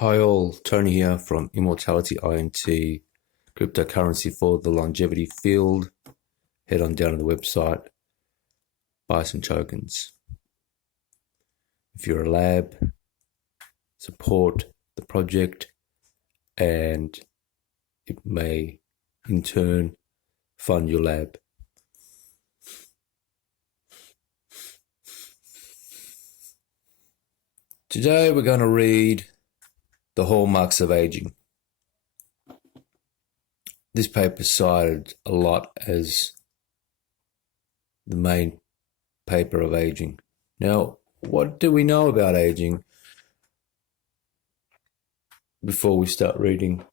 Hi all, Tony here from Immortality IMT, cryptocurrency for the longevity field. Head on down to the website, buy some tokens. If you're a lab, support the project and it may in turn fund your lab. Today we're going to read The Hallmarks of Aging. This paper is cited a lot as the main paper of aging. Now, what do we know about aging before we start reading?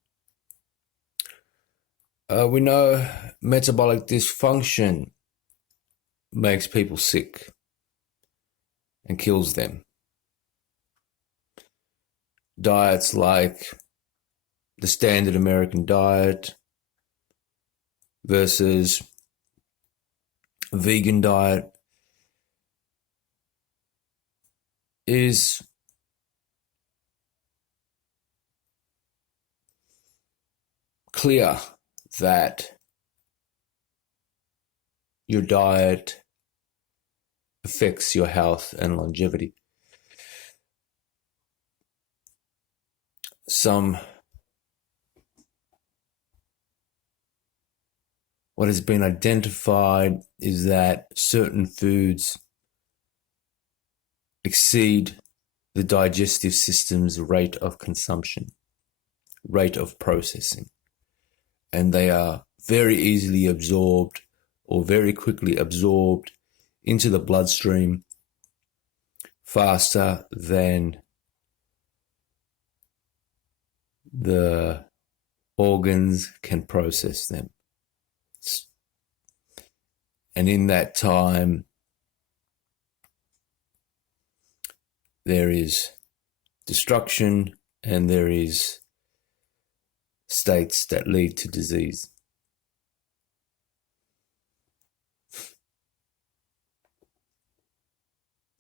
We know metabolic dysfunction makes people sick and kills them. Diets like the standard American diet versus vegan diet is clear that your diet affects your health and longevity. What has been identified is that certain foods exceed the digestive system's rate of consumption, rate of processing, and they are very easily absorbed or very quickly absorbed into the bloodstream faster than the organs can process them. And in that time, there is destruction and there is states that lead to disease.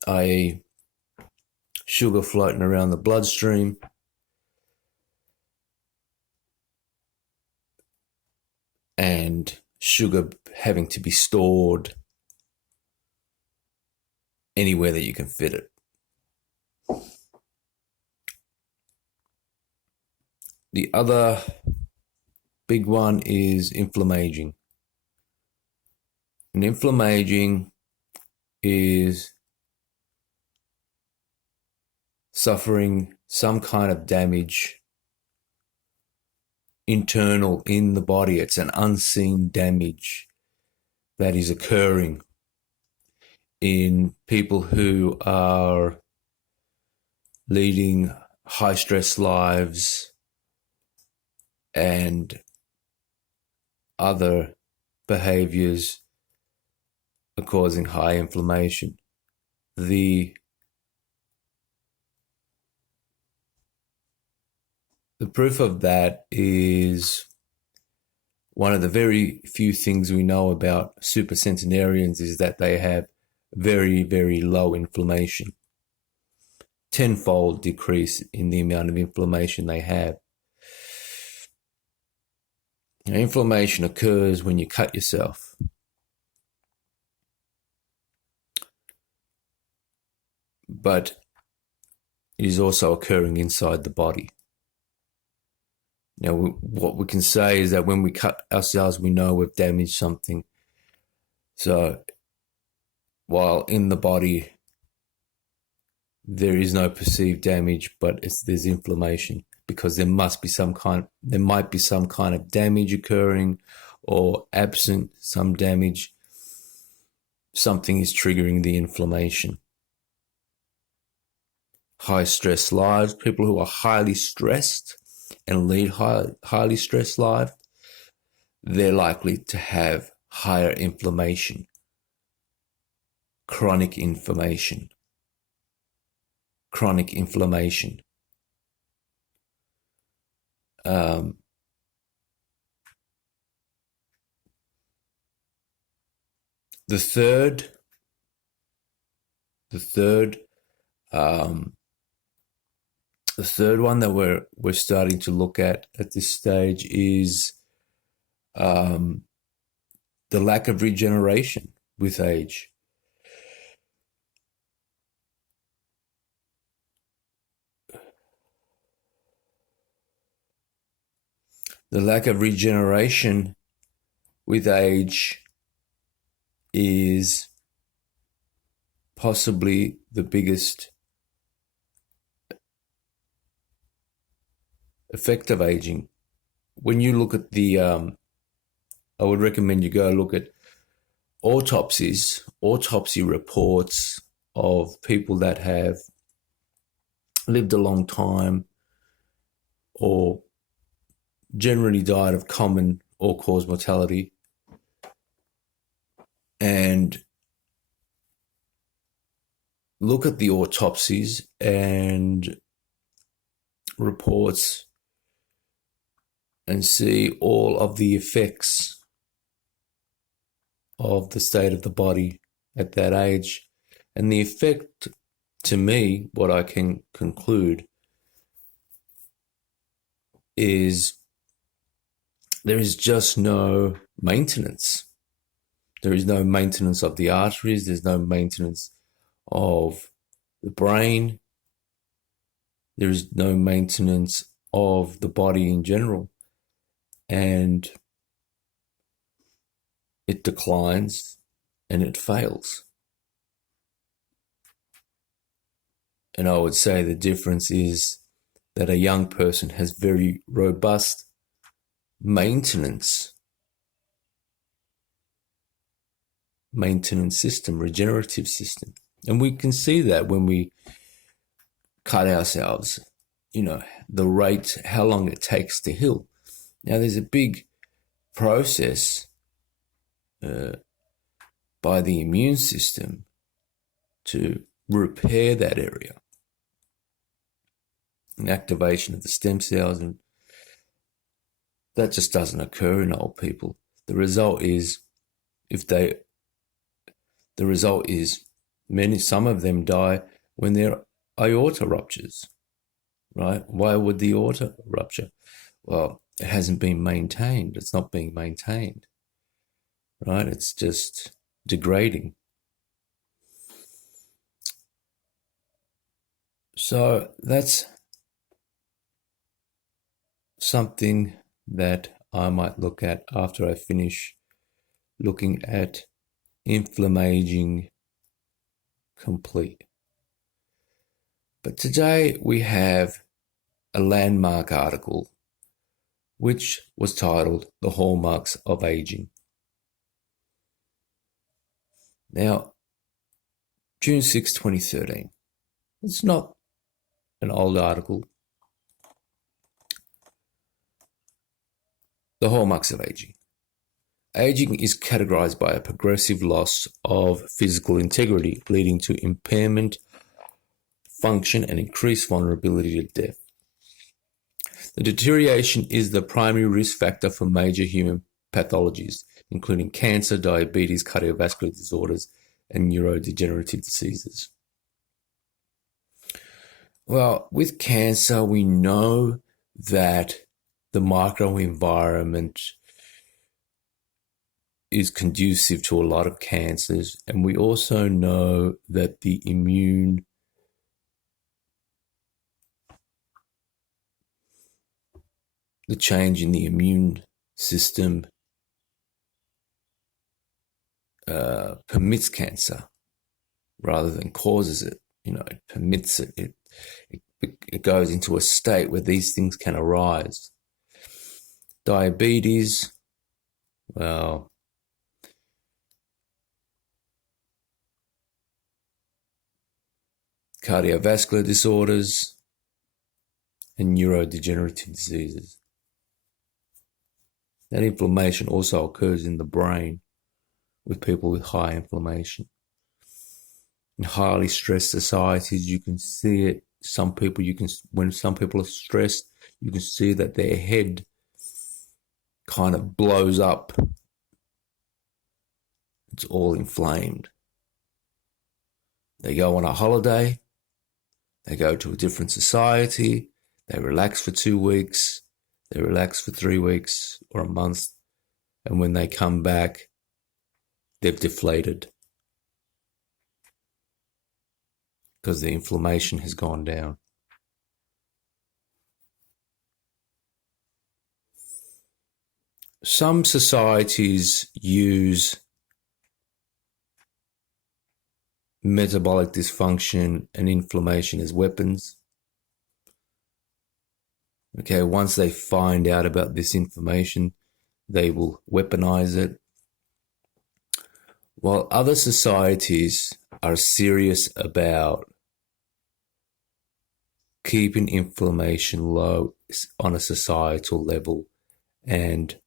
i.e., sugar floating around the bloodstream, and sugar having to be stored anywhere that you can fit it. The other big one is inflammaging. And inflammaging is suffering some kind of damage internal in the body. It's an unseen damage that is occurring in people who are leading high stress lives and other behaviors are causing high inflammation. The proof of that is one of the very few things we know about supercentenarians is that they have very, very low inflammation. Tenfold decrease in the amount of inflammation they have. Now, inflammation occurs when you cut yourself. But it is also occurring inside the body. Now, what we can say is that when we cut ourselves, we know we've damaged something. So, while in the body, there is no perceived damage, but there's inflammation because there might be some kind of damage occurring, or absent some damage, something is triggering the inflammation. High stress lives, people who are highly stressed and lead highly stressed life, they're likely to have higher inflammation, chronic inflammation. The third The third one that we're starting to look at this stage is the lack of regeneration with age. The lack of regeneration with age is possibly the biggest effect of aging. When you look at the, I would recommend you go look at autopsy reports of people that have lived a long time or generally died of common all-cause mortality, and look at the autopsies and reports and see all of the effects of the state of the body at that age. And the effect, to me, what I can conclude is there is just no maintenance. There is no maintenance of the arteries. There's no maintenance of the brain. There is no maintenance of the body in general. And it declines and it fails. And I would say the difference is that a young person has very robust maintenance system, regenerative system. And we can see that when we cut ourselves, the rate, how long it takes to heal. Now, there's a big process by the immune system to repair that area. An activation of the stem cells, and that just doesn't occur in old people. The result is some of them die when their aorta ruptures, right? Why would the aorta rupture? Well, it hasn't been maintained. It's not being maintained, right? It's just degrading. So that's something that I might look at after I finish looking at inflammaging complete. But today we have a landmark article which was titled The Hallmarks of Aging. Now, June 6, 2013. It's not an old article. The Hallmarks of Aging. Aging is categorized by a progressive loss of physical integrity, leading to impairment, function, and increased vulnerability to death. The deterioration is the primary risk factor for major human pathologies, including cancer, diabetes, cardiovascular disorders, and neurodegenerative diseases. Well, with cancer, we know that the microenvironment is conducive to a lot of cancers, and we also know that the change in the immune system permits cancer rather than causes it. It permits it. It goes into a state where these things can arise. Diabetes, well, cardiovascular disorders, and neurodegenerative diseases. That inflammation also occurs in the brain with people with high inflammation. In highly stressed societies, you can see it. When some people are stressed, you can see that their head kind of blows up. It's all inflamed. They go on a holiday, They go to a different society, they relax for 2 weeks, they relax for 3 weeks or a month, and when they come back, they've deflated because the inflammation has gone down. Some societies use metabolic dysfunction and inflammation as weapons. Okay, once they find out about this information, they will weaponize it. While other societies are serious about keeping inflammation low on a societal level and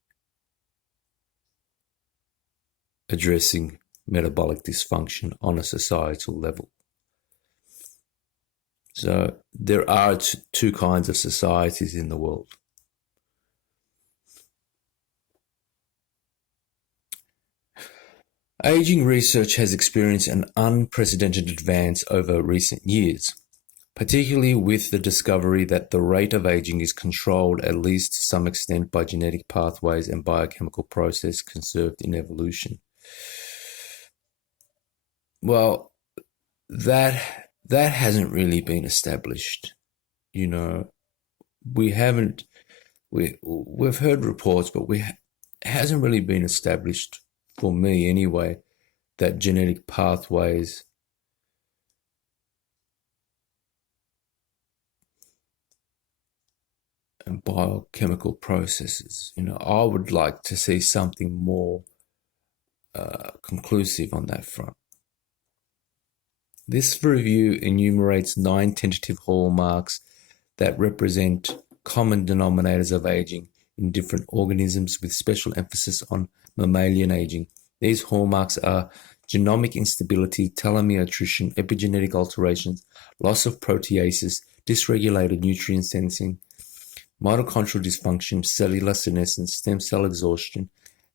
addressing metabolic dysfunction on a societal level. So there are two kinds of societies in the world. Aging research has experienced an unprecedented advance over recent years, particularly with the discovery that the rate of aging is controlled at least to some extent by genetic pathways and biochemical process conserved in evolution. Well, that hasn't really been established. You know, we've heard reports, but it hasn't really been established, for me anyway, that genetic pathways and biochemical processes. You know, I would like to see something more conclusive on that front. This review enumerates 9 tentative hallmarks that represent common denominators of aging in different organisms, with special emphasis on mammalian aging. These hallmarks are genomic instability, telomere attrition, epigenetic alterations, loss of proteasis, dysregulated nutrient sensing, mitochondrial dysfunction, cellular senescence, stem cell exhaustion,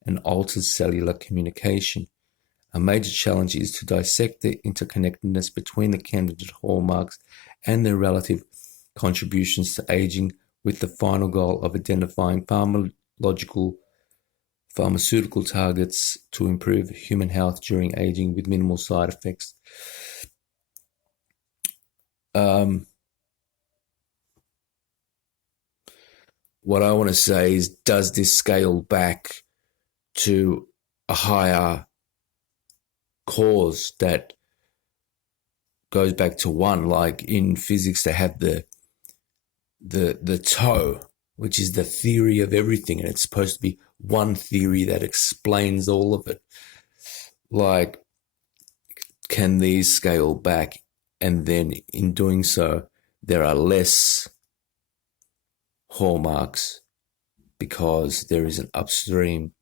and altered cellular communication. A major challenge is to dissect the interconnectedness between the candidate hallmarks and their relative contributions to aging, with the final goal of identifying pharmaceutical targets to improve human health during aging with minimal side effects. What I want to say is, does this scale back to a higher cause that goes back to one? Like in physics, they have the toe, which is the theory of everything, and it's supposed to be one theory that explains all of it. Like, can these scale back, and then in doing so, there are less hallmarks because there is an upstream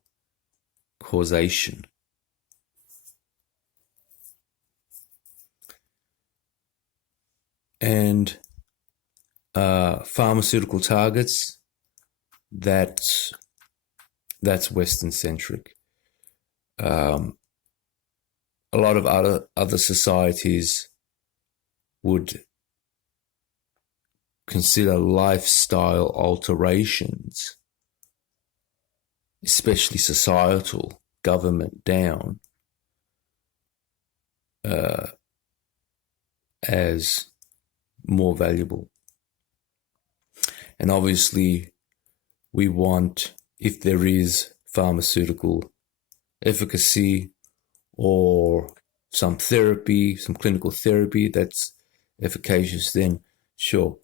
causation? And pharmaceutical targets, that's Western centric. A lot of other societies would consider lifestyle alterations, especially societal, government down, as more valuable. And obviously, we want, if there is pharmaceutical efficacy or some therapy, some clinical therapy that's efficacious, then sure,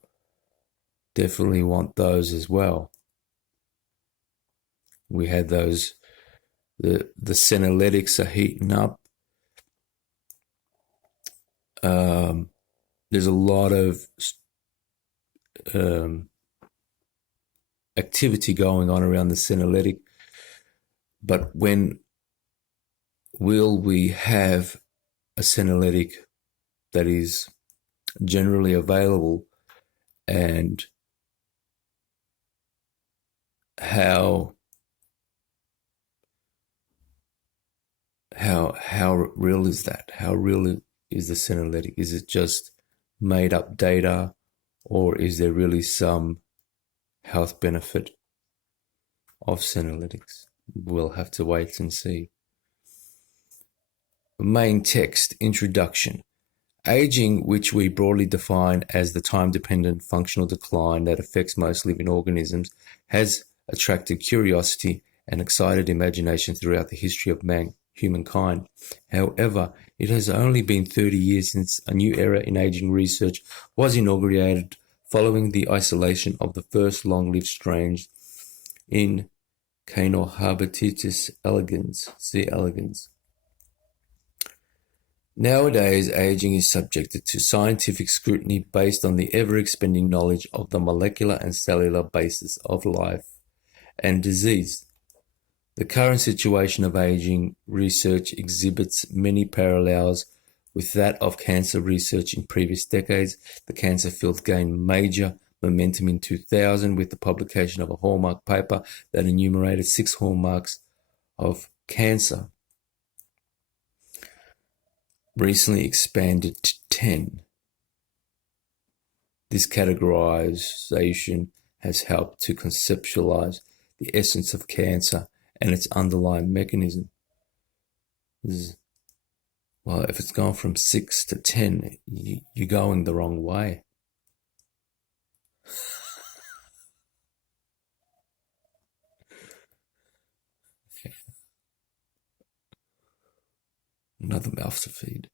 definitely want those as well. We had those, the senolytics are heating up. There's a lot of activity going on around the senolytic, but when will we have a senolytic that is generally available, and how real is that? How real is the senolytic? Is it just made up data, or is there really some health benefit of senolytics? We'll have to wait and see. Main text, introduction. Aging, which we broadly define as the time-dependent functional decline that affects most living organisms, has attracted curiosity and excited imagination throughout the history of humankind. However, it has only been 30 years since a new era in aging research was inaugurated following the isolation of the first long-lived strains in Caenorhabditis elegans, C. elegans. Nowadays, aging is subjected to scientific scrutiny based on the ever-expanding knowledge of the molecular and cellular basis of life and disease. The current situation of aging research exhibits many parallels with that of cancer research in previous decades. The cancer field gained major momentum in 2000 with the publication of a hallmark paper that enumerated 6 hallmarks of cancer, recently expanded to 10. This categorization has helped to conceptualize the essence of cancer and its underlying mechanism. Well, if it's gone from 6 to 10, you're going the wrong way. Another mouth to feed.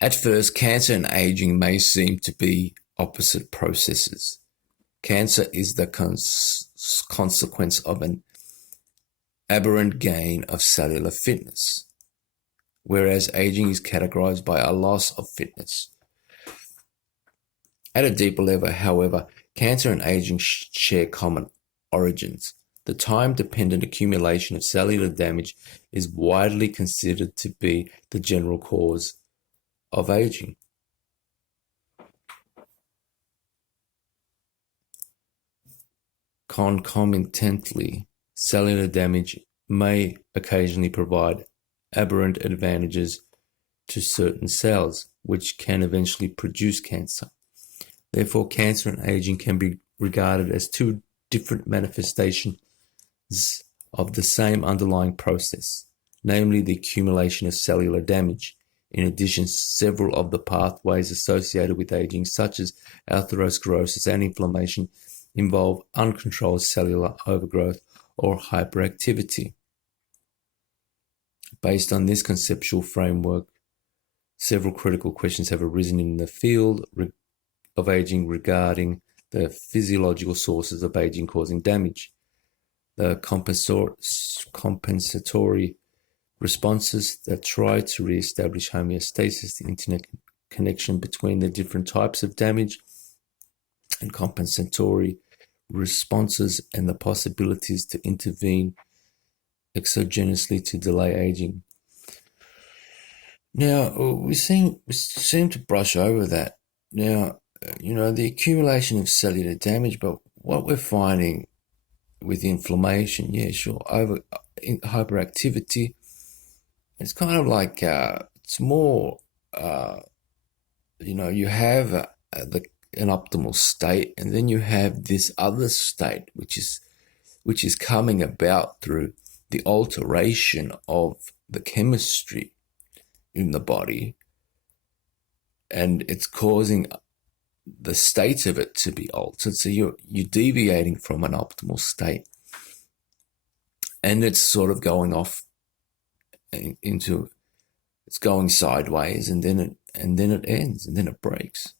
At first, cancer and aging may seem to be opposite processes. Cancer is the consequence of an aberrant gain of cellular fitness, whereas aging is categorized by a loss of fitness. At a deeper level, however, cancer and aging share common origins. The time-dependent accumulation of cellular damage is widely considered to be the general cause of aging. Concomitantly, cellular damage may occasionally provide aberrant advantages to certain cells, which can eventually produce cancer. Therefore, cancer and aging can be regarded as two different manifestations of the same underlying process, namely the accumulation of cellular damage. In addition, several of the pathways associated with aging, such as atherosclerosis and inflammation, involve uncontrolled cellular overgrowth or hyperactivity. Based on this conceptual framework, several critical questions have arisen in the field of aging regarding the physiological sources of aging causing damage, the compensatory responses that try to re-establish homeostasis, the interconnection between the different types of damage, and compensatory responses and the possibilities to intervene exogenously to delay aging. Now, we seem to brush over that. Now, the accumulation of cellular damage, but what we're finding with inflammation, hyperactivity, it's kind of like it's more, you have an optimal state, and then you have this other state, which is coming about through the alteration of the chemistry in the body, and it's causing the state of it to be altered. So you're deviating from an optimal state, and it's sort of going off into, it's going sideways, and then it ends, and then it breaks.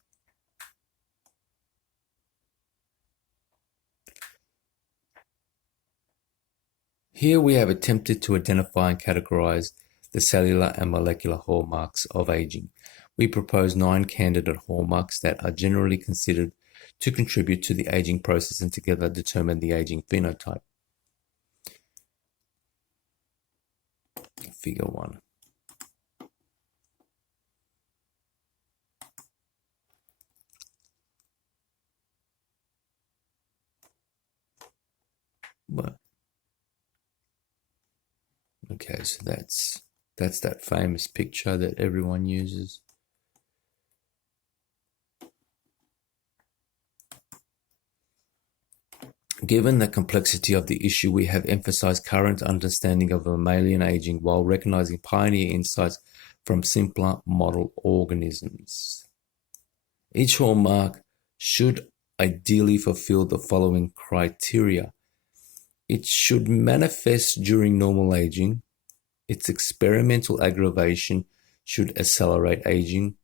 Here we have attempted to identify and categorize the cellular and molecular hallmarks of aging. We propose 9 candidate hallmarks that are generally considered to contribute to the aging process and together determine the aging phenotype. Figure 1. Okay, so that's That's that famous picture that everyone uses. Given the complexity of the issue, we have emphasized current understanding of mammalian aging while recognizing pioneer insights from simpler model organisms. Each hallmark should ideally fulfill the following criteria. It should manifest during normal aging. Its experimental aggravation should accelerate aging,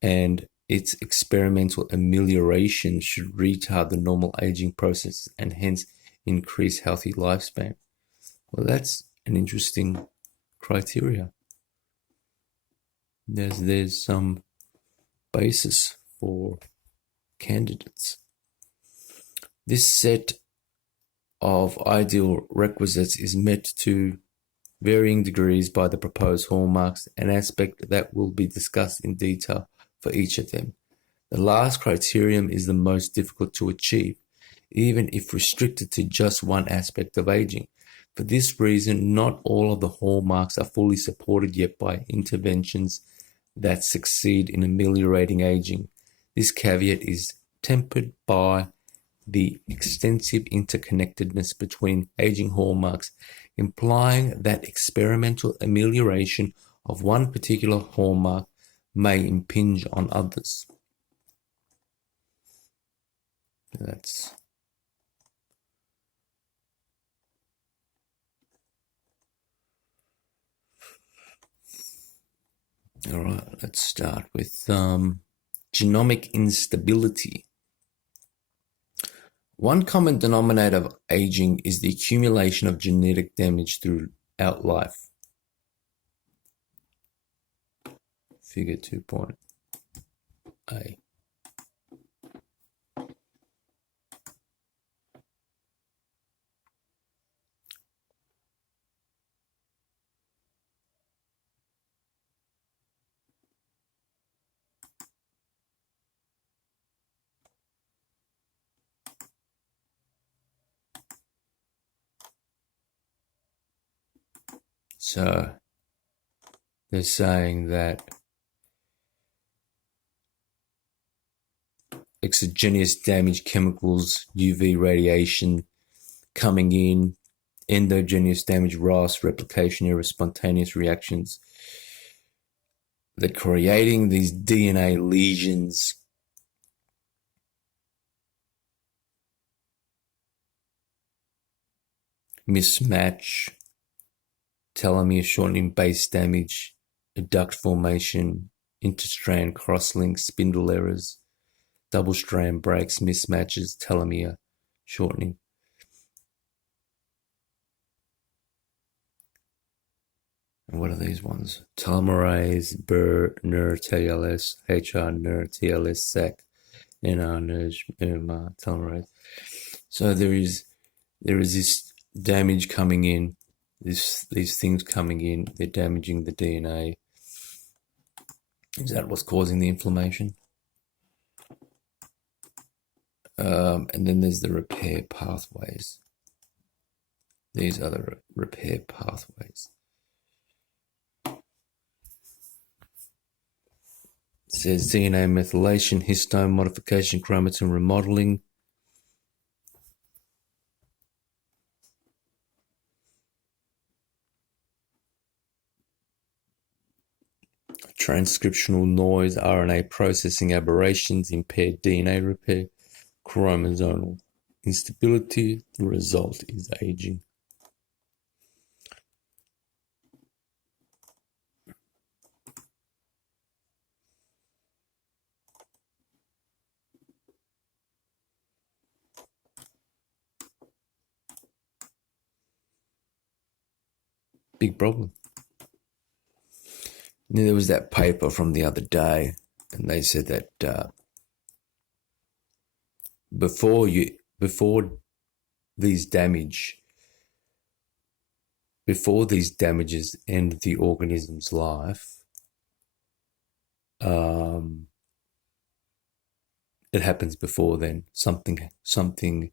and its experimental amelioration should retard the normal aging process and hence increase healthy lifespan. Well, that's an interesting criteria. There's some basis for candidates. This set of ideal requisites is met to varying degrees by the proposed hallmarks, an aspect that will be discussed in detail for each of them. The last criterion is the most difficult to achieve, even if restricted to just one aspect of aging. For this reason, not all of the hallmarks are fully supported yet by interventions that succeed in ameliorating aging. This caveat is tempered by the extensive interconnectedness between aging hallmarks, implying that experimental amelioration of one particular hallmark may impinge on others. That's all right. Let's start with genomic instability. One common denominator of aging is the accumulation of genetic damage throughout life. Figure 2.A. So they're saying that exogenous damage chemicals, UV radiation coming in, endogenous damage, RAS, replication error, spontaneous reactions, they're creating these DNA lesions. Mismatch, telomere shortening, base damage, adduct formation, interstrand crosslinks, spindle errors, double strand breaks, mismatches, telomere shortening. And what are these ones? Telomerase, BER, NER, TLS, HR, NER, TLS, SAC, NR, NERJ, MR, telomerase. So there is this damage coming in, these things coming in, they're damaging the DNA. Is that what's causing the inflammation? And then there's the repair pathways. These are the repair pathways. It says DNA methylation, histone modification, chromatin remodeling. Transcriptional noise, RNA processing aberrations, impaired DNA repair, chromosomal instability. The result is aging. Big problem. And then there was that paper from the other day, and they said that before these damages end the organism's life, it happens before then. Something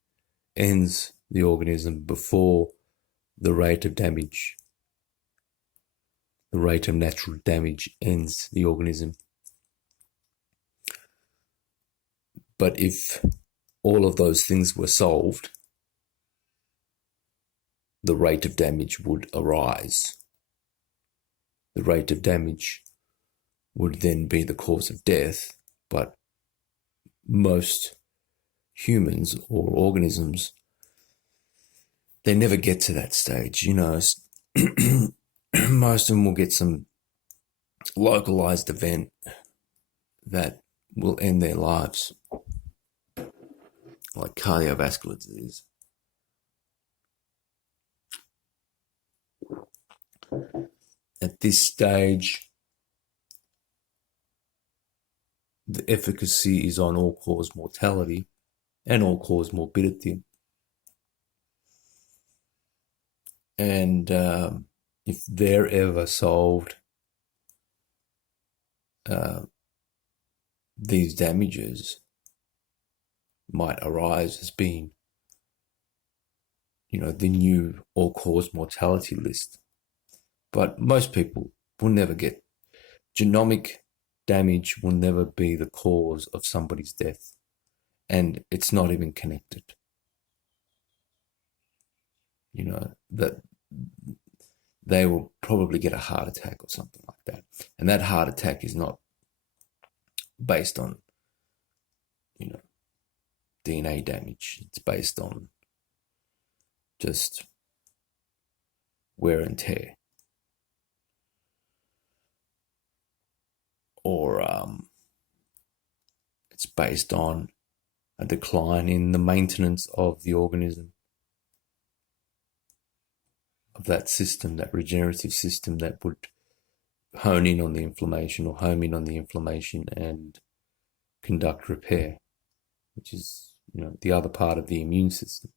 ends the organism before the rate of damage the rate of natural damage ends the organism. But if all of those things were solved, the rate of damage would arise. The rate of damage would then be the cause of death, but most humans or organisms, they never get to that stage. You know, most of them will get some localized event that will end their lives, like cardiovascular disease. At this stage, the efficacy is on all-cause mortality and all-cause morbidity. And if they're ever solved, these damages might arise as being, you know, the new all-cause mortality list. But most people will never get. Genomic damage will never be the cause of somebody's death, and it's not even connected. You know, that they will probably get a heart attack or something like that. And that heart attack is not based on, you know, DNA damage. It's based on just wear and tear. Or it's based on a decline in the maintenance of the organism, of that system, that regenerative system that would hone in on the inflammation and conduct repair, which is, you know, the other part of the immune system,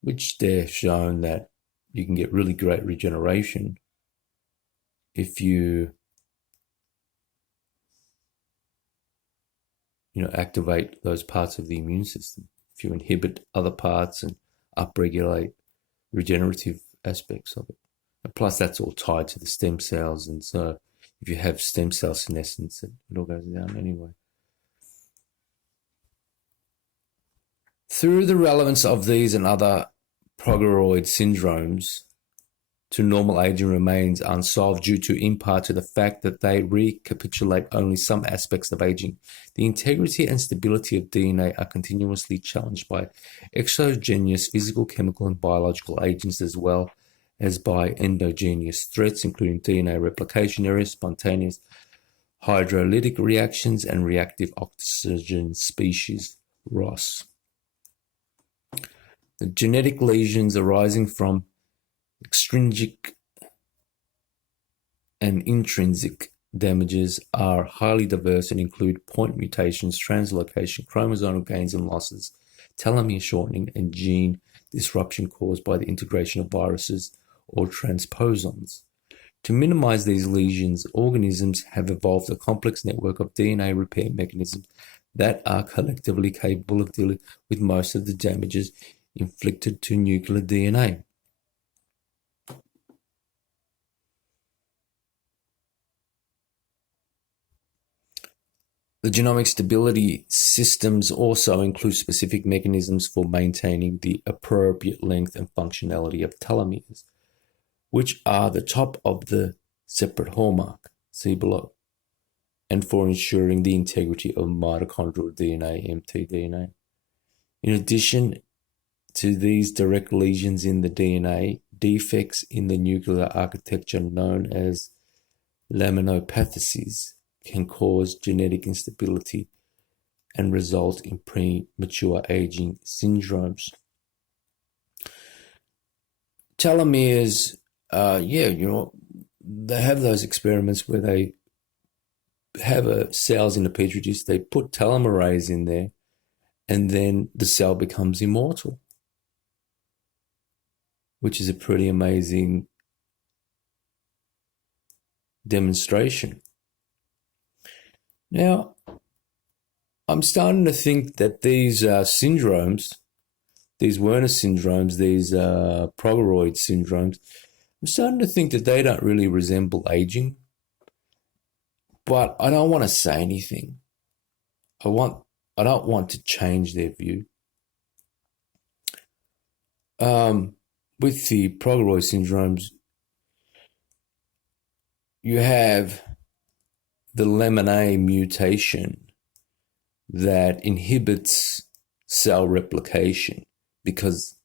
which they're shown that you can get really great regeneration if you activate those parts of the immune system, if you inhibit other parts and upregulate regenerative aspects of it. And plus, that's all tied to the stem cells, and so if you have stem cell senescence, it all goes down anyway. Through the relevance of these and other progeroid syndromes to normal aging remains unsolved due to, in part, to the fact that they recapitulate only some aspects of aging. The integrity and stability of DNA are continuously challenged by exogenous physical, chemical, and biological agents, as well as by endogenous threats, including DNA replication errors, spontaneous hydrolytic reactions, and reactive oxygen species loss. The genetic lesions arising from extrinsic and intrinsic damages are highly diverse and include point mutations, translocation, chromosomal gains and losses, telomere shortening, and gene disruption caused by the integration of viruses or transposons. To minimize these lesions, organisms have evolved a complex network of DNA repair mechanisms that are collectively capable of dealing with most of the damages inflicted to nuclear DNA. The genomic stability systems also include specific mechanisms for maintaining the appropriate length and functionality of telomeres, which are the top of the separate hallmark, see below, and for ensuring the integrity of mitochondrial DNA, mtDNA. In addition to these direct lesions in the DNA, defects in the nuclear architecture known as laminopathies can cause genetic instability and result in premature aging syndromes. Telomeres, they have those experiments where they have cells in a petri dish, they put telomerase in there, and then the cell becomes immortal, which is a pretty amazing demonstration. Now, I'm starting to think that these syndromes, these Werner syndromes, these progeroid syndromes, I'm starting to think that they don't really resemble aging, but I don't want to say anything. I don't want to change their view. With the progeroid syndromes, you have the lemon A mutation that inhibits cell replication because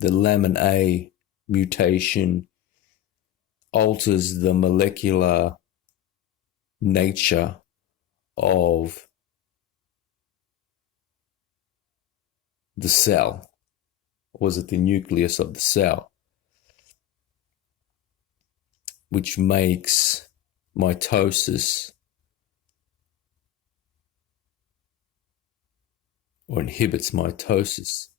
the lemon A mutation alters the molecular nature of the cell. Or is it the nucleus of the cell? Which makes mitosis or inhibits mitosis.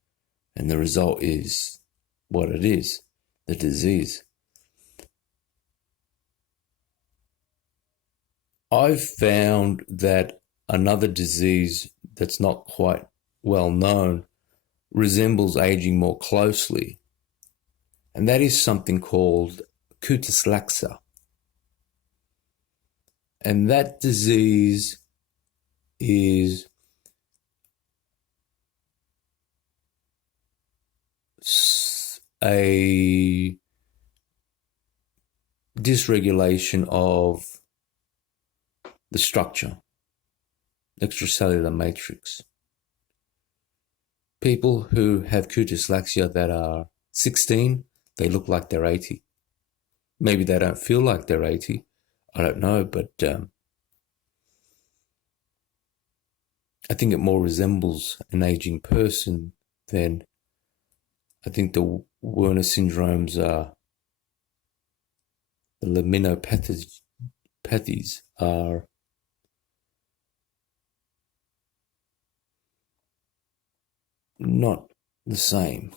And the result is what it is, the disease. I've found that another disease that's not quite well known resembles aging more closely, and that is something called cutis laxa. And that disease is a dysregulation of the structure, extracellular matrix. People who have cutis laxa that are 16, they look like they're 80. Maybe they don't feel like they're 80. I don't know, but I think it more resembles an aging person than I think the Werner syndromes are, the laminopathies are not the same.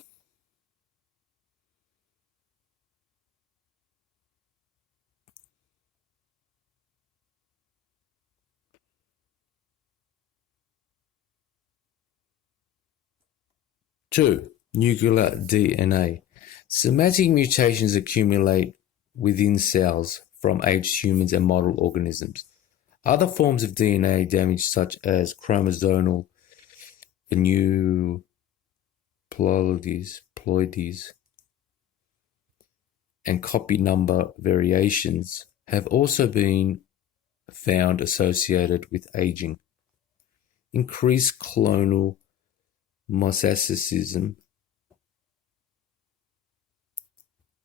Two, nuclear DNA. Somatic mutations accumulate within cells from aged humans and model organisms. Other forms of DNA damage, such as chromosomal ploidies, and copy number variations, have also been found associated with aging. Increased clonal mosaicism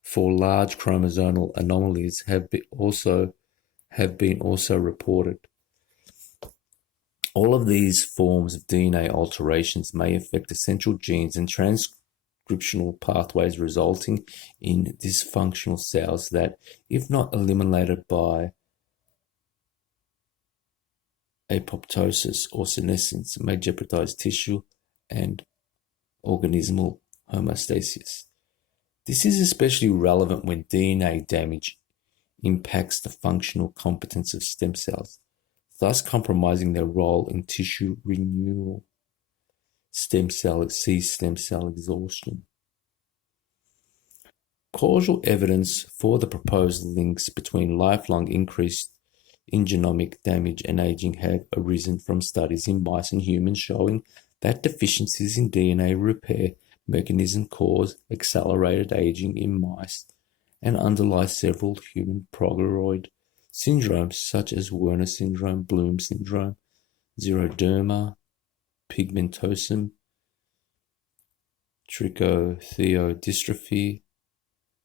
for large chromosomal anomalies have been also reported. All of these forms of DNA alterations may affect essential genes and transcriptional pathways, resulting in dysfunctional cells that, if not eliminated by apoptosis or senescence, may jeopardize tissue and organismal homeostasis. This is especially relevant when DNA damage impacts the functional competence of stem cells, thus compromising their role in tissue renewal. Stem cell exhaustion. Causal evidence for the proposed links between lifelong increase in genomic damage and aging have arisen from studies in mice and humans showing that deficiencies in DNA repair mechanism cause accelerated aging in mice and underlie several human progeroid syndromes such as Werner syndrome, Bloom syndrome, xeroderma pigmentosum, trichothiodystrophy,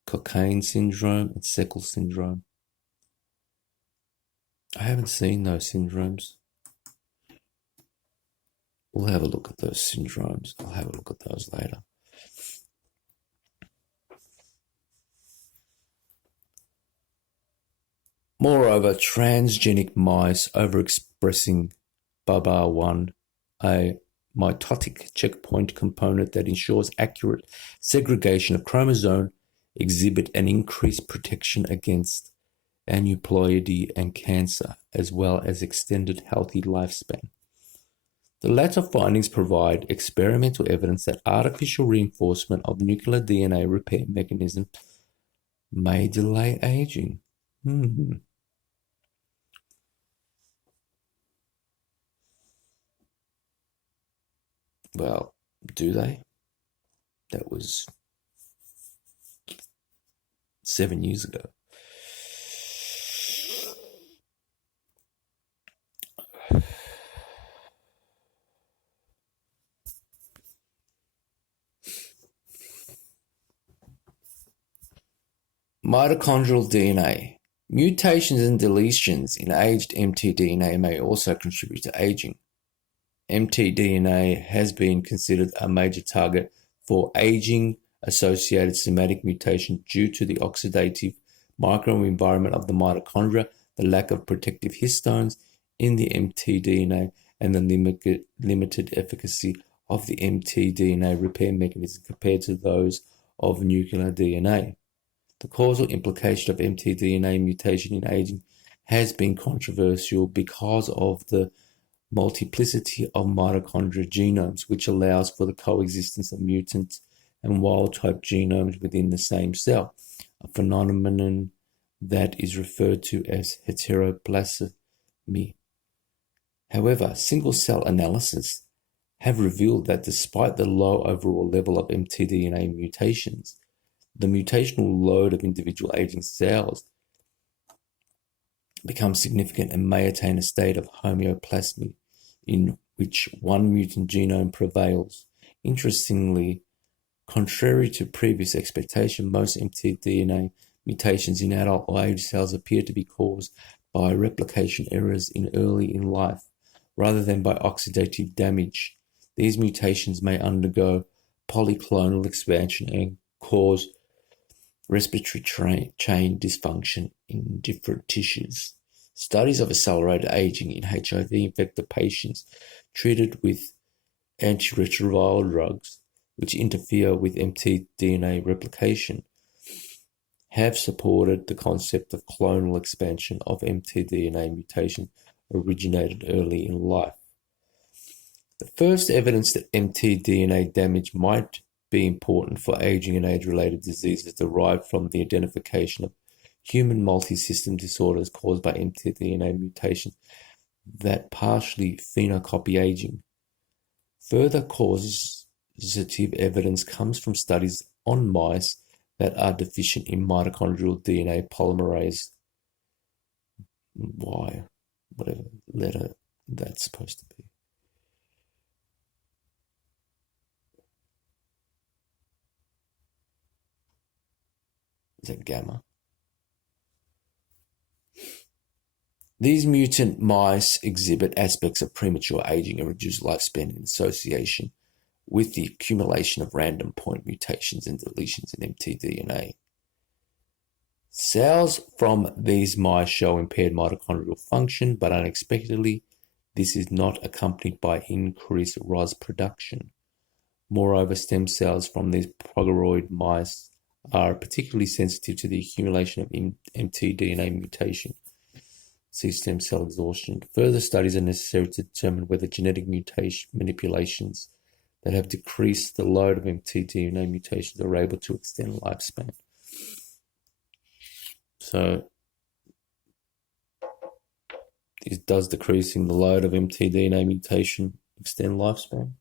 Cockayne syndrome, and Seckle syndrome. I haven't seen those syndromes. We'll have a look at those syndromes. I'll have a look at those later. Moreover, transgenic mice overexpressing BABA1, a mitotic checkpoint component that ensures accurate segregation of chromosome, exhibit an increased protection against aneuploidy and cancer, as well as extended healthy lifespan. The latter findings provide experimental evidence that artificial reinforcement of nuclear DNA repair mechanisms may delay aging. Well, do they? That was 7 years ago. Mitochondrial DNA. Mutations and deletions in aged mtDNA may also contribute to aging. mtDNA has been considered a major target for aging-associated somatic mutation due to the oxidative microenvironment of the mitochondria, the lack of protective histones in the mtDNA, and the limited efficacy of the mtDNA repair mechanism compared to those of nuclear DNA. The causal implication of mtDNA mutation in aging has been controversial because of the multiplicity of mitochondrial genomes, which allows for the coexistence of mutant and wild-type genomes within the same cell, a phenomenon that is referred to as heteroplasmy. However, single-cell analysis have revealed that despite the low overall level of mtDNA mutations, the mutational load of individual aging cells becomes significant and may attain a state of homeoplasmy in which one mutant genome prevails. Interestingly, contrary to previous expectation, most mtDNA mutations in adult or aged cells appear to be caused by replication errors early in life, rather than by oxidative damage. These mutations may undergo polyclonal expansion and cause respiratory chain dysfunction in different tissues. Studies of accelerated aging in HIV-infected patients treated with antiretroviral drugs, which interfere with mtDNA replication, have supported the concept of clonal expansion of mtDNA mutation originated early in life. The first evidence that mtDNA damage might be important for aging and age-related diseases derived from the identification of human multisystem disorders caused by mtDNA mutations that partially phenocopy aging. Further causative evidence comes from studies on mice that are deficient in mitochondrial DNA polymerase Y, whatever letter that's supposed to be. Is that gamma? These mutant mice exhibit aspects of premature aging and reduced lifespan in association with the accumulation of random point mutations and deletions in mtDNA. Cells from these mice show impaired mitochondrial function, but unexpectedly, this is not accompanied by increased ROS production. Moreover, stem cells from these progeroid mice are particularly sensitive to the accumulation of mtDNA mutation. See stem cell exhaustion. Further studies are necessary to determine whether genetic manipulations that have decreased the load of mtDNA mutations are able to extend lifespan. So, does decreasing the load of mtDNA mutation extend lifespan?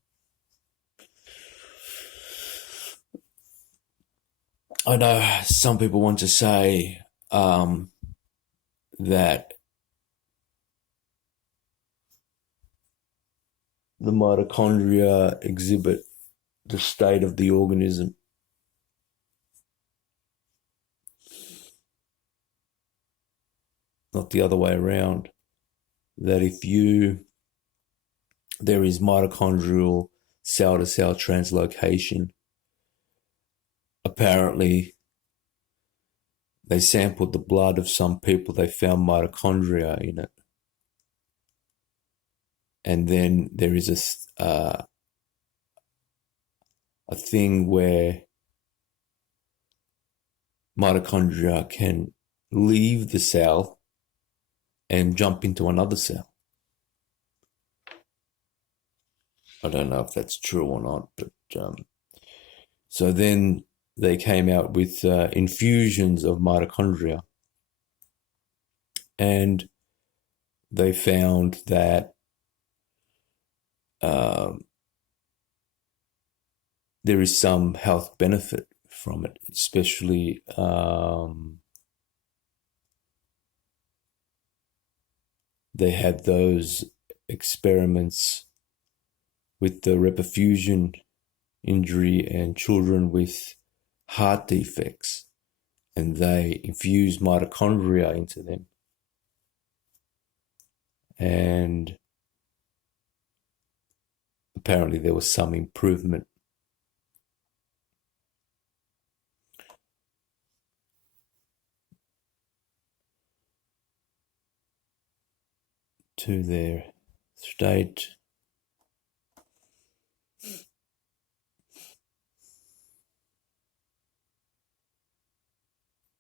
I know some people want to say that the mitochondria exhibit the state of the organism. Not the other way around. That if there is mitochondrial cell-to-cell translocation, apparently they sampled the blood of some people, they found mitochondria in it. And then there is a thing where mitochondria can leave the cell and jump into another cell. I don't know if that's true or not, but so then they came out with infusions of mitochondria, and they found that there is some health benefit from it, especially they had those experiments with the reperfusion injury and children with heart defects, and they infused mitochondria into them. And apparently there was some improvement. To their state.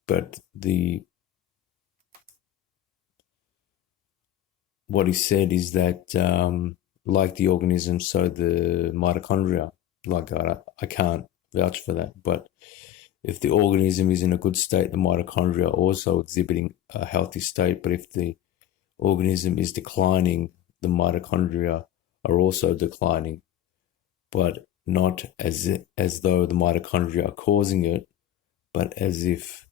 But what he said is that like the organism, so the mitochondria, like I can't vouch for that, but if the organism is in a good state, the mitochondria are also exhibiting a healthy state. But if the organism is declining, the mitochondria are also declining, but not as though the mitochondria are causing it, but as if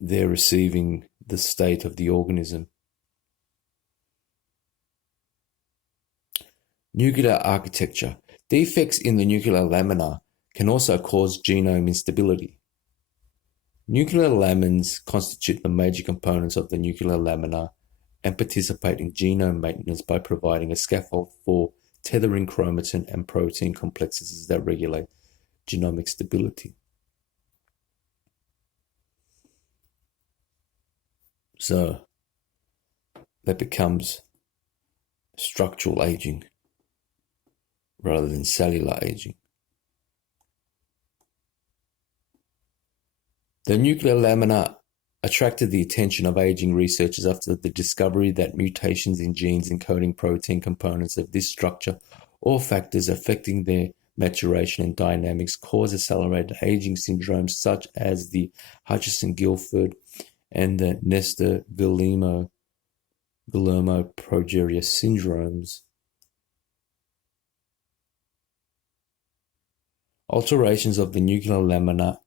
they're receiving the state of the organism. Nuclear architecture. Defects in the nuclear lamina can also cause genome instability. Nuclear lamins constitute the major components of the nuclear lamina and participate in genome maintenance by providing a scaffold for tethering chromatin and protein complexes that regulate genomic stability. So that becomes structural aging rather than cellular aging. The nuclear lamina attracted the attention of aging researchers after the discovery that mutations in genes encoding protein components of this structure or factors affecting their maturation and dynamics cause accelerated aging syndromes such as the Hutchinson-Gilford and the Nestor-Guillermo progeria syndromes. Alterations of the nuclear lamina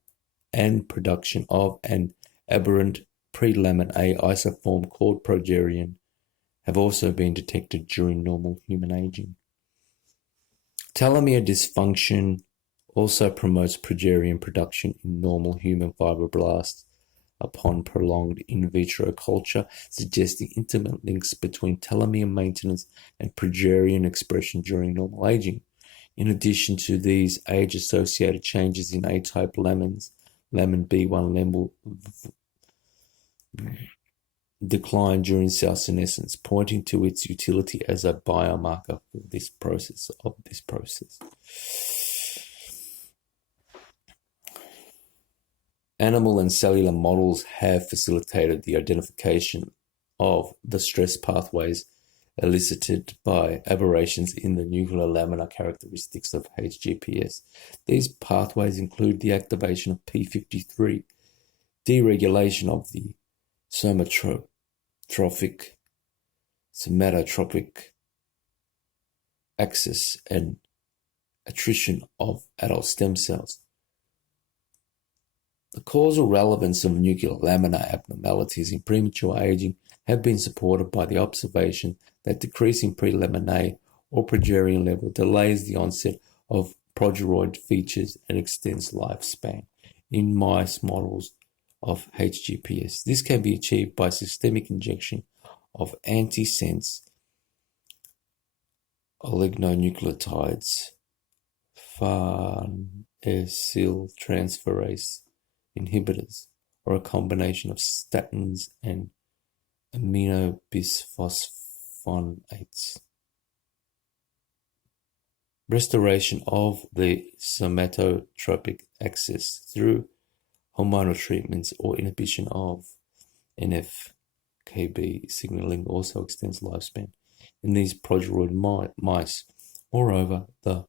and production of an aberrant pre-lamin A isoform called progeriin have also been detected during normal human aging. Telomere dysfunction also promotes progeriin production in normal human fibroblasts upon prolonged in vitro culture, suggesting intimate links between telomere maintenance and progeriin expression during normal aging. In addition to these age-associated changes in A-type lamins, lamin B1 decline during cell senescence, pointing to its utility as a biomarker for this process. Animal and cellular models have facilitated the identification of the stress pathways elicited by aberrations in the nuclear lamina characteristics of HGPS. These pathways include the activation of P53, deregulation of the somatotropic axis, and attrition of adult stem cells. The causal relevance of nuclear lamina abnormalities in premature aging have been supported by the observation that decreasing pre-lamin A or progeriin level delays the onset of progeroid features and extends lifespan in mice models of HGPS. This can be achieved by systemic injection of antisense oligonucleotides, farnesyltransferase inhibitors, or a combination of statins and aminobisphosphonate. Restoration of the somatotropic axis through hormonal treatments or inhibition of NF-κB signaling also extends lifespan in these progeroid mice. Moreover, the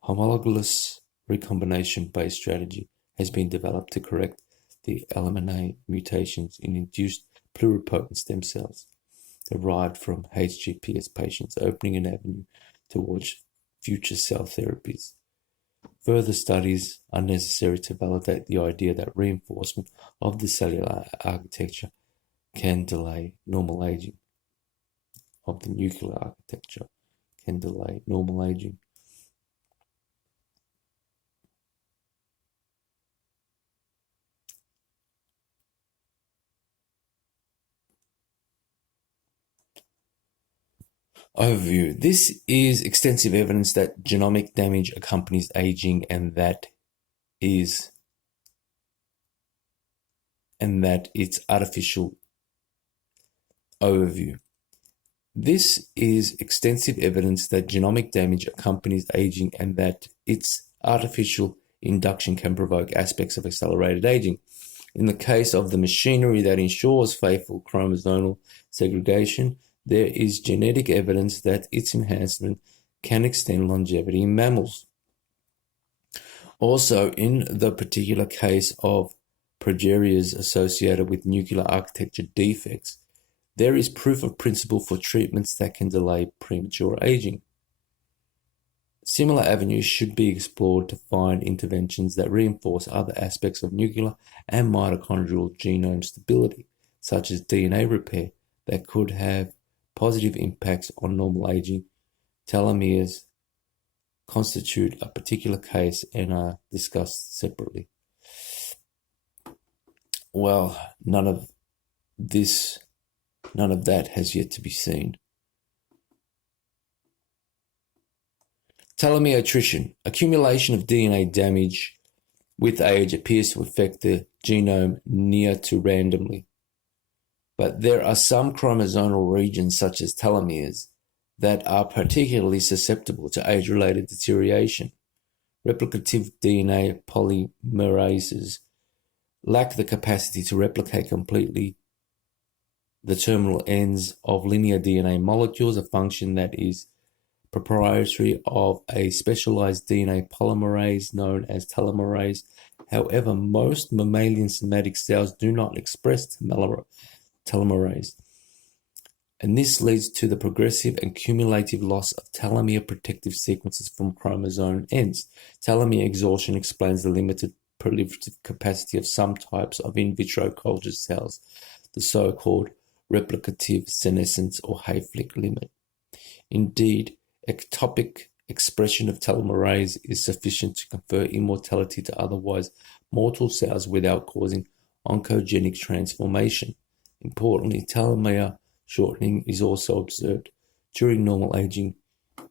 homologous recombination-based strategy has been developed to correct the eliminate mutations in induced pluripotent stem cells derived from HGPS patients, opening an avenue towards future cell therapies. Further studies are necessary to validate the idea that reinforcement of the cellular architecture can delay normal aging, of the nuclear architecture can delay normal aging. Overview. This is extensive evidence that genomic damage accompanies aging and that it's artificial. Overview. This is extensive evidence that genomic damage accompanies aging and that its artificial induction can provoke aspects of accelerated aging. In the case of the machinery that ensures faithful chromosomal segregation, there is genetic evidence that its enhancement can extend longevity in mammals. Also, in the particular case of progerias associated with nuclear architecture defects, there is proof of principle for treatments that can delay premature aging. Similar avenues should be explored to find interventions that reinforce other aspects of nuclear and mitochondrial genome stability, such as DNA repair, that could have positive impacts on normal aging. Telomeres constitute a particular case and are discussed separately. Well, none of that has yet to be seen. Telomere attrition. Accumulation of DNA damage with age appears to affect the genome near to randomly. But there are some chromosomal regions, such as telomeres, that are particularly susceptible to age-related deterioration. Replicative DNA polymerases lack the capacity to replicate completely the terminal ends of linear DNA molecules, a function that is proprietary of a specialized DNA polymerase known as telomerase. However, most mammalian somatic cells do not express telomerase, and this leads to the progressive and cumulative loss of telomere protective sequences from chromosome ends. Telomere exhaustion explains the limited proliferative capacity of some types of in vitro culture cells, the so-called replicative senescence or Hayflick limit. Indeed, ectopic expression of telomerase is sufficient to confer immortality to otherwise mortal cells without causing oncogenic transformation. Importantly, telomere shortening is also observed during normal aging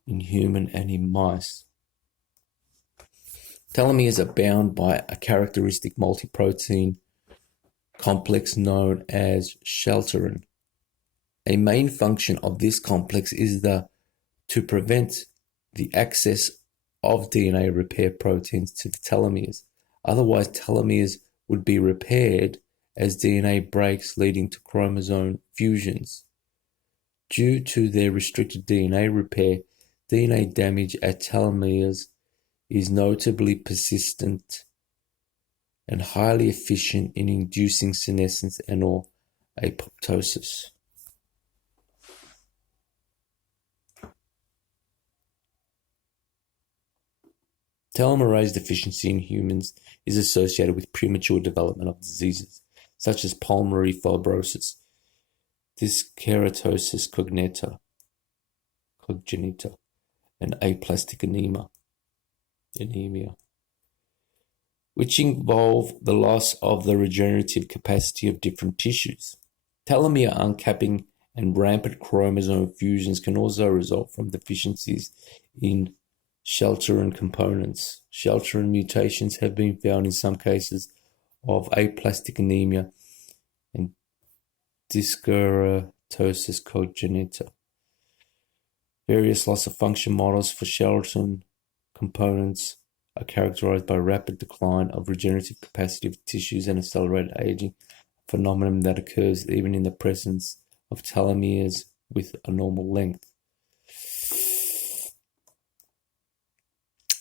in human and in mice. Telomeres are bound by a characteristic multiprotein complex known as shortening. A main function of this complex is to prevent the access of DNA repair proteins to the telomeres. Otherwise, telomeres would be repaired as DNA breaks, leading to chromosome fusions. Due to their restricted DNA repair, DNA damage at telomeres is notably persistent and highly efficient in inducing senescence and or apoptosis. Telomerase deficiency in humans is associated with premature development of diseases such as pulmonary fibrosis, dyskeratosis congenita, and aplastic anemia, which involve the loss of the regenerative capacity of different tissues. Telomere uncapping and rampant chromosome fusions can also result from deficiencies in shortening components. Shortening mutations have been found in some cases of aplastic anemia and dyskeratosis congenita. Various loss of function models for shortened components are characterized by rapid decline of regenerative capacity of tissues and accelerated aging, a phenomenon that occurs even in the presence of telomeres with a normal length.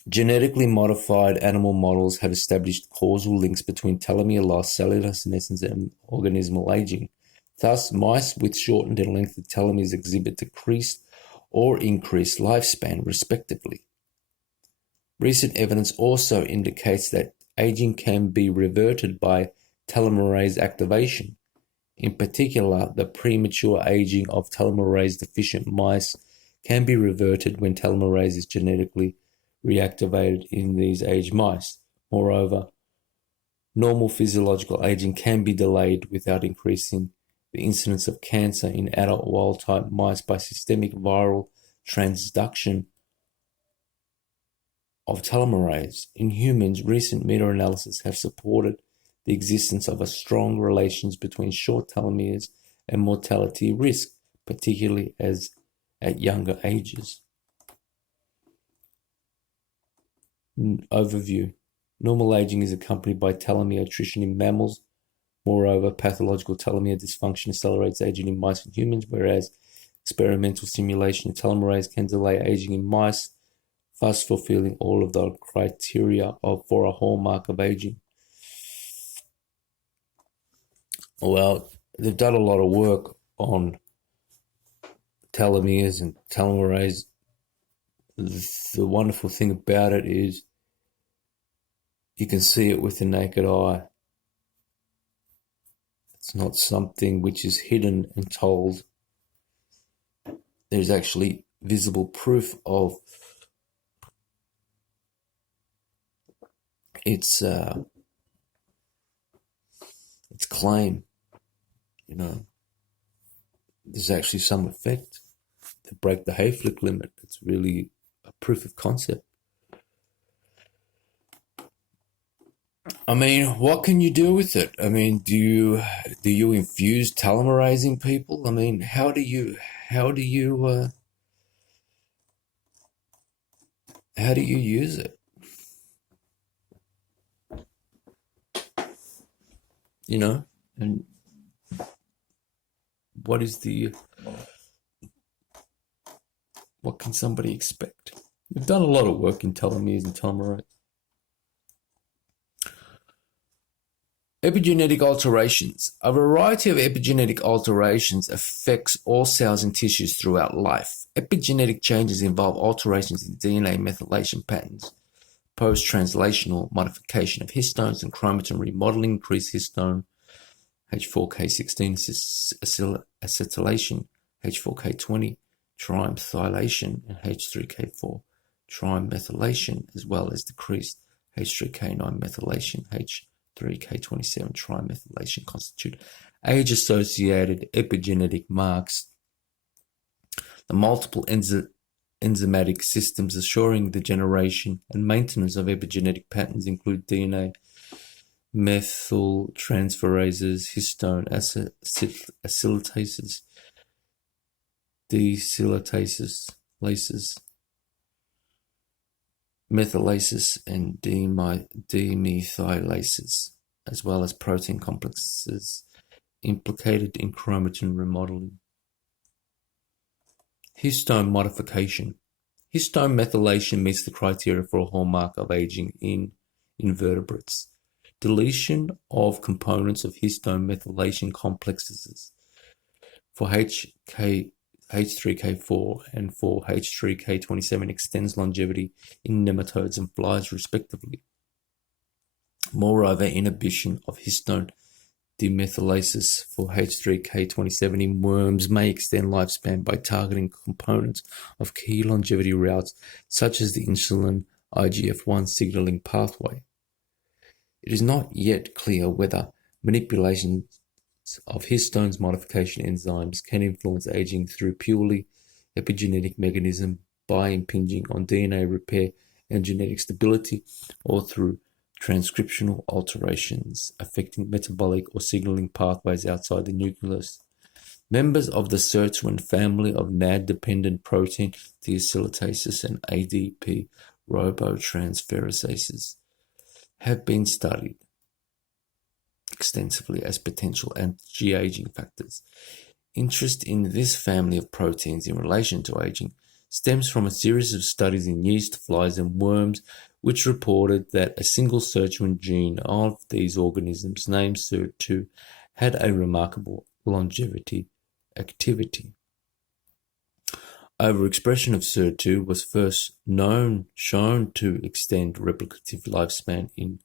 Genetically modified animal models have established causal links between telomere loss, cellular senescence, and organismal aging. Thus, mice with shortened and lengthened telomeres exhibit decreased or increased lifespan, respectively. Recent evidence also indicates that aging can be reverted by telomerase activation. In particular, the premature aging of telomerase-deficient mice can be reverted when telomerase is genetically reactivated in these aged mice. Moreover, normal physiological aging can be delayed without increasing the incidence of cancer in adult wild-type mice by systemic viral transduction of telomerase. In humans, recent meta-analyses have supported the existence of a strong relations between short telomeres and mortality risk, particularly as at younger ages. Overview. Normal aging is accompanied by telomere attrition in mammals. Moreover, pathological telomere dysfunction accelerates aging in mice and humans, whereas experimental stimulation of telomerase can delay aging in mice, thus fulfilling all of the criteria for a hallmark of aging. Well, they've done a lot of work on telomeres and telomerase. The wonderful thing about it is you can see it with the naked eye. It's not something which is hidden and told. There's actually visible proof of its claim. You know, there's actually some effect to break the Hayflick limit. It's really a proof of concept. I mean, what can you do with it? I mean, do you infuse telomerase in people? I mean, how do you use it? You know, and what can somebody expect? We've done a lot of work in telomeres and telomerase. Epigenetic alterations. A variety of epigenetic alterations affects all cells and tissues throughout life. Epigenetic changes involve alterations in DNA methylation patterns, post-translational modification of histones and chromatin remodeling, increased histone H4K16 acetylation, H4K20 trimethylation, and H3K4 trimethylation, as well as decreased H3K9 methylation, H3K27 trimethylation constitute age-associated epigenetic marks. The multiple enzymatic systems assuring the generation and maintenance of epigenetic patterns include DNA methyltransferases, histone acylatases, desylatases, methylases, and demethylases, as well as protein complexes implicated in chromatin remodeling. Histone modification. Histone methylation meets the criteria for a hallmark of aging in invertebrates. Deletion of components of histone methylation complexes for H3K4 and for H3K27 extends longevity in nematodes and flies, respectively. Moreover, inhibition of histone demethylases for H3K27 in worms may extend lifespan by targeting components of key longevity routes, such as the insulin IGF-1 signaling pathway. It is not yet clear whether manipulations of histones modification enzymes can influence aging through purely epigenetic mechanism by impinging on DNA repair and genetic stability, or through transcriptional alterations affecting metabolic or signaling pathways outside the nucleus. Members of the sirtuin family of NAD-dependent protein deacylatases and ADP robotransferases have been studied extensively as potential anti-aging factors. Interest in this family of proteins in relation to aging stems from a series of studies in yeast, flies, and worms, which reported that a single sirtuin gene of these organisms, named SIRT2, had a remarkable longevity activity. Overexpression of SIRT2 was first shown to extend replicative lifespan in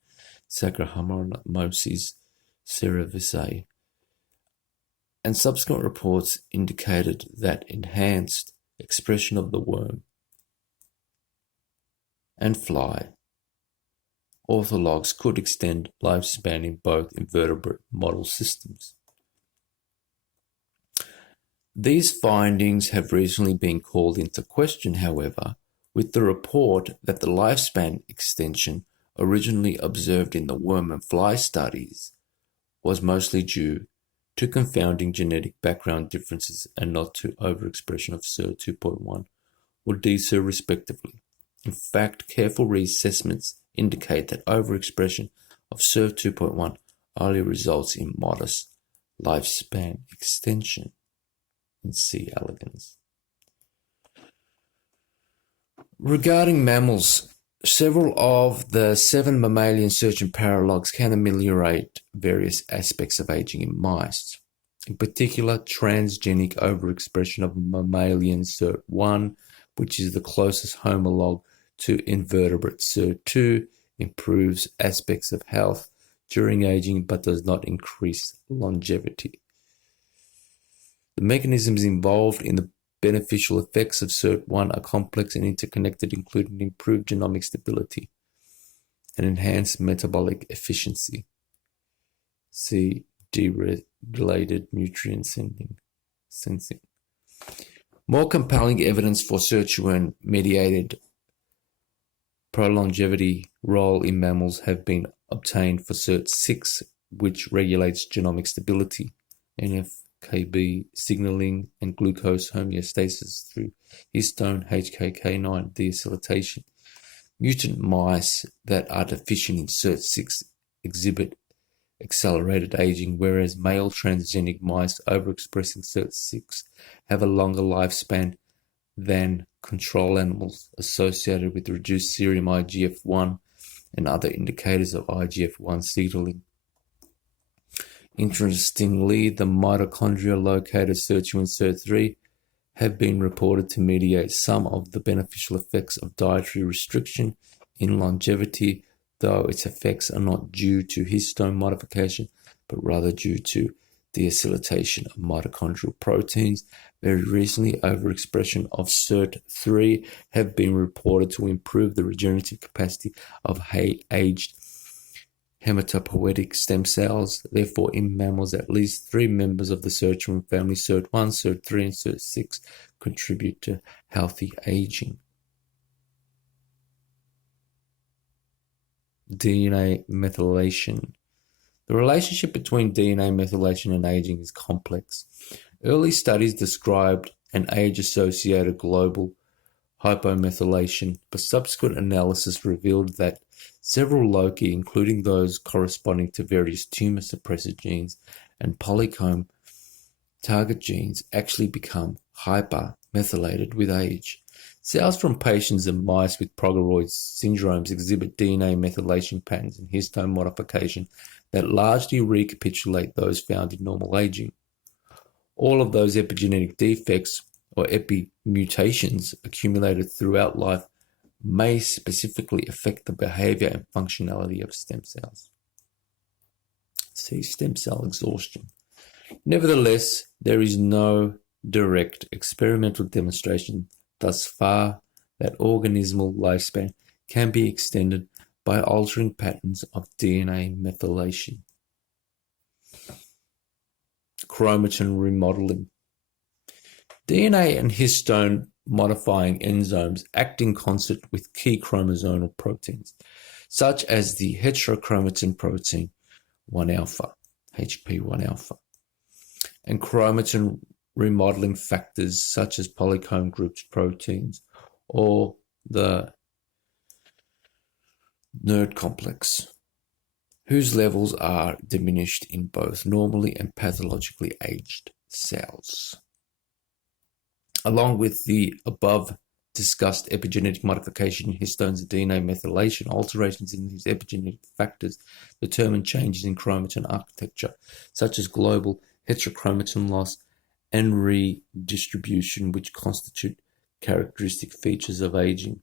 Saccharomyces cerevisiae, and subsequent reports indicated that enhanced expression of the worm and fly orthologs could extend lifespan in both invertebrate model systems. These findings have recently been called into question, however, with the report that the lifespan extension originally observed in the worm and fly studies was mostly due to confounding genetic background differences and not to overexpression of SIR2.1 or DSIR respectively. In fact, careful reassessments indicate that overexpression of SIR2.1 only results in modest lifespan extension in C. elegans. Regarding mammals, several of the 7 mammalian sirtuin paralogs can ameliorate various aspects of aging in mice. In particular, transgenic overexpression of mammalian SIRT1, which is the closest homolog to invertebrate SIRT2, improves aspects of health during aging but does not increase longevity. The mechanisms involved in the beneficial effects of SIRT1 are complex and interconnected, including improved genomic stability and enhanced metabolic efficiency. See deregulated nutrient sensing. More compelling evidence for sirtuin-mediated prolongevity role in mammals have been obtained for SIRT6, which regulates genomic stability, NF-kB signaling, and glucose homeostasis through histone HKK9 deacetylation. Mutant mice that are deficient in SIRT6 exhibit accelerated aging, whereas male transgenic mice overexpressing SIRT6 have a longer lifespan than control animals, associated with reduced serum IGF-1 and other indicators of IGF-1 signaling. Interestingly, the mitochondrial located sirtuin SIRT3 have been reported to mediate some of the beneficial effects of dietary restriction in longevity, though its effects are not due to histone modification, but rather due to deacetylation of mitochondrial proteins. Very recently, overexpression of SIRT3 have been reported to improve the regenerative capacity of aged hematopoietic stem cells. Therefore, in mammals, at least 3 members of the sirtuin family, SIRT1, SIRT3, and SIRT6, contribute to healthy aging. DNA methylation. The relationship between DNA methylation and aging is complex. Early studies described an age-associated global hypomethylation, but subsequent analysis revealed that several loci, including those corresponding to various tumor suppressor genes and polycomb target genes, actually become hypermethylated with age. Cells from patients and mice with progeroid syndromes exhibit DNA methylation patterns and histone modification that largely recapitulate those found in normal aging. All of those epigenetic defects or epimutations accumulated throughout life may specifically affect the behavior and functionality of stem cells. See stem cell exhaustion. Nevertheless, there is no direct experimental demonstration thus far that organismal lifespan can be extended by altering patterns of DNA methylation. Chromatin remodeling. DNA and histone modifying enzymes act in concert with key chromosomal proteins, such as the heterochromatin protein 1-alpha, HP1-alpha, and chromatin remodeling factors such as polycomb groups proteins or the NERD complex, whose levels are diminished in both normally and pathologically aged cells. Along with the above discussed epigenetic modification in histones and DNA methylation. Alterations in these epigenetic factors determine changes in chromatin architecture, such as global heterochromatin loss and redistribution, which constitute characteristic features of aging.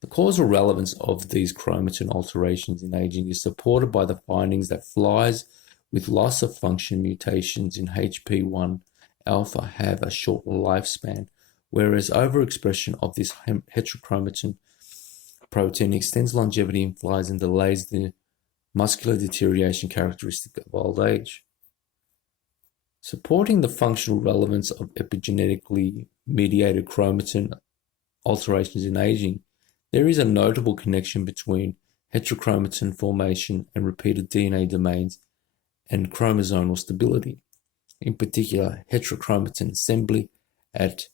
The causal relevance of these chromatin alterations in aging is supported by the findings that flies with loss of function mutations in HP1 alpha have a short lifespan, whereas overexpression of this heterochromatin protein extends longevity in flies and delays the muscular deterioration characteristic of old age. Supporting the functional relevance of epigenetically mediated chromatin alterations in aging, there is a notable connection between heterochromatin formation and repeated DNA domains and chromosomal stability. In particular, heterochromatin assembly at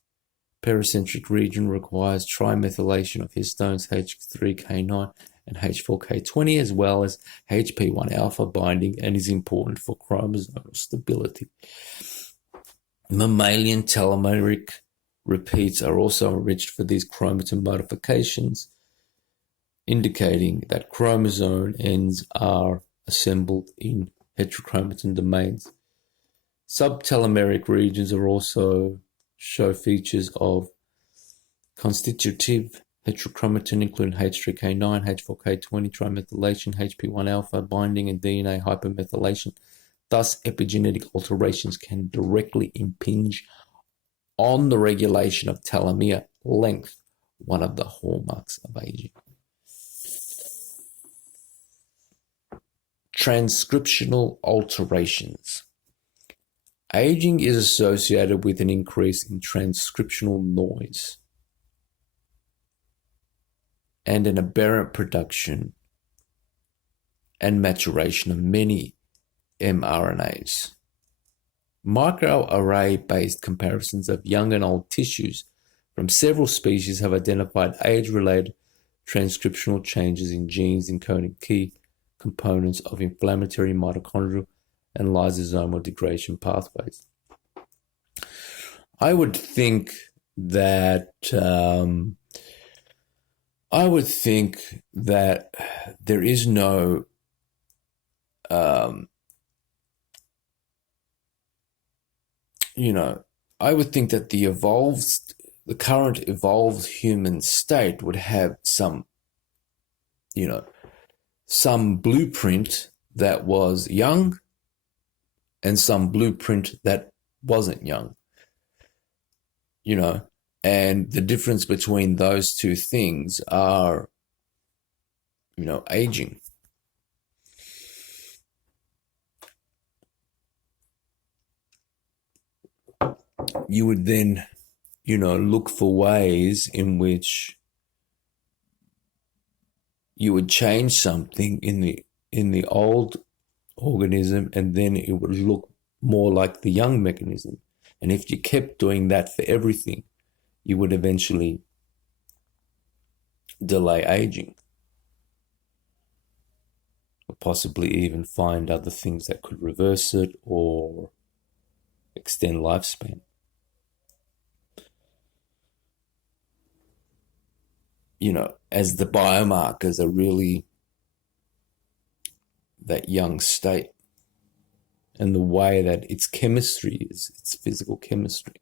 pericentric region requires trimethylation of histones H3K9 and H4K20, as well as HP1 alpha binding, and is important for chromosomal stability. Mammalian telomeric repeats are also enriched for these chromatin modifications, indicating that chromosome ends are assembled in heterochromatin domains. Subtelomeric regions are also show features of constitutive heterochromatin, including H3K9, H4K20, trimethylation, HP1 alpha binding, and DNA hypermethylation. Thus, epigenetic alterations can directly impinge on the regulation of telomere length, one of the hallmarks of aging. Transcriptional alterations. Aging is associated with an increase in transcriptional noise and an aberrant production and maturation of many mRNAs. Microarray-based comparisons of young and old tissues from several species have identified age-related transcriptional changes in genes encoding key components of inflammatory mitochondrial and lysosomal degradation pathways. I would think that there is no I would think that the current evolved human state would have some blueprint that was young and some blueprint that wasn't young, and the difference between those two things are, aging. You would then, look for ways in which you would change something in the old organism, and then it would look more like the young mechanism. And if you kept doing that for everything, you would eventually delay aging, or possibly even find other things that could reverse it or extend lifespan. As the biomarkers are really that young state, and the way that its chemistry is, its physical chemistry.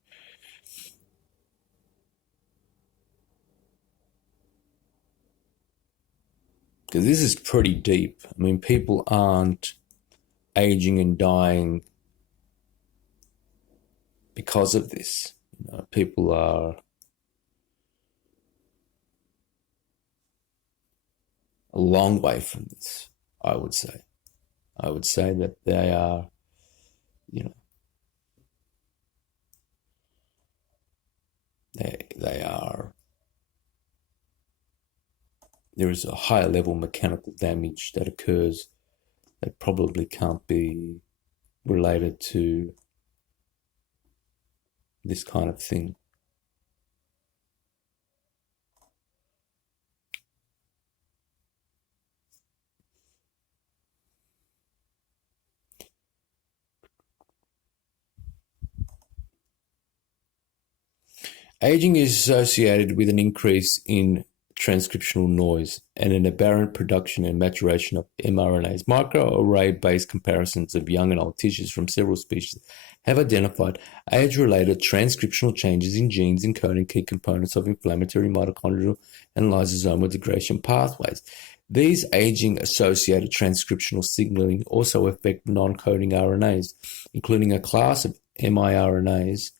Because this is pretty deep. I mean, people aren't aging and dying because of this. People are a long way from this, I would say. I would say that they are, they are, there is a higher level mechanical damage that occurs that probably can't be related to this kind of thing. Aging is associated with an increase in transcriptional noise and an aberrant production and maturation of mRNAs. Microarray-based comparisons of young and old tissues from several species have identified age-related transcriptional changes in genes encoding key components of inflammatory, mitochondrial, and lysosomal degradation pathways. These aging-associated transcriptional signaling also affect non-coding RNAs, including a class of miRNAs,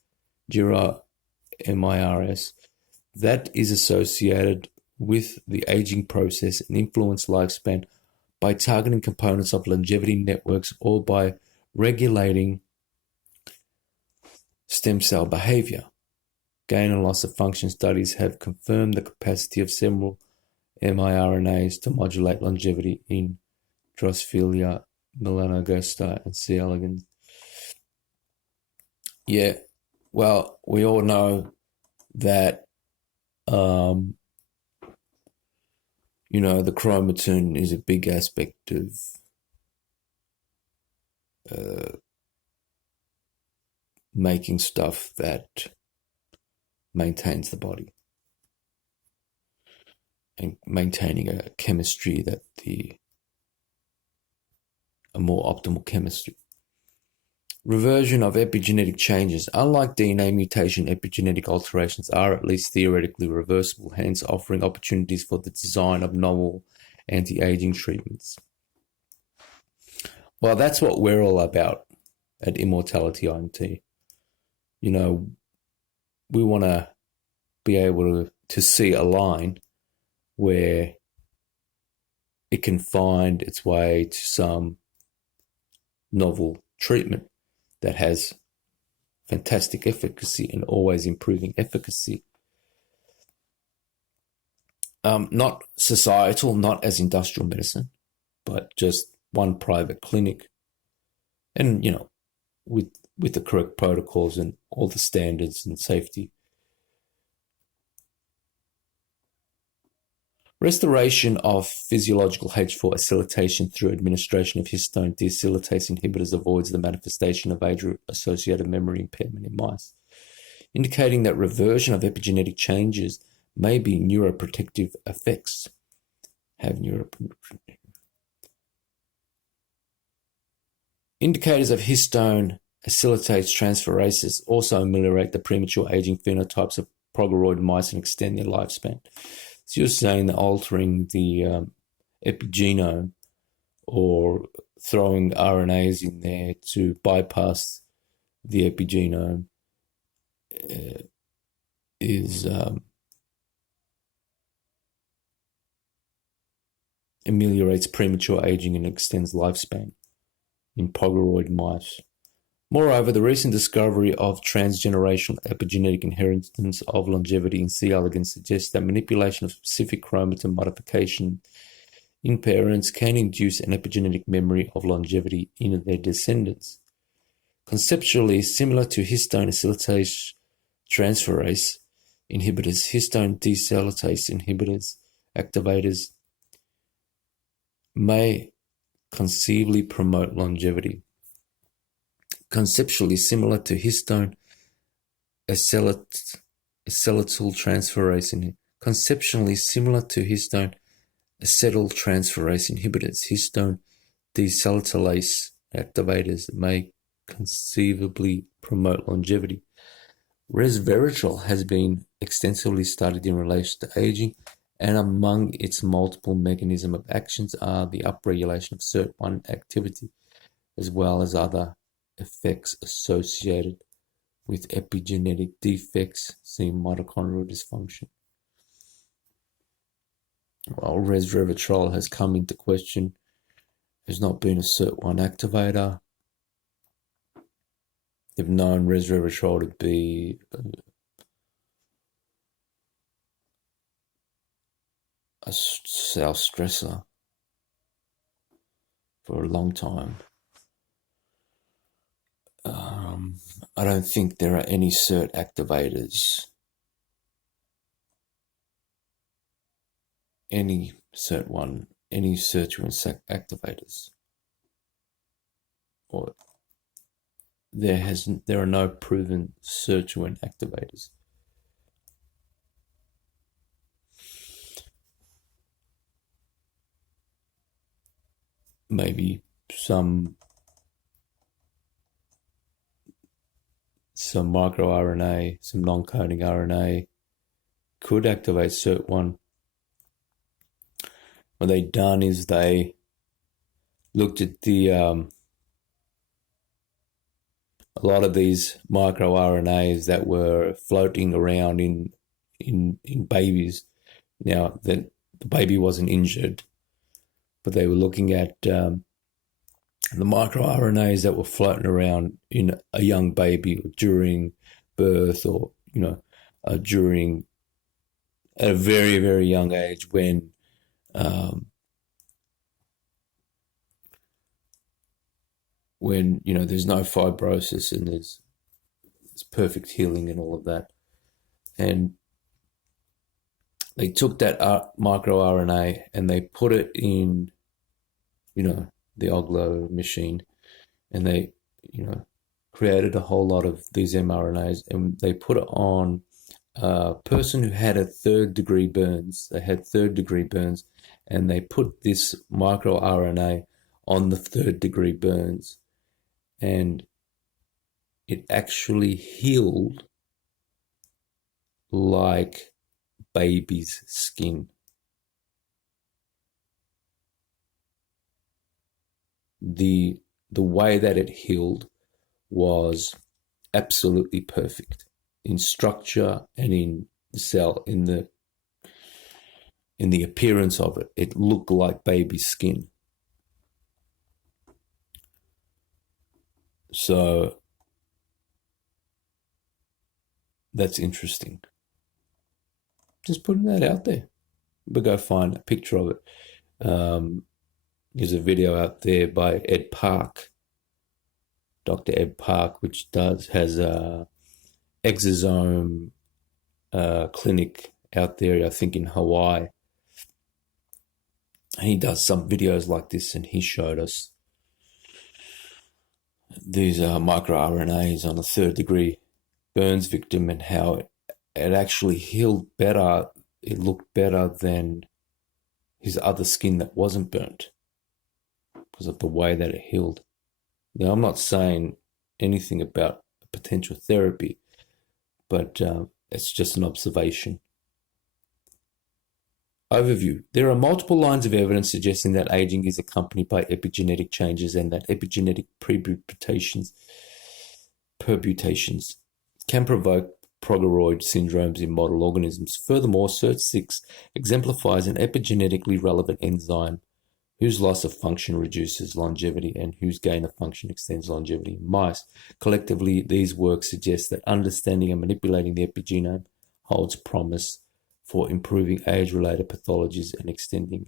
miRs, that is associated with the aging process and influence lifespan by targeting components of longevity networks or by regulating stem cell behavior. Gain and loss of function studies have confirmed the capacity of several miRNAs to modulate longevity in Drosophila melanogaster and C. elegans. Yeah, well, we all know that the chromatin is a big aspect of making stuff that maintains the body and maintaining a chemistry a more optimal chemistry. Reversion of epigenetic changes. Unlike DNA mutation, epigenetic alterations are at least theoretically reversible, hence offering opportunities for the design of novel anti-aging treatments. Well, that's what we're all about at Immortality IMT. We want to be able to see a line where it can find its way to some novel treatment that has fantastic efficacy and always improving efficacy. Not societal, not as industrial medicine, but just one private clinic. And, with the correct protocols and all the standards and safety. Restoration of physiological H4 acylation through administration of histone deacylase inhibitors avoids the manifestation of age-associated memory impairment in mice, indicating that reversion of epigenetic changes may be neuroprotective effects. Indicators of histone acylase transferases also ameliorate the premature aging phenotypes of progeroid mice and extend their lifespan. So you're saying that altering the epigenome or throwing RNAs in there to bypass the epigenome ameliorates premature aging and extends lifespan in progeroid mice. Moreover, the recent discovery of transgenerational epigenetic inheritance of longevity in C. elegans suggests that manipulation of specific chromatin modification in parents can induce an epigenetic memory of longevity in their descendants. Conceptually similar to histone acylase transferase inhibitors, histone deacylase inhibitors, activators may conceivably promote longevity. Conceptually similar to histone acetyltransferase inhibitors, histone deacylase activators may conceivably promote longevity. Resveratrol has been extensively studied in relation to aging, and among its multiple mechanisms of actions are the upregulation of SIRT1 activity, as well as other effects associated with epigenetic defects, seeing mitochondrial dysfunction. While resveratrol has come into question, has not been a SIRT1 activator. They've known resveratrol to be a cell stressor for a long time. I don't think there are any SIRT activators, any SIRT1 activators, or there are no proven SIRT1 activators. maybe some microRNA, some non-coding RNA could activate SIRT1. What they done is they looked at a lot of these microRNAs that were floating around in babies. Now, the baby wasn't injured, but they were looking at the microRNAs that were floating around in a young baby during birth, or during at a very, very young age when there's no fibrosis and there's perfect healing and all of that. And they took that microRNA and they put it in, the Oglo machine, and they, created a whole lot of these mRNAs, and they put it on a person who had a third-degree burns. They had third-degree burns, and they put this microRNA on the third-degree burns, and it actually healed like baby's skin. The way that it healed was absolutely perfect in structure and in the cell, in the appearance of it. It looked like baby skin. So that's interesting. Just putting that out there. But go find a picture of it. There's a video out there by Ed Park, Dr. Ed Park, which has a exosome clinic out there, I think in Hawaii. And he does some videos like this, and he showed us these microRNAs on a third-degree burns victim and how it actually healed better. It looked better than his other skin that wasn't burnt because of the way that it healed. Now, I'm not saying anything about potential therapy, but it's just an observation. Overview. There are multiple lines of evidence suggesting that aging is accompanied by epigenetic changes and that epigenetic permutations can provoke progeroid syndromes in model organisms. Furthermore, SIRT6 exemplifies an epigenetically relevant enzyme whose loss of function reduces longevity and whose gain of function extends longevity in mice. Collectively, these works suggest that understanding and manipulating the epigenome holds promise for improving age-related pathologies and extending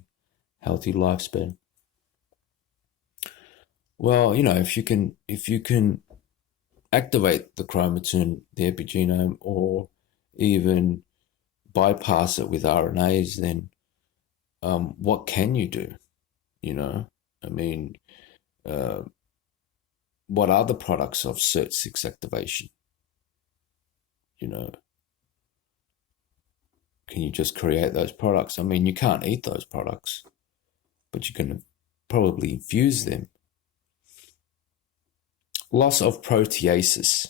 healthy lifespan. Well, if you can activate the chromatin, the epigenome, or even bypass it with RNAs, then what can you do? What are the products of SIRT6 activation? Can you just create those products? You can't eat those products, but you can probably infuse them. Loss of proteasis.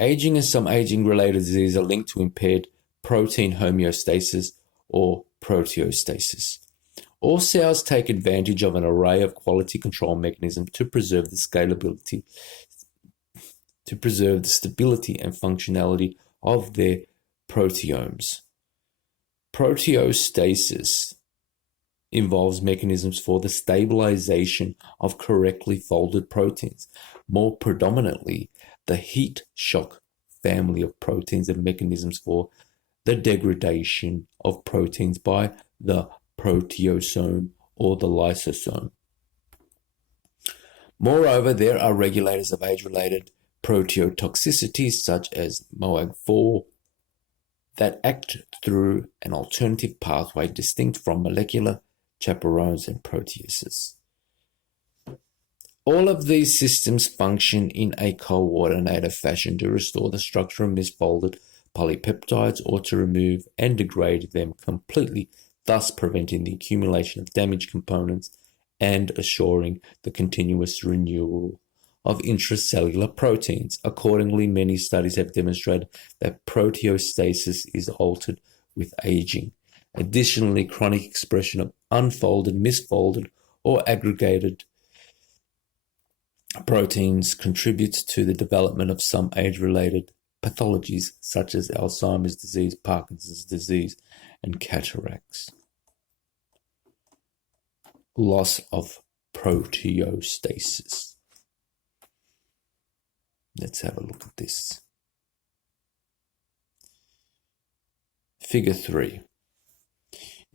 Aging and some aging-related diseases are linked to impaired protein homeostasis or proteostasis. All cells take advantage of an array of quality control mechanisms to preserve the scalability, to preserve the stability and functionality of their proteomes. Proteostasis involves mechanisms for the stabilization of correctly folded proteins, more predominantly the heat shock family of proteins, and mechanisms for the degradation of proteins by the proteasome or the lysosome. Moreover, there are regulators of age-related proteotoxicities such as MOAG4 that act through an alternative pathway distinct from molecular chaperones and proteases. All of these systems function in a coordinated fashion to restore the structure of misfolded polypeptides or to remove and degrade them completely, thus preventing the accumulation of damaged components and assuring the continuous renewal of intracellular proteins. Accordingly, many studies have demonstrated that proteostasis is altered with aging. Additionally, chronic expression of unfolded, misfolded, or aggregated proteins contributes to the development of some age-related pathologies such as Alzheimer's disease, Parkinson's disease, and cataracts. Loss of proteostasis. Let's have a look at this. Figure 3.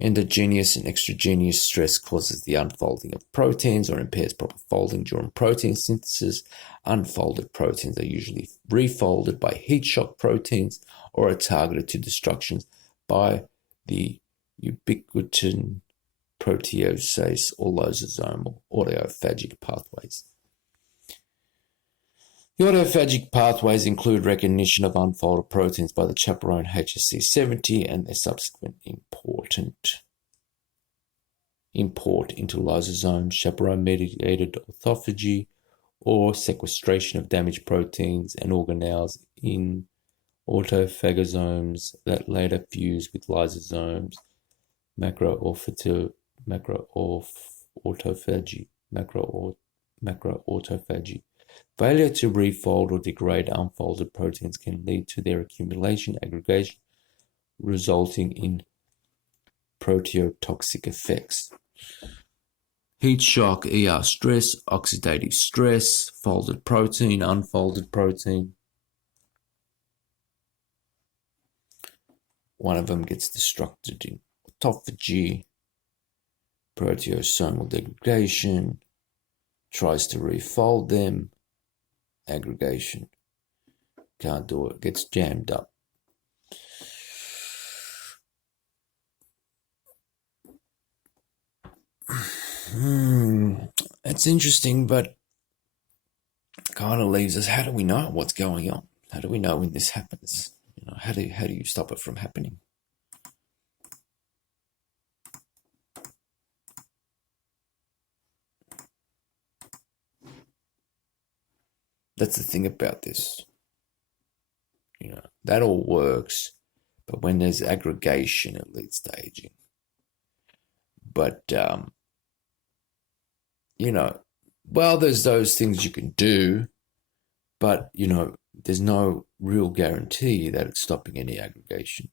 Endogenous and extragenous stress causes the unfolding of proteins or impairs proper folding during protein synthesis. Unfolded proteins are usually refolded by heat shock proteins or are targeted to destruction by the ubiquitin proteasase or lysosomal autophagic pathways. The autophagic pathways include recognition of unfolded proteins by the chaperone HSC70 and their subsequent import into lysosomes, chaperone-mediated autophagy, or sequestration of damaged proteins and organelles in autophagosomes that later fuse with lysosomes, macroautophagy. Failure to refold or degrade unfolded proteins can lead to their accumulation, aggregation, resulting in proteotoxic effects. Heat shock, ER stress, oxidative stress, folded protein, unfolded protein. One of them gets destructed in autophagy, proteasomal degradation, tries to refold them, aggregation, can't do it, gets jammed up. It's interesting, but kind of leaves us, how do we know what's going on? How do we know when this happens? How do you stop it from happening? That's the thing about this. That all works, but when there's aggregation, it leads to aging. But, there's those things you can do, but, there's no real guarantee that it's stopping any aggregation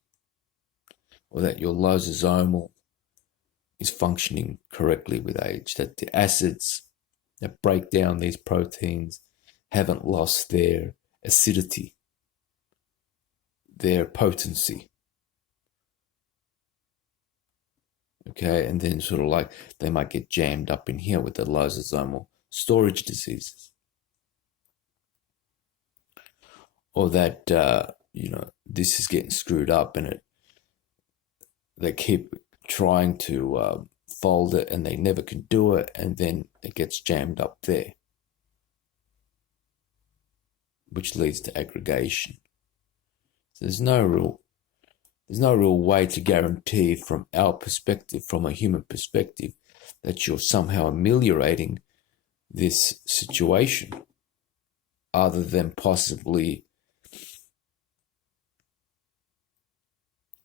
or that your lysosomal is functioning correctly with age, that the acids that break down these proteins haven't lost their acidity, their potency. Okay, and then sort of like they might get jammed up in here with the lysosomal storage diseases. Or that, this is getting screwed up and they keep trying to fold it and they never can do it, and then it gets jammed up there, which leads to aggregation. So there's no real way to guarantee from our perspective, from a human perspective, that you're somehow ameliorating this situation, other than possibly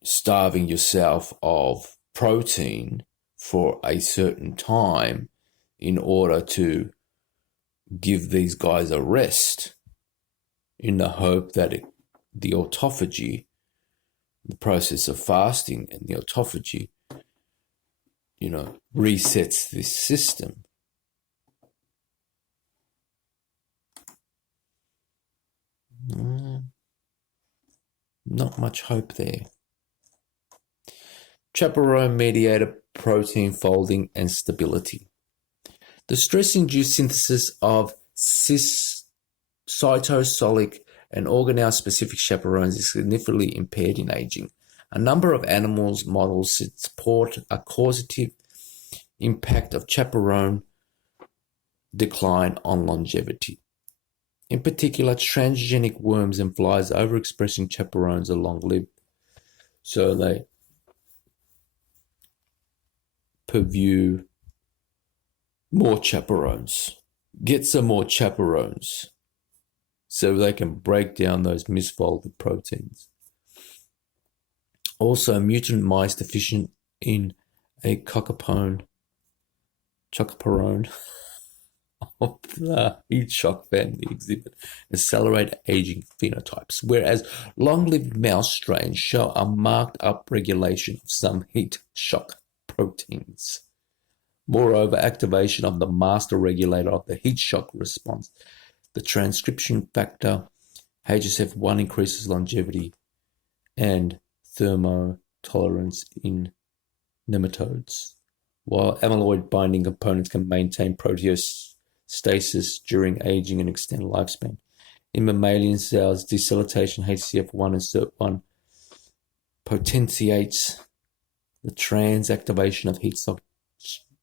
starving yourself of protein for a certain time in order to give these guys a rest, in the hope that the autophagy, the process of fasting and the autophagy, resets this system. Not much hope there. Chaperone-mediated protein folding and stability. The stress-induced synthesis of cytosolic and organelle-specific chaperones is significantly impaired in aging. A number of animals models support a causative impact of chaperone decline on longevity. In particular, transgenic worms and flies overexpressing chaperones are long-lived, so they purview more chaperones. Get some more chaperones so they can break down those misfolded proteins. Also, mutant mice deficient in a chaperone of the heat shock family exhibit accelerated aging phenotypes, whereas long-lived mouse strains show a marked upregulation of some heat shock proteins. Moreover, activation of the master regulator of the heat shock response, the transcription factor HSF1, increases longevity and thermotolerance in nematodes, while amyloid binding components can maintain proteostasis during aging and extend lifespan. In mammalian cells, desiltation HCF1 and SIRT1 potentiates the transactivation of heat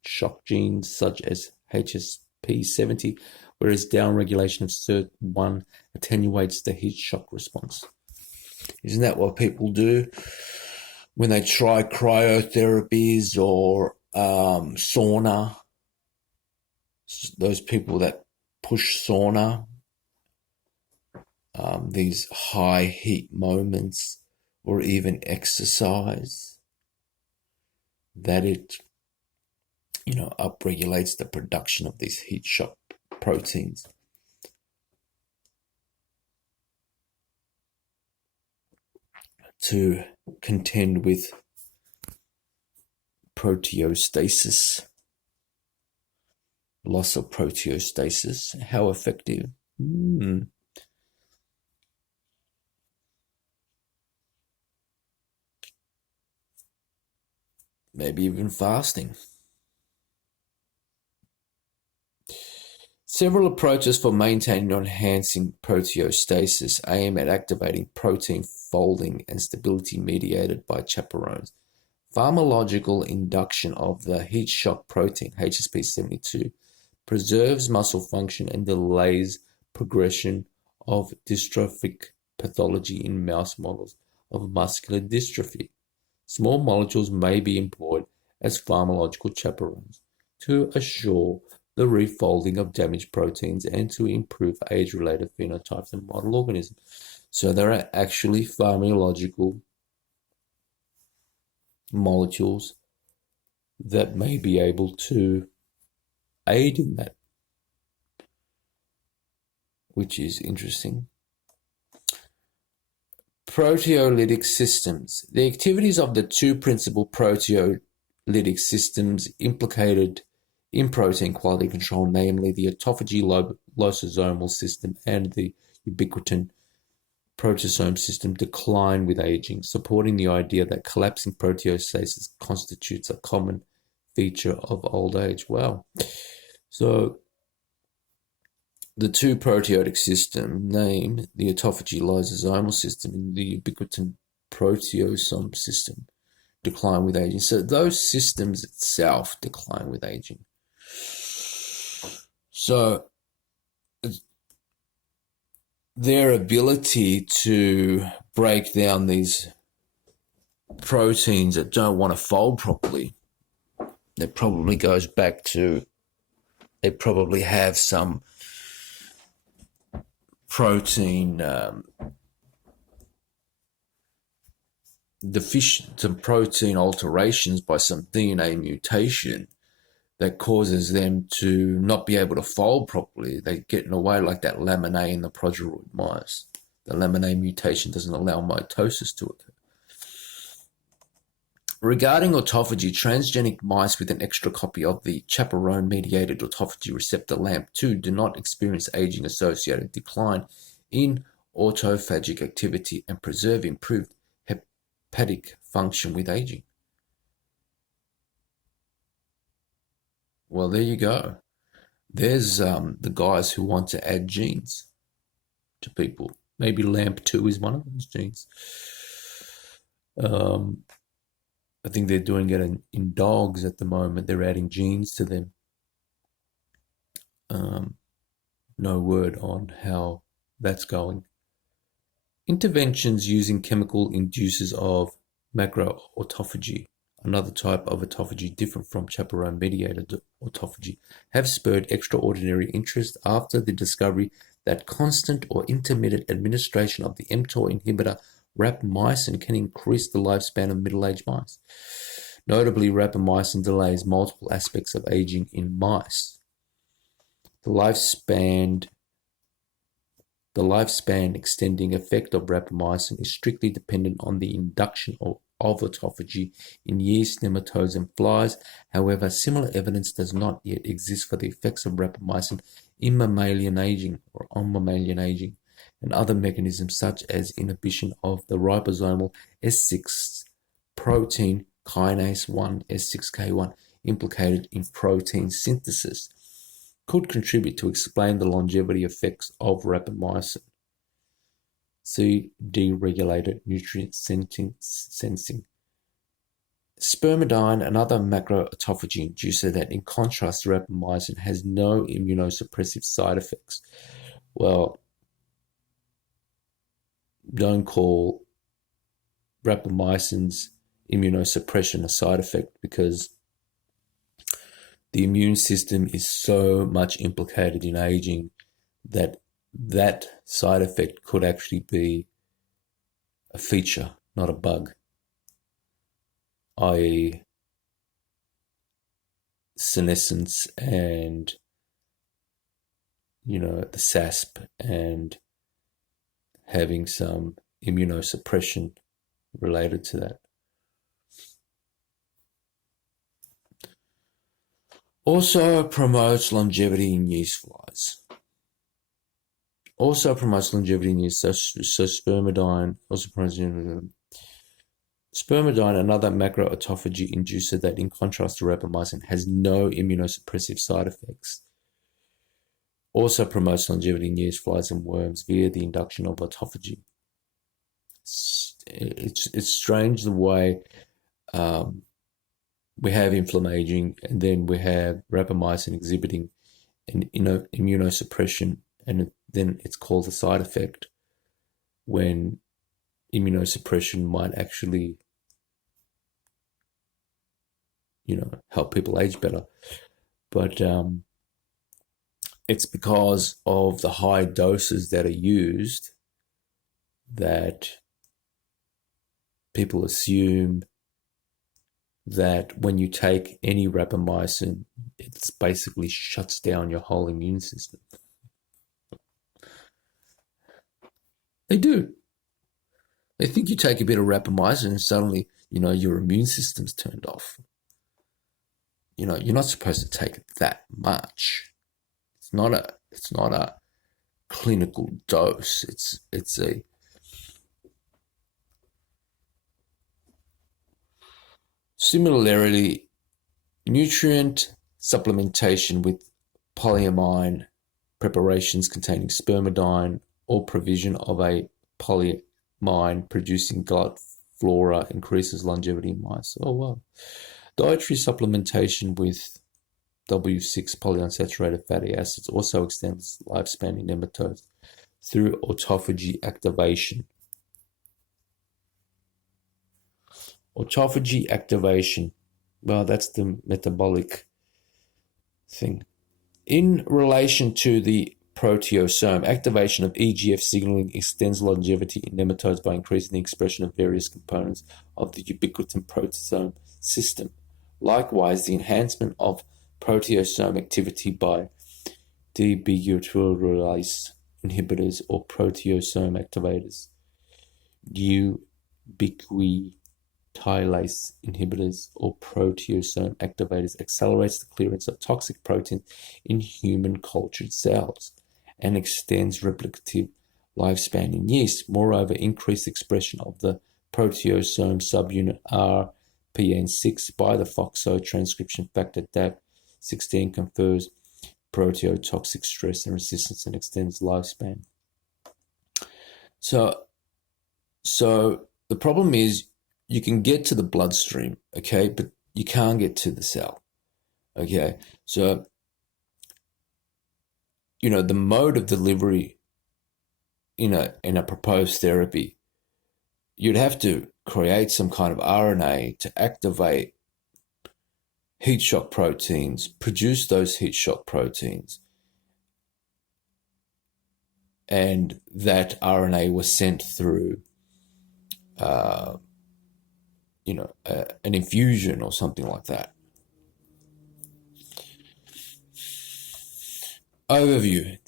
shock genes such as HSP70, whereas downregulation of SIRT1 attenuates the heat shock response. Isn't that what people do when they try cryotherapies or sauna? Those people that push sauna, these high heat moments, or even exercise, that it, upregulates the production of these heat shock proteins. To contend with proteostasis, loss of proteostasis. How effective? Maybe even fasting. Several approaches for maintaining or enhancing proteostasis aim at activating protein folding and stability mediated by chaperones. Pharmacological induction of the heat shock protein, HSP72, preserves muscle function and delays progression of dystrophic pathology in mouse models of muscular dystrophy. Small molecules may be employed as pharmacological chaperones to assure the refolding of damaged proteins and to improve age-related phenotypes in model organisms. So there are actually pharmacological molecules that may be able to aid in that, which is interesting. Proteolytic systems. The activities of the two principal proteolytic systems implicated in protein quality control, namely the autophagy lysosomal system and the ubiquitin proteasome system, decline with aging, supporting the idea that collapsing proteostasis constitutes a common feature of old age. Wow. So the two proteolytic systems, named the autophagy lysosomal system and the ubiquitin proteasome system, decline with aging. So those systems itself decline with aging. So their ability to break down these proteins that don't want to fold properly, that probably goes back to, they probably have some protein deficient, some protein alterations by some DNA mutation that causes them to not be able to fold properly. They get in a way, like that laminae in the progeroid mice. The laminae mutation doesn't allow mitosis to occur. Regarding autophagy, transgenic mice with an extra copy of the chaperone-mediated autophagy receptor LAMP2 do not experience aging-associated decline in autophagic activity and preserve improved hepatic function with aging. Well, there you go. There's the guys who want to add genes to people. Maybe LAMP2 is one of those genes. I think they're doing it in dogs at the moment. They're adding genes to them. No word on how that's going. Interventions using chemical inducers of macroautophagy another type of autophagy different from chaperone-mediated autophagy, have spurred extraordinary interest after the discovery that constant or intermittent administration of the mTOR inhibitor rapamycin can increase the lifespan of middle-aged mice. Notably, rapamycin delays multiple aspects of aging in mice. The lifespan extending effect of rapamycin is strictly dependent on the induction of autophagy in yeast, nematodes, and flies. However, similar evidence does not yet exist for the effects of rapamycin in mammalian aging or on mammalian aging, and other mechanisms such as inhibition of the ribosomal S6 protein kinase 1 S6K1 implicated in protein synthesis could contribute to explain the longevity effects of rapamycin. See deregulated nutrient sensing. Spermidine, another macroautophagy inducer that, in contrast to rapamycin, has no immunosuppressive side effects. Well, don't call rapamycin's immunosuppression a side effect, because the immune system is so much implicated in aging that that side effect could actually be a feature, not a bug, i.e. senescence and, the SASP and having some immunosuppression related to that. Also promotes longevity in yeast flies. Also promotes longevity in yeast, so spermidine also promotes spermidine, another macroautophagy inducer that, in contrast to rapamycin, has no immunosuppressive side effects. Also promotes longevity in yeast flies and worms via the induction of autophagy. It's strange the way we have inflammaging, and then we have rapamycin exhibiting an immunosuppression, and then it's called a side effect when immunosuppression might actually, help people age better. But it's because of the high doses that are used that people assume that when you take any rapamycin, it basically shuts down your whole immune system. They do. They think you take a bit of rapamycin and suddenly, your immune system's turned off. You're not supposed to take that much. It's not a clinical dose. It's a similarly, nutrient supplementation with polyamine preparations containing spermidine or provision of a polyamine producing gut flora increases longevity in mice. Oh, wow. Dietary supplementation with W6 polyunsaturated fatty acids also extends lifespan in nematodes through autophagy activation. Autophagy activation, well, that's the metabolic thing. In relation to the proteasome, activation of EGF signaling extends longevity in nematodes by increasing the expression of various components of the ubiquitin proteasome system. Likewise, the enhancement of proteasome activity by debutyrylase inhibitors or proteasome activators, ubiquitinase inhibitors or proteasome activators, accelerates the clearance of toxic proteins in human cultured cells and extends replicative lifespan in yeast. Moreover, increased expression of the proteasome subunit RPN6 by the FOXO transcription factor DAP16 confers proteotoxic stress and resistance and extends lifespan. So the problem is you can get to the bloodstream, okay, but you can't get to the cell, okay? So, the mode of delivery in a proposed therapy you'd have to create some kind of RNA to activate heat shock proteins, produce those heat shock proteins, and that RNA was sent through, an infusion or something like that. Overview.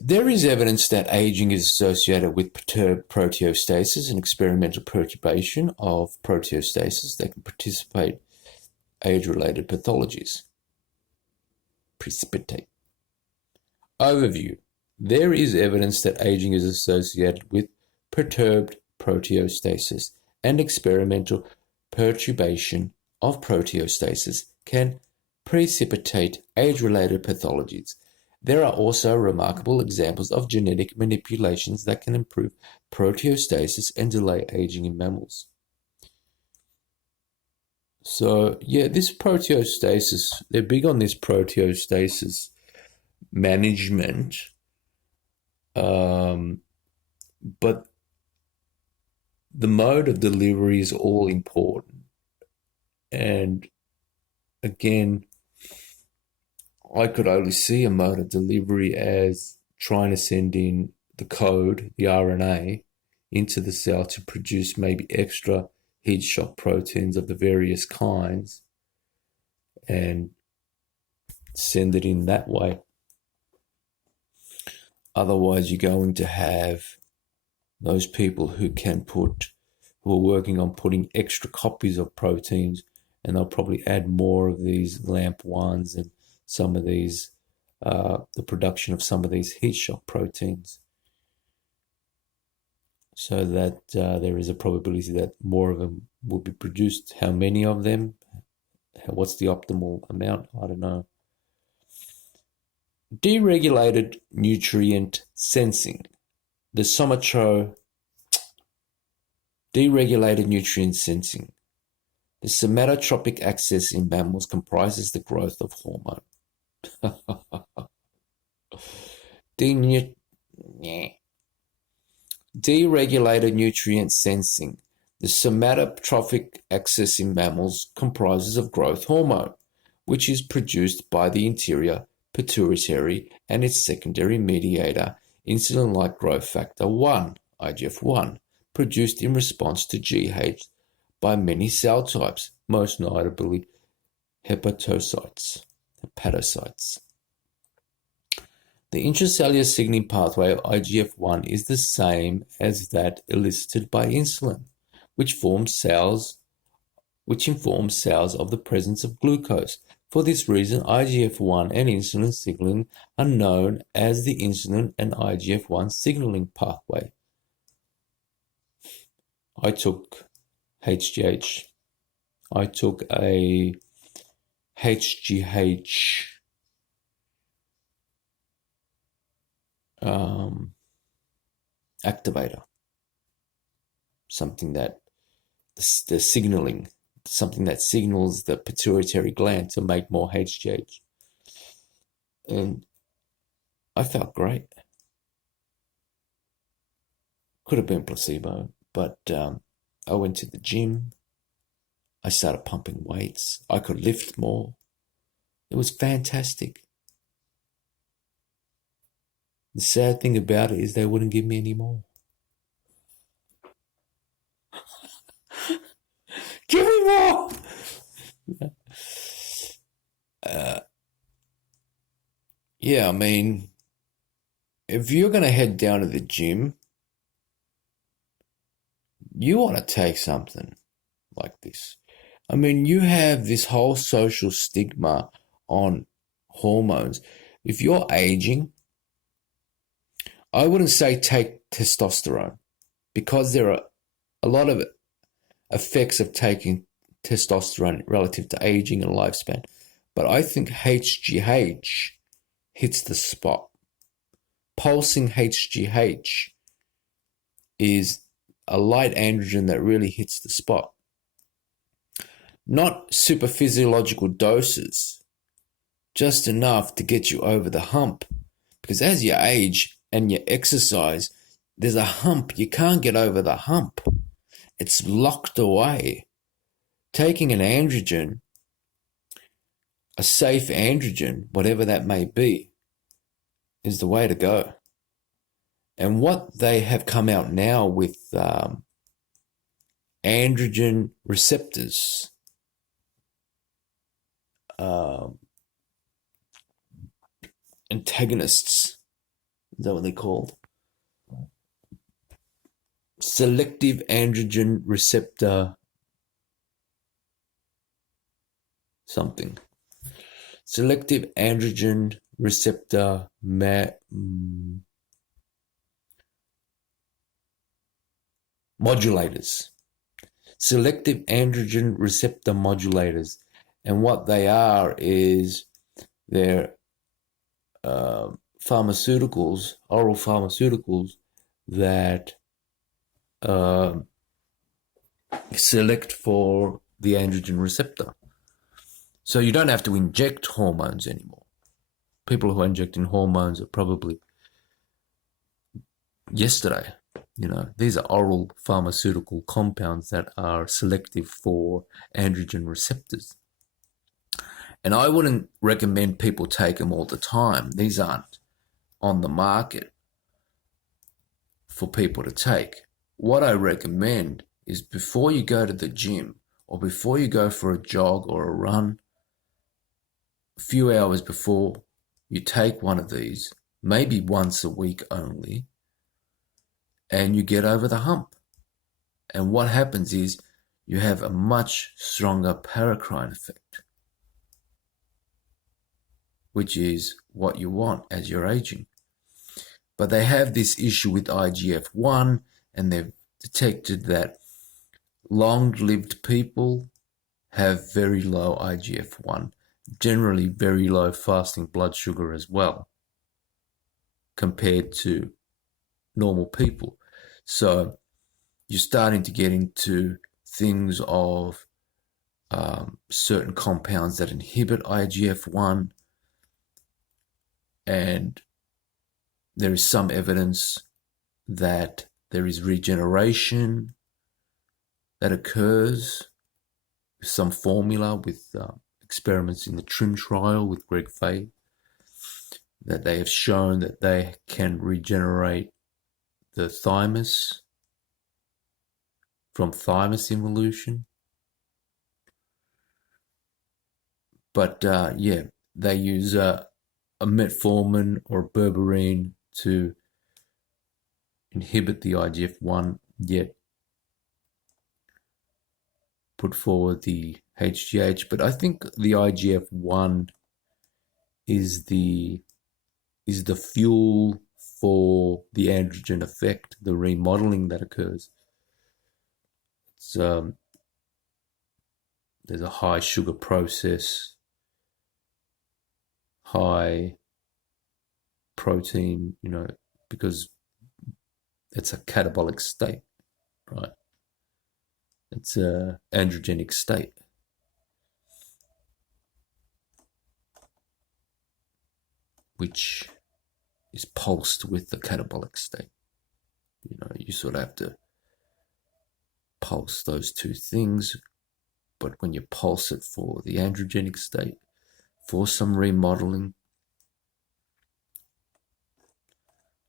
There is evidence that aging is associated with perturbed proteostasis and experimental perturbation of proteostasis that can participate age-related pathologies. Precipitate. Overview. There is evidence that aging is associated with perturbed proteostasis and experimental perturbation of proteostasis can precipitate age-related pathologies. There are also remarkable examples of genetic manipulations that can improve proteostasis and delay aging in mammals. So, this proteostasis, they're big on this proteostasis management, but the mode of delivery is all important. And again, I could only see a mode of delivery as trying to send in the code, the RNA, into the cell to produce maybe extra heat shock proteins of the various kinds and send it in that way. Otherwise, you're going to have those people who are working on putting extra copies of proteins, and they'll probably add more of these LAMP1s and some of these, the production of some of these heat shock proteins, so that there is a probability that more of them will be produced. How many of them? What's the optimal amount? I don't know. Deregulated nutrient sensing. Deregulated nutrient sensing. The somatotropic axis in mammals comprises the growth of hormone. Deregulated nutrient sensing. The somatotropic axis in mammals comprises of growth hormone, which is produced by the interior pituitary and its secondary mediator, insulin-like growth factor 1, IGF-1, produced in response to GH by many cell types, most notably hepatocytes. The intracellular signaling pathway of IGF-1 is the same as that elicited by insulin, which informs cells of the presence of glucose. For this reason, IGF-1 and insulin signaling are known as the insulin and IGF-1 signaling pathway. I took HGH. I took a HGH activator, something that the signaling, something that signals the pituitary gland to make more HGH. And I felt great. Could have been placebo, but I went to the gym. I started pumping weights. I could lift more. It was fantastic. The sad thing about it is they wouldn't give me any more. Give me more! I mean, if you're going to head down to the gym, you want to take something like this. I mean, you have this whole social stigma on hormones. If you're aging, I wouldn't say take testosterone, because there are a lot of effects of taking testosterone relative to aging and lifespan. But I think HGH hits the spot. Pulsing HGH is a light androgen that really hits the spot. Not super physiological doses, just enough to get you over the hump. Because as you age and you exercise, there's a hump. You can't get over the hump. It's locked away. Taking an androgen, a safe androgen, whatever that may be, is the way to go. And what they have come out now with androgen receptors, antagonists, is that what they're called? Selective androgen receptor something. Selective androgen receptor modulators. Selective androgen receptor modulators. And what they are is they're pharmaceuticals, oral pharmaceuticals that select for the androgen receptor. So you don't have to inject hormones anymore. People who are injecting hormones are probably yesterday. These are oral pharmaceutical compounds that are selective for androgen receptors. And I wouldn't recommend people take them all the time. These aren't on the market for people to take. What I recommend is before you go to the gym or before you go for a jog or a run, a few hours before you take one of these, maybe once a week only, and you get over the hump. And what happens is you have a much stronger paracrine effect, which is what you want as you're aging. But they have this issue with IGF-1, and they've detected that long-lived people have very low IGF-1, generally very low fasting blood sugar as well, compared to normal people. So you're starting to get into things of certain compounds that inhibit IGF-1, and there is some evidence that there is regeneration that occurs with some formula, with experiments in the TRIM trial with Greg Fay, that they have shown that they can regenerate the thymus from thymus involution. But they use a metformin or berberine to inhibit the IGF-1, yet put forward the HGH. But I think the IGF-1 is the fuel for the androgen effect, the remodeling that occurs. It's, there's a high sugar process, high protein, because it's a catabolic state, right? It's an androgenic state. Which is pulsed with the catabolic state. You sort of have to pulse those two things, but when you pulse it for the androgenic state, for some remodeling,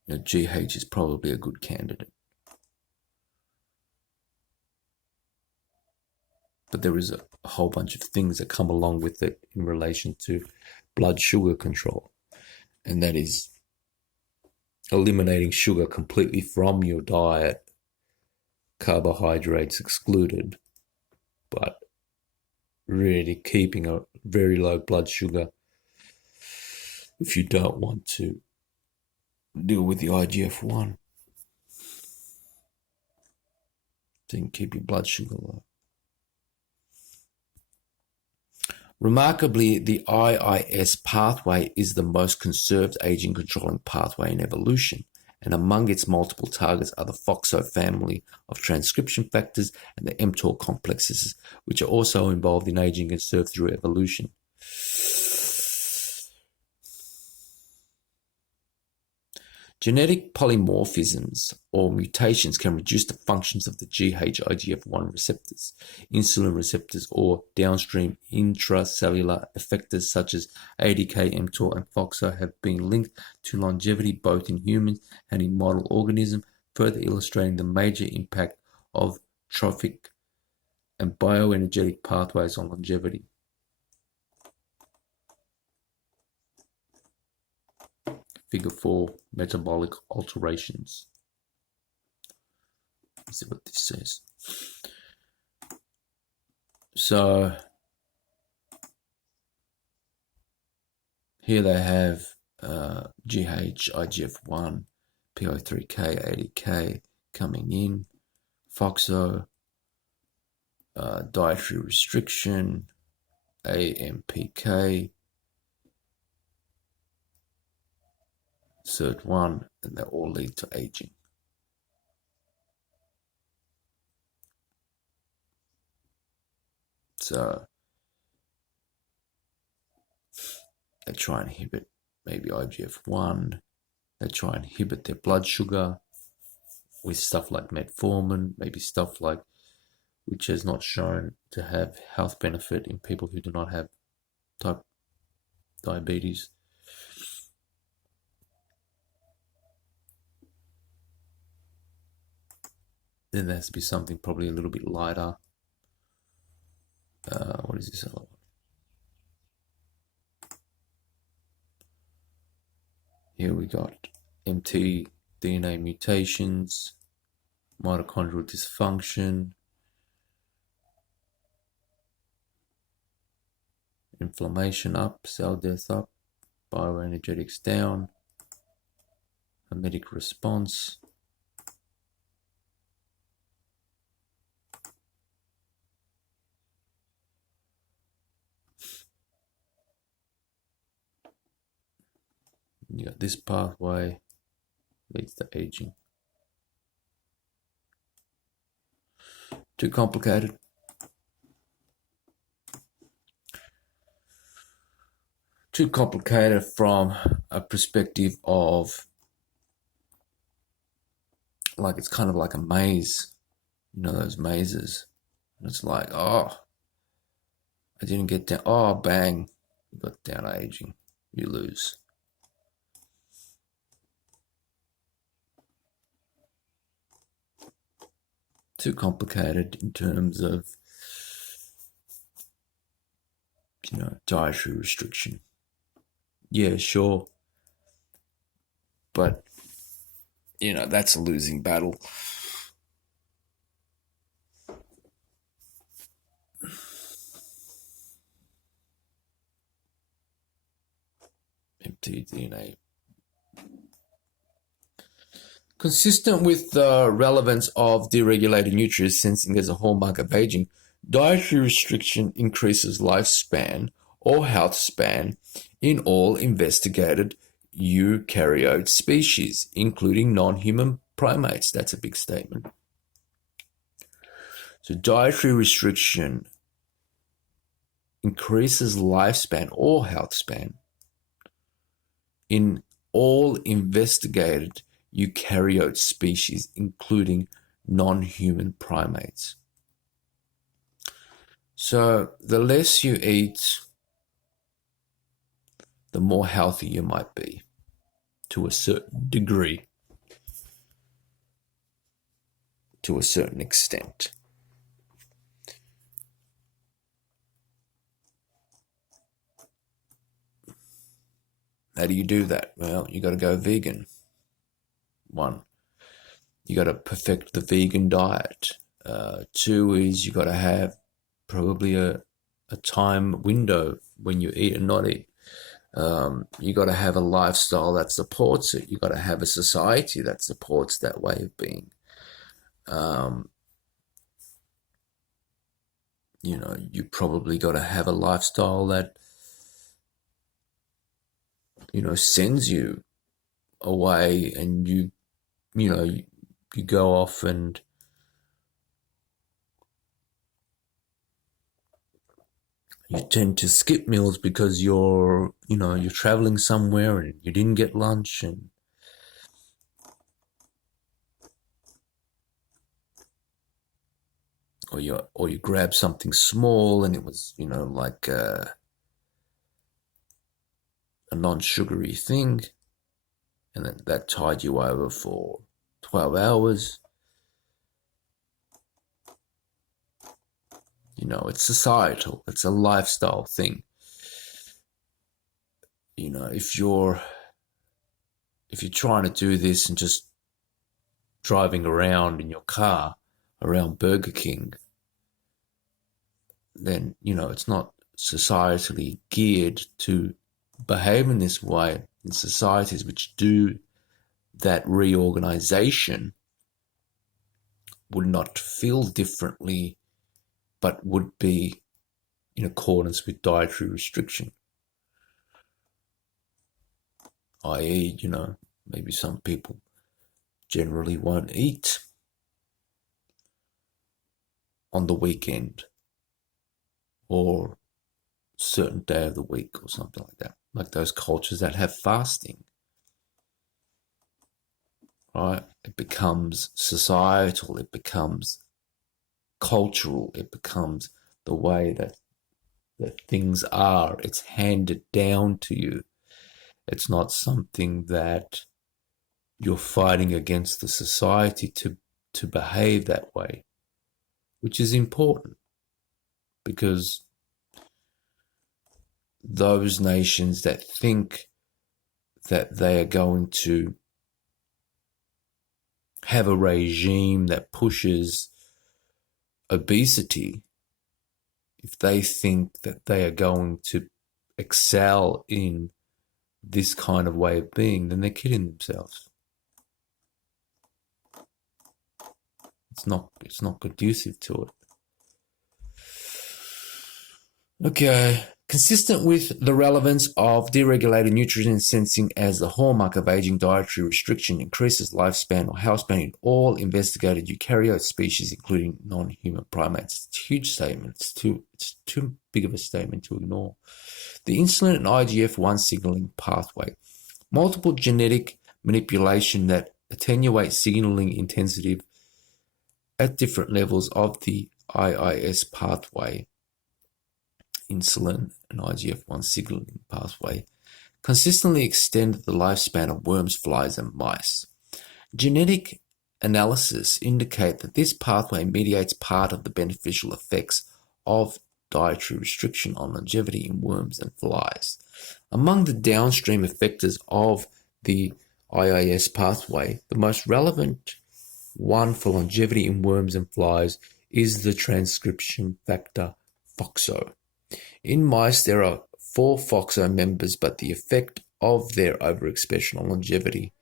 GH is probably a good candidate. But there is a whole bunch of things that come along with it in relation to blood sugar control, and that is eliminating sugar completely from your diet, carbohydrates excluded, but really keeping a very low blood sugar if you don't want to deal with the IGF-1. So you can keep your blood sugar low. Remarkably, the IIS pathway is the most conserved aging controlling pathway in evolution, and among its multiple targets are the FOXO family of transcription factors and the mTOR complexes, which are also involved in aging conserved through evolution. Genetic polymorphisms or mutations can reduce the functions of the GH-IGF-1 receptors, insulin receptors, or downstream intracellular effectors such as ADK, mTOR, and FOXO have been linked to longevity both in humans and in model organisms, further illustrating the major impact of trophic and bioenergetic pathways on longevity. Figure 4, metabolic alterations. Let's see what this says. So here they have GH, IGF-1, PI3K, ADK coming in, FOXO, dietary restriction, AMPK, SIRT1, and they all lead to aging. So they try and inhibit maybe IGF-1, they try and inhibit their blood sugar with stuff like metformin, maybe stuff like, which has not shown to have health benefit in people who do not have type diabetes. Then there has to be something probably a little bit lighter. What is this other one? Here we got mtDNA mutations, mitochondrial dysfunction, inflammation up, cell death up, bioenergetics down, hermetic response. You got this pathway leads to aging. Too complicated. Too complicated from a perspective of, like, it's kind of like a maze, you know, those mazes. And it's like, oh, I didn't get down, oh, bang, you got down aging, you lose. Too complicated in terms of, you know, dietary restriction. Yeah, sure. But, you know, that's a losing battle. mtDNA. Consistent with the relevance of deregulated nutrient sensing as a hallmark of aging, dietary restriction increases lifespan or health span in all investigated eukaryote species, including non-human primates. That's a big statement. So dietary restriction increases lifespan or health span in all investigated eukaryote species, including non-human primates. So the less you eat, the more healthy you might be, to a certain degree, to a certain extent. How do you do that? Well, you got to go vegan. One, you got to perfect the vegan diet. Two is you got to have probably a time window when you eat and not eat. You got to have a lifestyle that supports it. You got to have a society that supports that way of being. You know, you probably got to have a lifestyle that, you know, sends you away, and you go off and you tend to skip meals because you're traveling somewhere and you didn't get lunch, and or you grab something small and it was, like a non-sugary thing, and then that tied you over for 12 hours. It's societal. It's a lifestyle thing. If you're trying to do this and just driving around in your car around Burger King, then, it's not societally geared to behave in this way. In societies which do that reorganization would not feel differently, but would be in accordance with dietary restriction. I.e., maybe some people generally won't eat on the weekend or certain day of the week or something like that. Like those cultures that have fasting, right? It becomes societal, it becomes cultural, it becomes the way that things are. It's handed down to you. It's not something that you're fighting against the society to behave that way, which is important, because those nations that think that they are going to have a regime that pushes obesity, if they think that they are going to excel in this kind of way of being, then they're kidding themselves. It's not conducive to it. Okay. Consistent with the relevance of deregulated nutrient sensing as the hallmark of aging, dietary restriction increases lifespan or health span in all investigated eukaryote species, including non-human primates. It's a huge statement. It's too big of a statement to ignore. The insulin and IGF-1 signaling pathway. Multiple genetic manipulation that attenuates signaling intensity at different levels of the IIS pathway, insulin and IGF-1 signaling pathway, consistently extend the lifespan of worms, flies, and mice. Genetic analysis indicate that this pathway mediates part of the beneficial effects of dietary restriction on longevity in worms and flies. Among the downstream effectors of the IIS pathway, the most relevant one for longevity in worms and flies is the transcription factor FOXO. In mice, there are 4 FOXO members, but the effect of their overexpression on longevity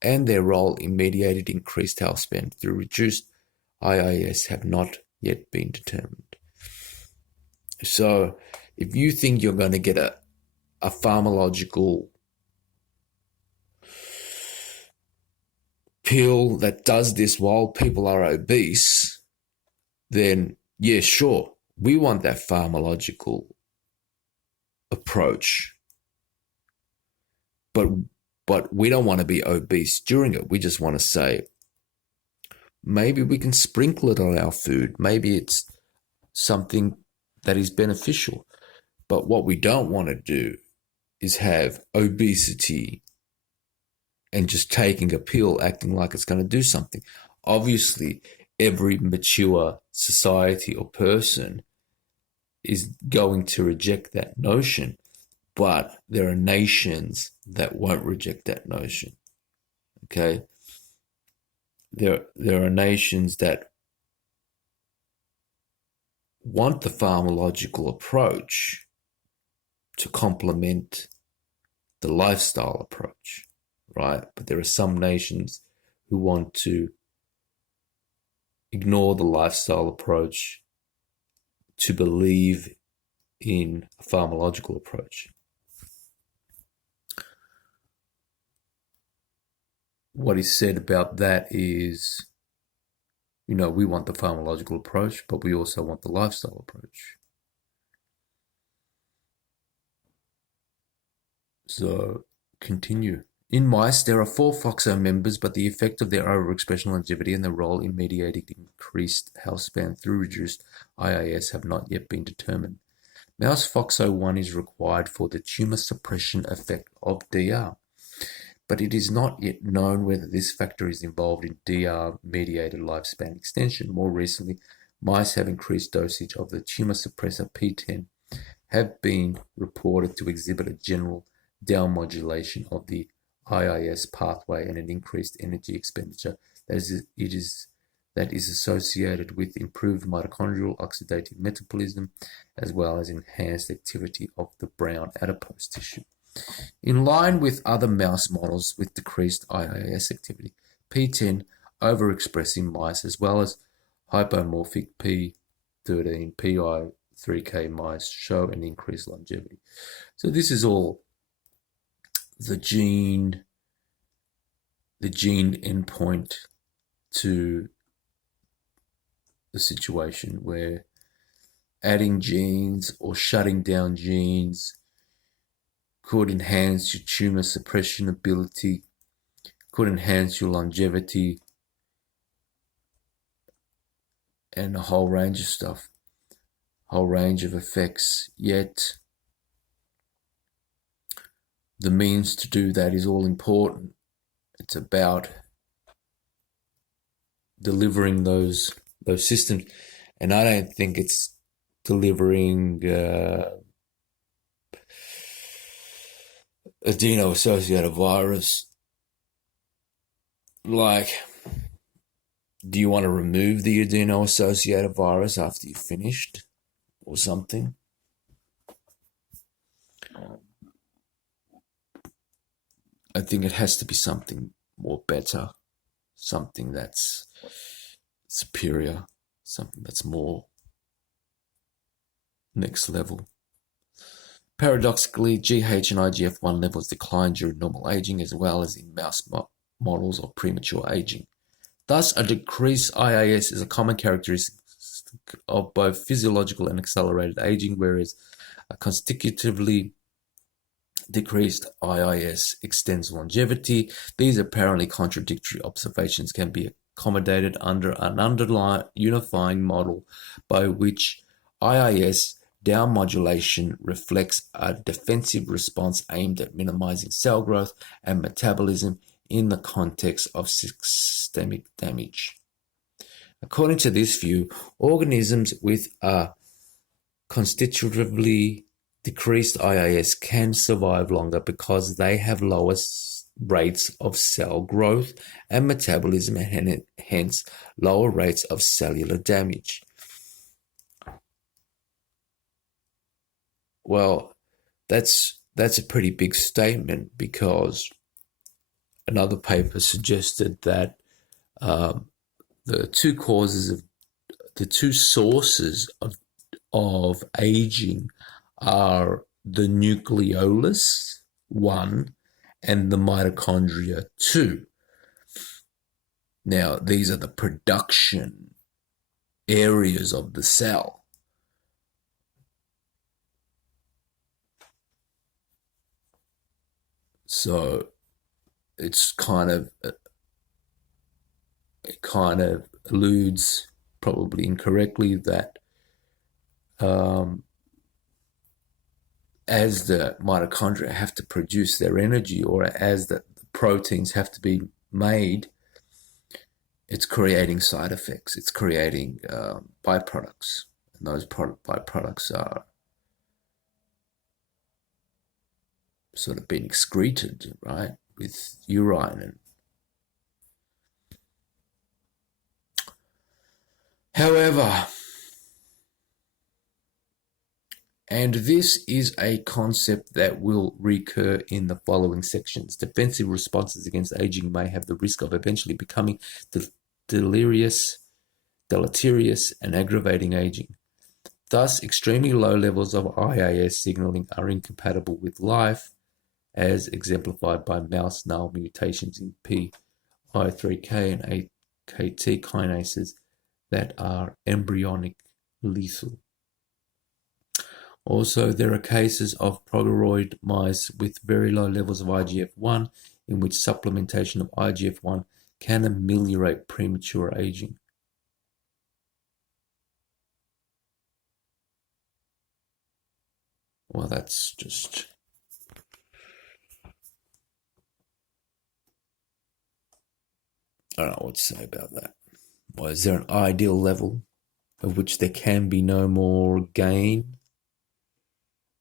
and their role in mediated increased health span through reduced IIS have not yet been determined. So if you think you're going to get a pharmacological pill that does this while people are obese, then yeah, sure, we want that pharmacological approach, but we don't want to be obese during it. We just want to say, maybe we can sprinkle it on our food. Maybe it's something that is beneficial. But what we don't want to do is have obesity and just taking a pill acting like it's going to do something. Obviously, every mature society or person is going to reject that notion, but there are nations that won't reject that notion. Okay? There are nations that want the pharmacological approach to complement the lifestyle approach, right? But there are some nations who want to ignore the lifestyle approach to believe in a pharmacological approach. What is said about that is, we want the pharmacological approach, but we also want the lifestyle approach. So continue In mice, there are 4 FOXO members, but the effect of their overexpression, longevity, and their role in mediating increased health span through reduced IIS have not yet been determined. Mouse FOXO1 is required for the tumor suppression effect of DR, but it is not yet known whether this factor is involved in DR-mediated lifespan extension. More recently, mice have increased dosage of the tumor suppressor P10 have been reported to exhibit a general downmodulation of the IIS pathway and an increased energy expenditure that is associated with improved mitochondrial oxidative metabolism as well as enhanced activity of the brown adipose tissue. In line with other mouse models with decreased IIS activity, P10 overexpressing mice as well as hypomorphic P13, PI3K mice show an increased longevity. So this is all the gene endpoint to the situation where adding genes or shutting down genes could enhance your tumor suppression ability, could enhance your longevity, and a whole range of stuff, whole range of effects. Yet the means to do that is all important. It's about delivering those systems, and I don't think it's delivering adeno-associated virus. Like, do you want to remove the adeno-associated virus after you've finished or something? I think it has to be something more better, something that's superior, something that's more next level. Paradoxically, GH and IGF-1 levels decline during normal aging as well as in mouse models of premature aging. Thus, a decreased IIS is a common characteristic of both physiological and accelerated aging, whereas a constitutively decreased IIS extends longevity. These apparently contradictory observations can be accommodated under an underlying unifying model by which IIS downmodulation reflects a defensive response aimed at minimizing cell growth and metabolism in the context of systemic damage. According to this view, organisms with a constitutively decreased IIS can survive longer because they have lower rates of cell growth and metabolism and hence lower rates of cellular damage. Well, that's a pretty big statement, because another paper suggested that the two sources of aging are the nucleolus 1 and the mitochondria 2. Now, these are the production areas of the cell. So it kind of alludes, probably incorrectly, that as the mitochondria have to produce their energy, or as the proteins have to be made, it's creating side effects. It's creating byproducts, and those byproducts are sort of being excreted, right, with urine. However, and this is a concept that will recur in the following sections. Defensive responses against aging may have the risk of eventually becoming deleterious and aggravating aging. Thus, extremely low levels of IIS signaling are incompatible with life, as exemplified by mouse null mutations in PI3K and AKT kinases that are embryonic lethal. Also, there are cases of progoroid mice with very low levels of IGF-1 in which supplementation of IGF-1 can ameliorate premature aging. Well, that's just... I don't know what to say about that. Well, is there an ideal level of which there can be no more gain?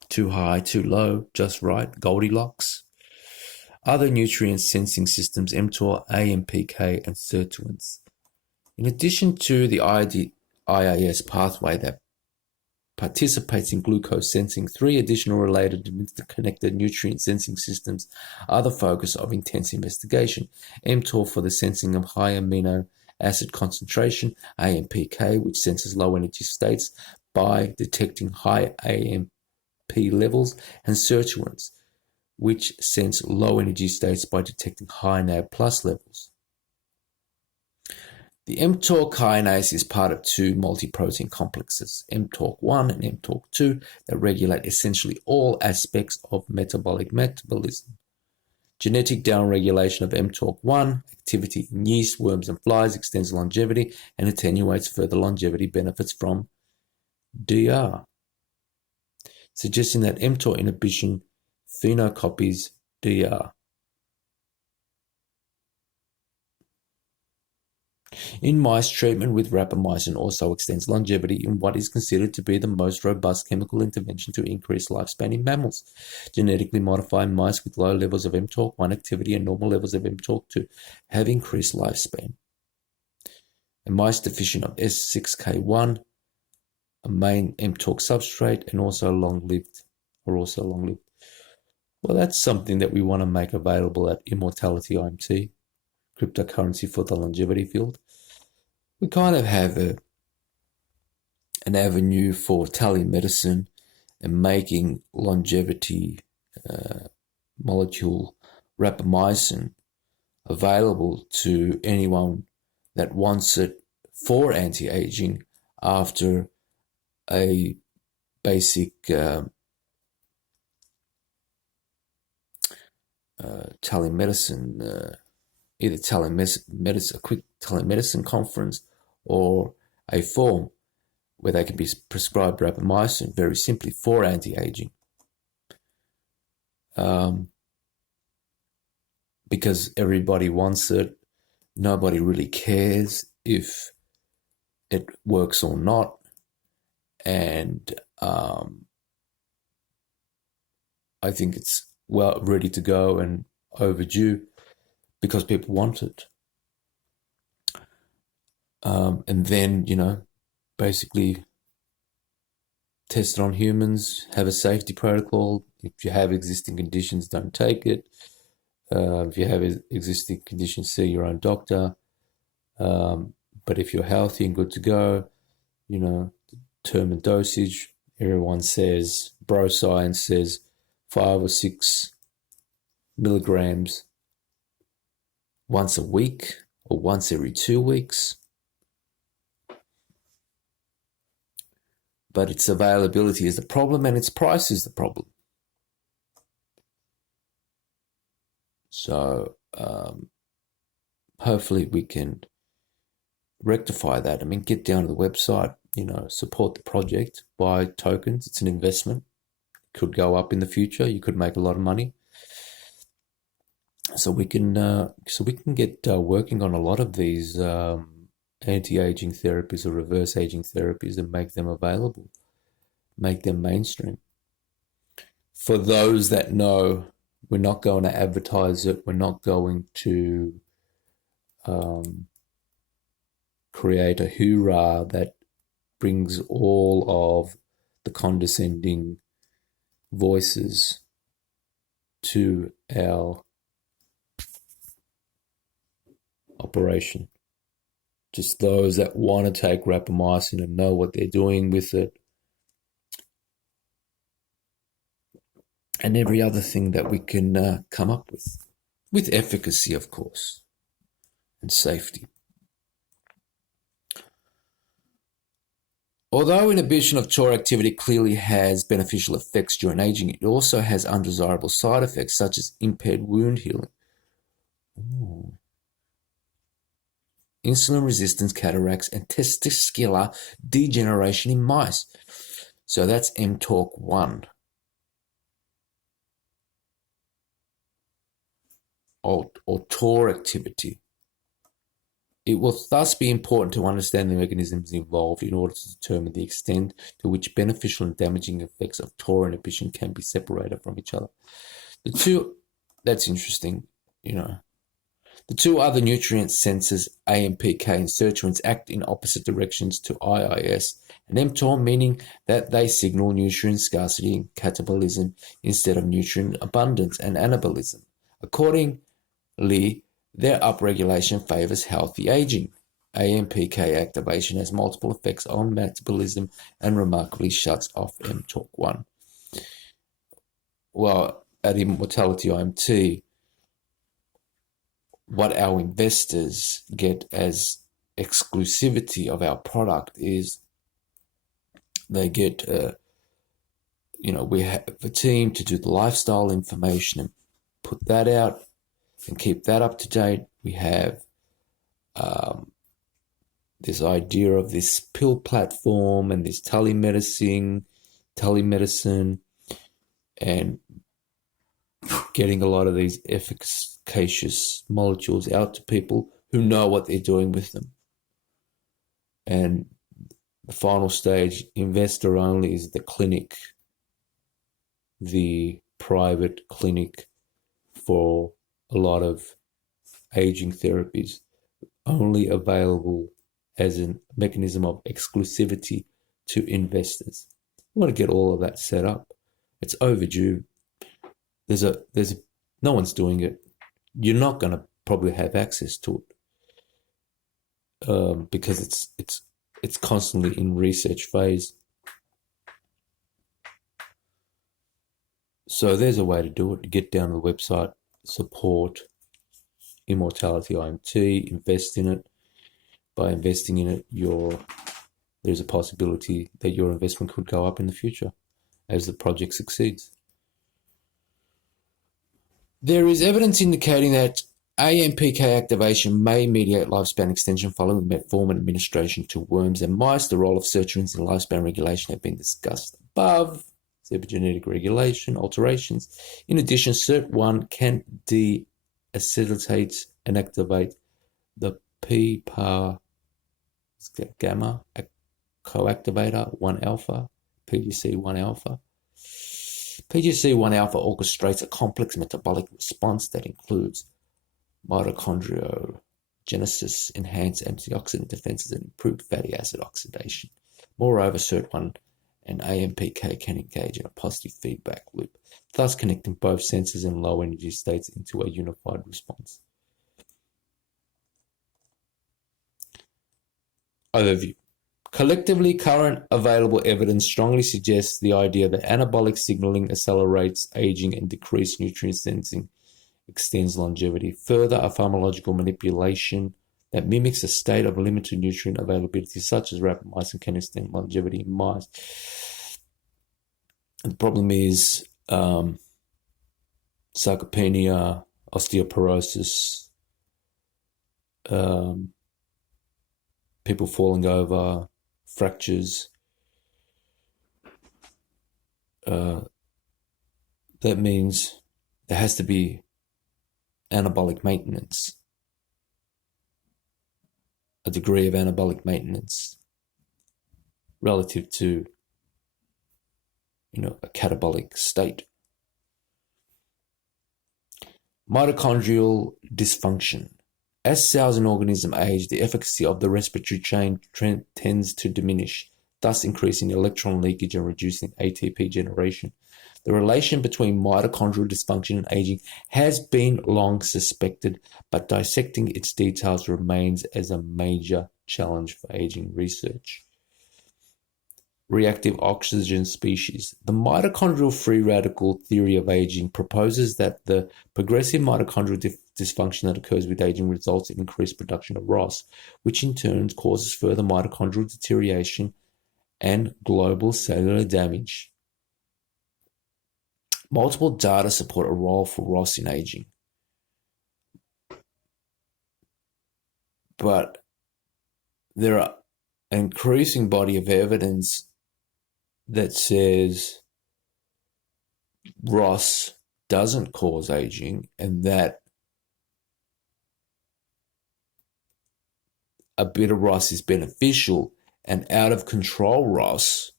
Too high, too low, just right, Goldilocks? Other nutrient sensing systems, mTOR, AMPK, and sirtuins. In addition to the IAS pathway that participates in glucose sensing, 3 additional related interconnected nutrient sensing systems are the focus of intense investigation. mTOR for the sensing of high amino acid concentration, AMPK, which senses low energy states by detecting high AMP levels, and sirtuins, which sense low energy states by detecting high NAD plus levels. The mTOR kinase is part of 2 multi-protein complexes, mTORC1 and mTORC2, that regulate essentially all aspects of metabolic metabolism. Genetic downregulation of mTORC1 activity in yeast, worms, and flies extends longevity and attenuates further longevity benefits from DR, suggesting that mTOR inhibition phenocopies DR. In mice, treatment with rapamycin also extends longevity in what is considered to be the most robust chemical intervention to increase lifespan in mammals. Genetically modified mice with low levels of mTORC1 activity and normal levels of mTORC2 have increased lifespan. And mice deficient of S6K1, a main mTORC substrate, and also long-lived. Well, that's something that we want to make available at Immortality IMT, cryptocurrency for the longevity field. We kind of have an avenue for telemedicine and making longevity molecule rapamycin available to anyone that wants it for anti-aging after a basic telemedicine, either a quick telemedicine conference or a form where they can be prescribed rapamycin very simply for anti-aging. Because everybody wants it, nobody really cares if it works or not, and I think it's well ready to go and overdue because people want it. And then, basically test it on humans, have a safety protocol. If you have existing conditions, don't take it. If you have existing conditions, see your own doctor. But if you're healthy and good to go, term and dosage, everyone says, bro science says 5 or 6 milligrams once a week or once every 2 weeks. But its availability is the problem and its price is the problem. So hopefully we can rectify that. I mean, get down to the website, support the project, buy tokens. It's an investment. It could go up in the future. You could make a lot of money. So we can get working on a lot of these anti-aging therapies or reverse aging therapies and make them available, make them mainstream. For those that know, we're not going to advertise it. We're not going to create a hoorah that brings all of the condescending voices to our operation. Just those that want to take rapamycin and know what they're doing with it. And every other thing that we can come up with efficacy, of course, and safety. Although inhibition of TOR activity clearly has beneficial effects during aging, it also has undesirable side effects such as impaired wound healing, Insulin resistance, cataracts, and testicular degeneration in mice. So that's mTORC1. Or TOR activity. It will thus be important to understand the mechanisms involved in order to determine the extent to which beneficial and damaging effects of TOR inhibition can be separated from each other. That's interesting, The two other nutrient sensors, AMPK and sirtuins, act in opposite directions to IIS and mTOR, meaning that they signal nutrient scarcity and catabolism instead of nutrient abundance and anabolism. Accordingly, their upregulation favors healthy aging. AMPK activation has multiple effects on metabolism and remarkably shuts off mTORC1. Well, at Immortality IMT, what our investors get as exclusivity of our product is they get, we have a team to do the lifestyle information and put that out and keep that up to date. We have this idea of this pill platform and this telemedicine, and getting a lot of these efficacious molecules out to people who know what they're doing with them. And the final stage, investor only, is the clinic, the private clinic for a lot of aging therapies, only available as a mechanism of exclusivity to investors. We want to get all of that set up. It's overdue. No one's doing it. You're not going to probably have access to it because it's constantly in research phase. So there's a way to do it. Get down to the website, support Immortality IMT, invest in it. By investing in it, there's a possibility that your investment could go up in the future as the project succeeds. There is evidence indicating that AMPK activation may mediate lifespan extension following metformin administration to worms and mice. The role of sirtuins in lifespan regulation have been discussed above. Epigenetic regulation, alterations. In addition, SIRT1 can deacetylates and activate the PPAR gamma coactivator 1 alpha, PGC1 alpha. PGC1 alpha orchestrates a complex metabolic response that includes mitochondrial genesis, enhanced antioxidant defenses, and improved fatty acid oxidation. Moreover, SIRT1 and AMPK can engage in a positive feedback loop, thus connecting both sensors and low energy states into a unified response. Overview. Collectively, current available evidence strongly suggests the idea that anabolic signaling accelerates aging and decreased nutrient sensing extends longevity. Further, a pharmacological manipulation that mimics a state of limited nutrient availability, such as rapamycin, can extend longevity in mice. The problem is sarcopenia, osteoporosis, people falling over, fractures. That means there has to be anabolic maintenance, a degree of anabolic maintenance relative to, a catabolic state. Mitochondrial dysfunction. As cells and organisms age, the efficacy of the respiratory chain tends to diminish, thus increasing electron leakage and reducing ATP generation. The relation between mitochondrial dysfunction and aging has been long suspected, but dissecting its details remains as a major challenge for aging research. Reactive oxygen species. The mitochondrial free radical theory of aging proposes that the progressive mitochondrial dysfunction that occurs with aging results in increased production of ROS, which in turn causes further mitochondrial deterioration and global cellular damage. Multiple data support a role for ROS in aging. But there are an increasing body of evidence that says ROS doesn't cause aging, and that a bit of ROS is beneficial, and out of control ROS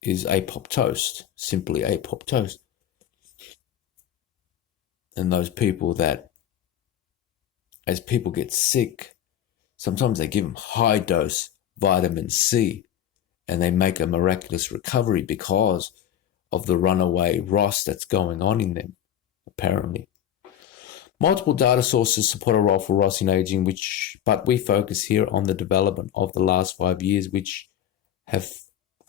is apoptosis, simply apoptosis. And those people that, as people get sick, sometimes they give them high dose vitamin C and they make a miraculous recovery because of the runaway ROS that's going on in them, apparently. Multiple data sources support a role for ROS in aging, but we focus here on the development of the last 5 years, which have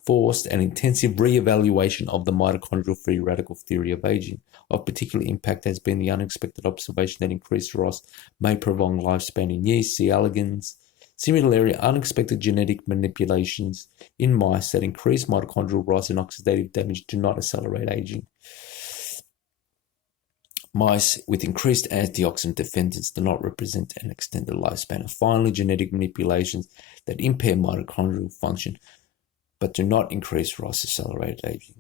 forced an intensive re-evaluation of the mitochondrial free radical theory of aging. Of particular impact has been the unexpected observation that increased ROS may prolong lifespan in yeast, C. elegans. Similarly, unexpected genetic manipulations in mice that increase mitochondrial ROS and oxidative damage do not accelerate aging. Mice with increased antioxidant defenses do not represent an extended lifespan. And finally, genetic manipulations that impair mitochondrial function but do not increase ROS accelerated aging.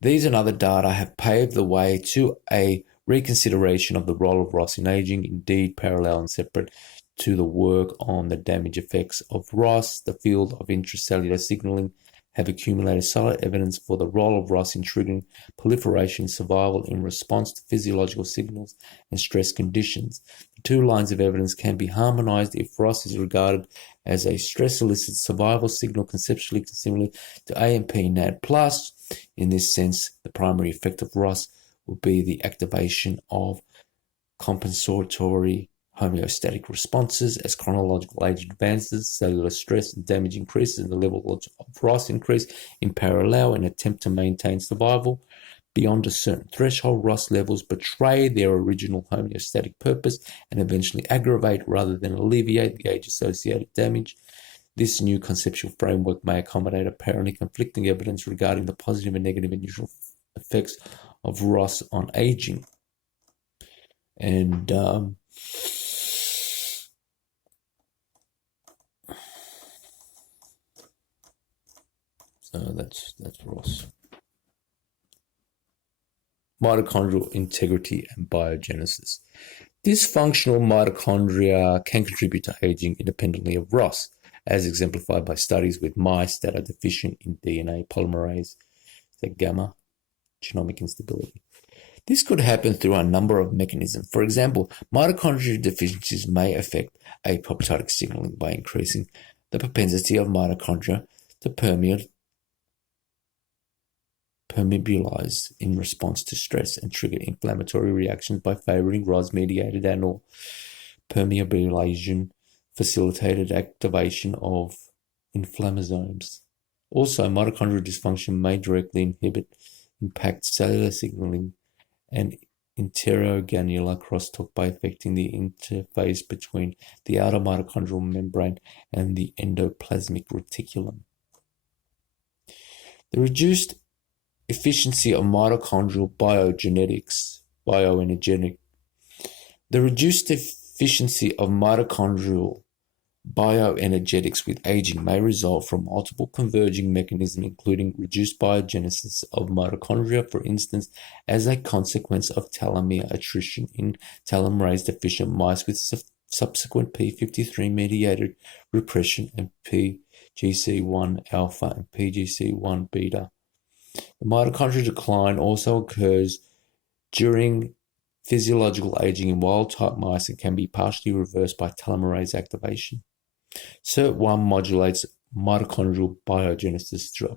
These and other data have paved the way to a reconsideration of the role of ROS in aging, indeed parallel and separate to the work on the damage effects of ROS. The field of intracellular signaling have accumulated solid evidence for the role of ROS in triggering proliferation survival in response to physiological signals and stress conditions. The two lines of evidence can be harmonized if ROS is regarded as a stress-elicited survival signal, conceptually similar to AMP NAD+. In this sense, the primary effect of ROS will be the activation of compensatory homeostatic responses. As chronological age advances, cellular stress and damage increases, and the level of ROS increase in parallel in an attempt to maintain survival. Beyond a certain threshold, ROS levels betray their original homeostatic purpose and eventually aggravate rather than alleviate the age-associated damage. This new conceptual framework may accommodate apparently conflicting evidence regarding the positive and negative initial effects of ROS on aging. And so that's ROS. Mitochondrial integrity and biogenesis. Dysfunctional mitochondria can contribute to aging independently of ROS, as exemplified by studies with mice that are deficient in DNA polymerase, the gamma, genomic instability. This could happen through a number of mechanisms. For example, mitochondrial deficiencies may affect apoptotic signaling by increasing the propensity of mitochondria to permeabilize in response to stress and trigger inflammatory reactions by favoring ROS-mediated and/or permeabilization facilitated activation of inflammasomes. Also, mitochondrial dysfunction may directly impact cellular signaling and intercellular crosstalk by affecting the interface between the outer mitochondrial membrane and the endoplasmic reticulum. The reduced efficiency of mitochondrial bioenergetics with aging may result from multiple converging mechanisms, including reduced biogenesis of mitochondria, for instance, as a consequence of telomere attrition in telomerase deficient mice with subsequent p53-mediated repression and PGC1 alpha and PGC1 beta. The mitochondrial decline also occurs during physiological aging in wild-type mice and can be partially reversed by telomerase activation. SIRT1 modulates mitochondrial biogenesis through a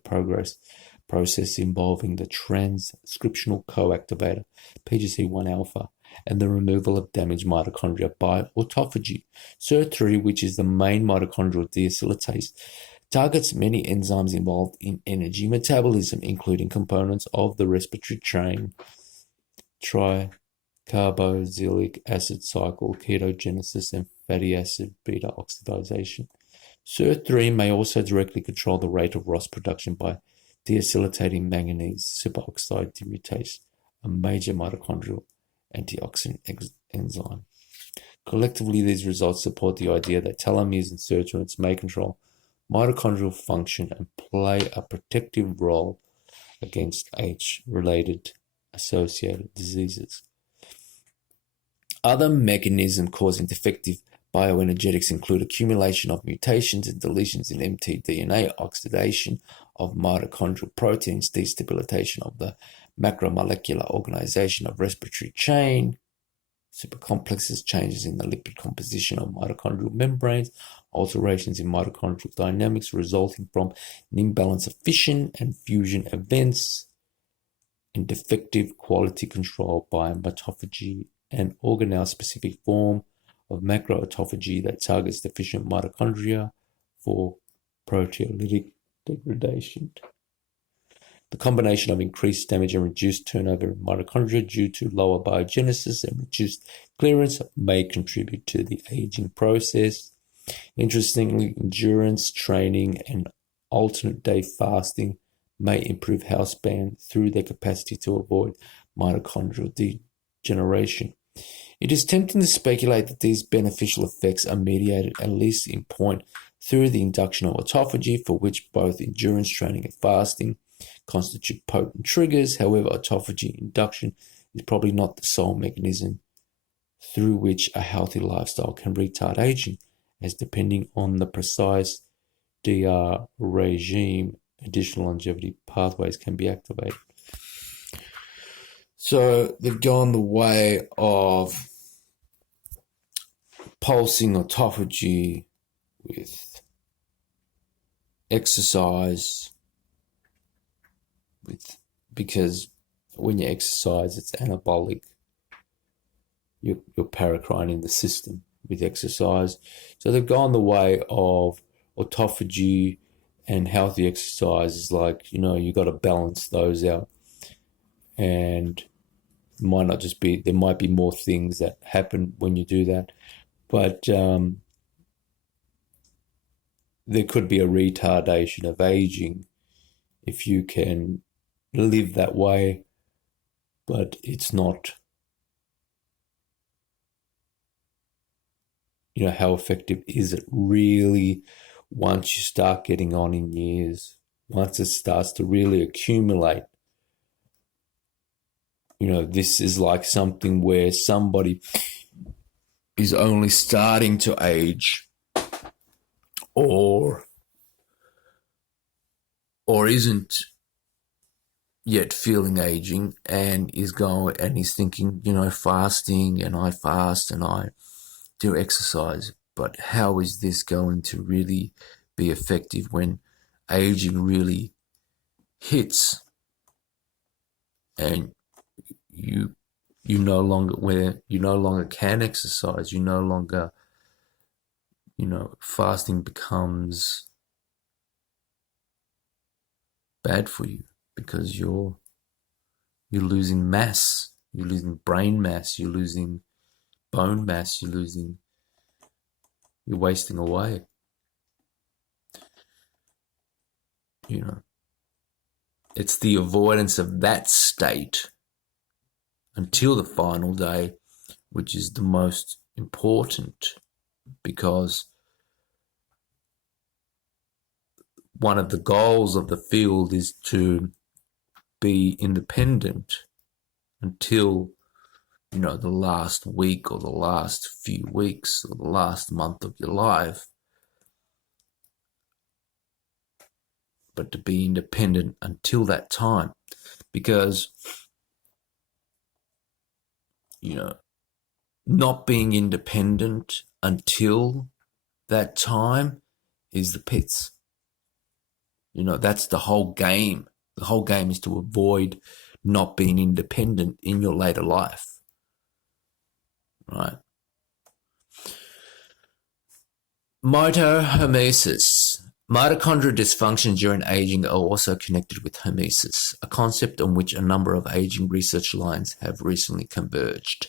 process involving the transcriptional co-activator PGC1 alpha and the removal of damaged mitochondria by autophagy. SIRT3, which is the main mitochondrial deacetylase, targets many enzymes involved in energy metabolism, including components of the respiratory chain, tricarboxylic acid cycle, ketogenesis, and fatty acid beta oxidation. SIRT3 may also directly control the rate of ROS production by deacylating manganese superoxide dismutase, a major mitochondrial antioxidant enzyme. Collectively, these results support the idea that telomeres and sirtuins may control mitochondrial function and play a protective role against age-related associated diseases. Other mechanisms causing defective bioenergetics include accumulation of mutations and deletions in mtDNA, oxidation of mitochondrial proteins, destabilization of the macromolecular organization of respiratory chain, supercomplexes, changes in the lipid composition of mitochondrial membranes, alterations in mitochondrial dynamics resulting from an imbalance of fission and fusion events, and defective quality control by mitophagy, an organelle-specific form of macroautophagy that targets deficient mitochondria for proteolytic degradation. The combination of increased damage and reduced turnover in mitochondria due to lower biogenesis and reduced clearance may contribute to the aging process. Interestingly, endurance training and alternate day fasting may improve health span through their capacity to avoid mitochondrial degeneration. It is tempting to speculate that these beneficial effects are mediated, at least in point, through the induction of autophagy, for which both endurance training and fasting constitute potent triggers. However, autophagy induction is probably not the sole mechanism through which a healthy lifestyle can retard aging, as depending on the precise DR regime, additional longevity pathways can be activated. So they've gone the way of pulsing autophagy with exercise, because when you exercise, it's anabolic. You're paracrining the system with exercise. So they've gone the way of autophagy and healthy exercise is like, you got to balance those out. And it might not just be, there might be more things that happen when you do that. But there could be a retardation of aging if you can live that way, but it's not, how effective is it really once you start getting on in years, once it starts to really accumulate. This is like something where somebody is only starting to age or isn't yet feeling aging and is going and he's thinking, fasting, and I fast and I do exercise, but how is this going to really be effective when aging really hits and you no longer can exercise, you no longer, fasting becomes bad for you because you're losing mass, you're losing brain mass, you're losing bone mass, you're wasting away. It's the avoidance of that state until the final day, which is the most important, because one of the goals of the field is to be independent until, the last week or the last few weeks or the last month of your life. But to be independent until that time, because not being independent until that time is the pits. That's the whole game. The whole game is to avoid not being independent in your later life. Right? Mitohomeosis. Mitochondrial dysfunction during aging are also connected with homeosis, a concept on which a number of aging research lines have recently converged.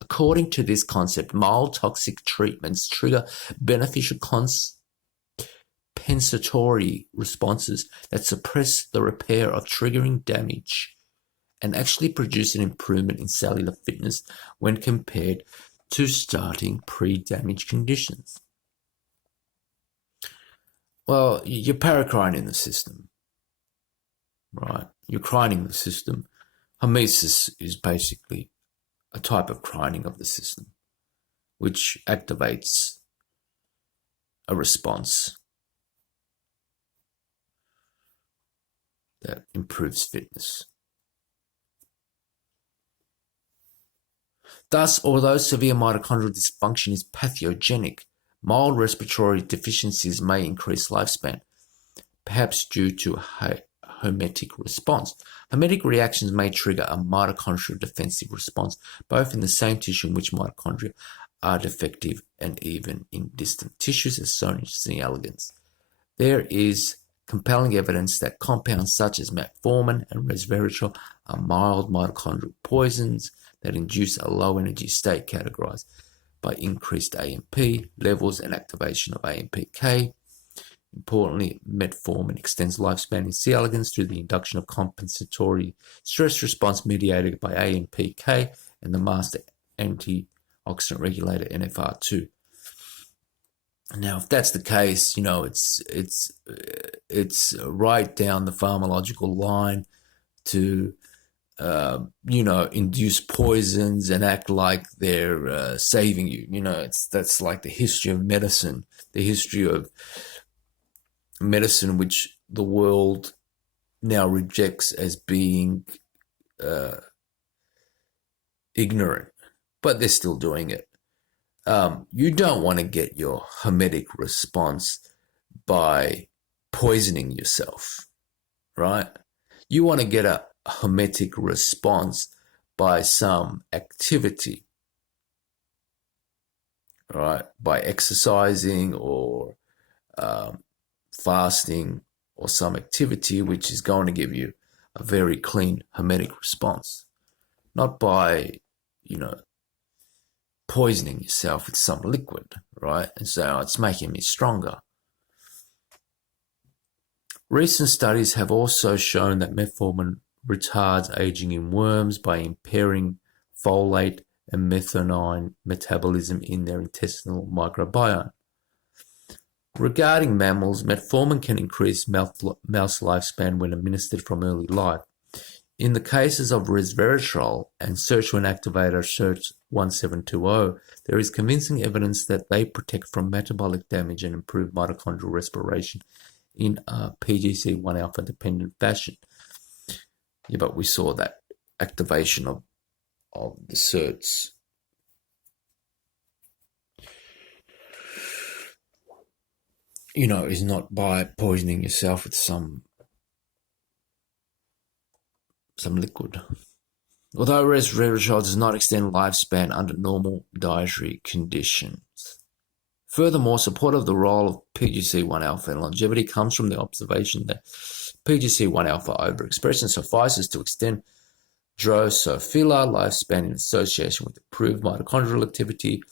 According to this concept, mild toxic treatments trigger beneficial compensatory responses that suppress the repair of triggering damage and actually produce an improvement in cellular fitness when compared to starting pre-damage conditions. Well, you're paracrining the system, right? You're crining the system. Hormesis is basically a type of crining of the system, which activates a response that improves fitness. Thus, although severe mitochondrial dysfunction is pathogenic, mild respiratory deficiencies may increase lifespan, perhaps due to a hormetic response. Hormetic reactions may trigger a mitochondrial defensive response, both in the same tissue in which mitochondria are defective and even in distant tissues, as shown in C. elegans. There is compelling evidence that compounds such as metformin and resveratrol are mild mitochondrial poisons that induce a low-energy state categorized by increased AMP levels and activation of AMPK. Importantly, metformin extends lifespan in C. elegans through the induction of compensatory stress response mediated by AMPK and the master antioxidant regulator NFR2. Now, if that's the case, it's right down the pharmacological line to induce poisons and act like they're saving you. That's like the history of medicine, which the world now rejects as being ignorant, but they're still doing it. You don't want to get your hormetic response by poisoning yourself, right? You want to get a hormetic response by some activity, right? By exercising or fasting or some activity which is going to give you a very clean hormetic response, not by, poisoning yourself with some liquid, right? And so it's making me stronger. Recent studies have also shown that metformin retards aging in worms by impairing folate and methionine metabolism in their intestinal microbiome. Regarding mammals, metformin can increase mouse lifespan when administered from early life. In the cases of resveratrol and sirtuin activator SIRT-1720, there is convincing evidence that they protect from metabolic damage and improve mitochondrial respiration in a PGC-1 alpha dependent fashion. Yeah, but we saw that activation of the SIRTs. Is not by poisoning yourself with some liquid. Although resveratrol does not extend lifespan under normal dietary conditions. Furthermore, support of the role of PGC-1 alpha in longevity comes from the observation that PGC-1 alpha overexpression suffices to extend Drosophila lifespan in association with improved mitochondrial activity.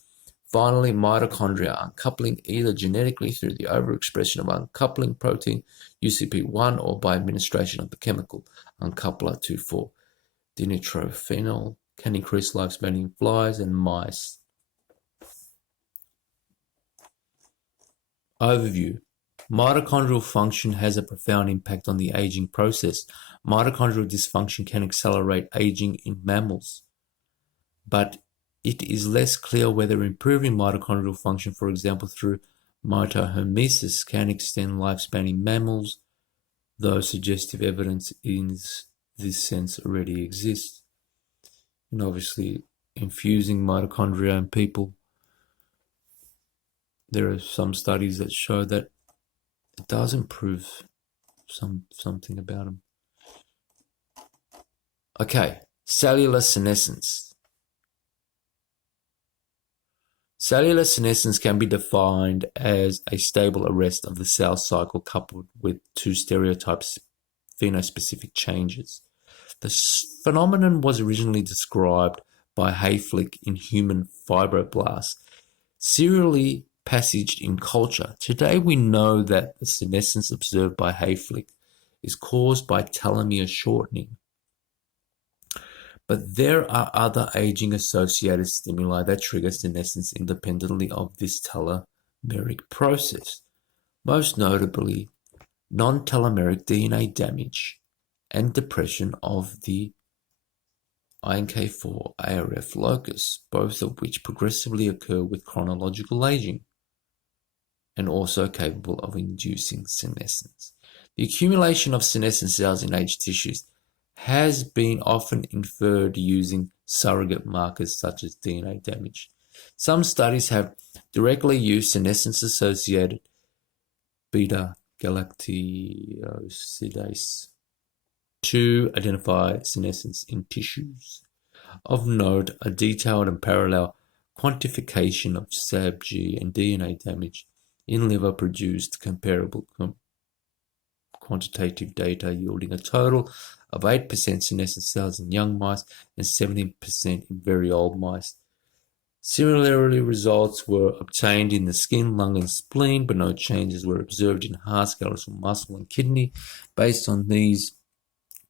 Finally, mitochondria uncoupling either genetically through the overexpression of uncoupling protein UCP1 or by administration of the chemical uncoupler 2,4-dinitrophenol can increase lifespan in flies and mice. Overview. Mitochondrial function has a profound impact on the aging process. Mitochondrial dysfunction can accelerate aging in mammals, but it is less clear whether improving mitochondrial function, for example through mitohormesis, can extend lifespan in mammals, though suggestive evidence in this sense already exists. And obviously, infusing mitochondria in people, there are some studies that show that it does improve something about them. Okay, cellular senescence. Cellular senescence can be defined as a stable arrest of the cell cycle coupled with two stereotypes phenospecific changes. The phenomenon was originally described by Hayflick in human fibroblasts, serially passaged in culture. Today we know that the senescence observed by Hayflick is caused by telomere shortening. But there are other aging-associated stimuli that trigger senescence independently of this telomeric process, most notably non-telomeric DNA damage and depression of the INK4 ARF locus, both of which progressively occur with chronological aging and also capable of inducing senescence. The accumulation of senescent cells in aged tissues has been often inferred using surrogate markers such as DNA damage. Some studies have directly used senescence-associated beta-galactosidase to identify senescence in tissues. Of note, a detailed and parallel quantification of SABG and DNA damage in liver produced comparable quantitative data yielding a total of 8% senescent cells in young mice and 17% in very old mice. Similarly, results were obtained in the skin, lung, and spleen, but no changes were observed in heart, skeletal muscle, and kidney. Based on these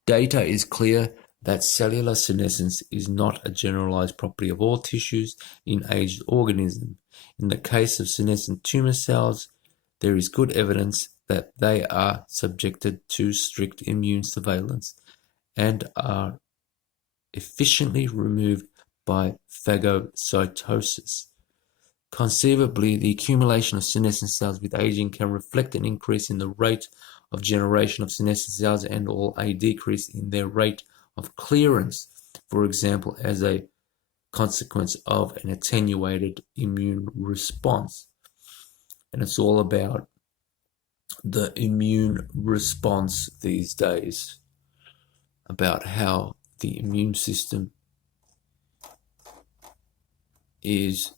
data, it is clear that cellular senescence is not a generalized property of all tissues in aged organisms. In the case of senescent tumor cells, there is good evidence that they are subjected to strict immune surveillance and are efficiently removed by phagocytosis. Conceivably, the accumulation of senescent cells with aging can reflect an increase in the rate of generation of senescent cells and/or a decrease in their rate of clearance, for example, as a consequence of an attenuated immune response. And it's all about the immune response these days, about how the immune system is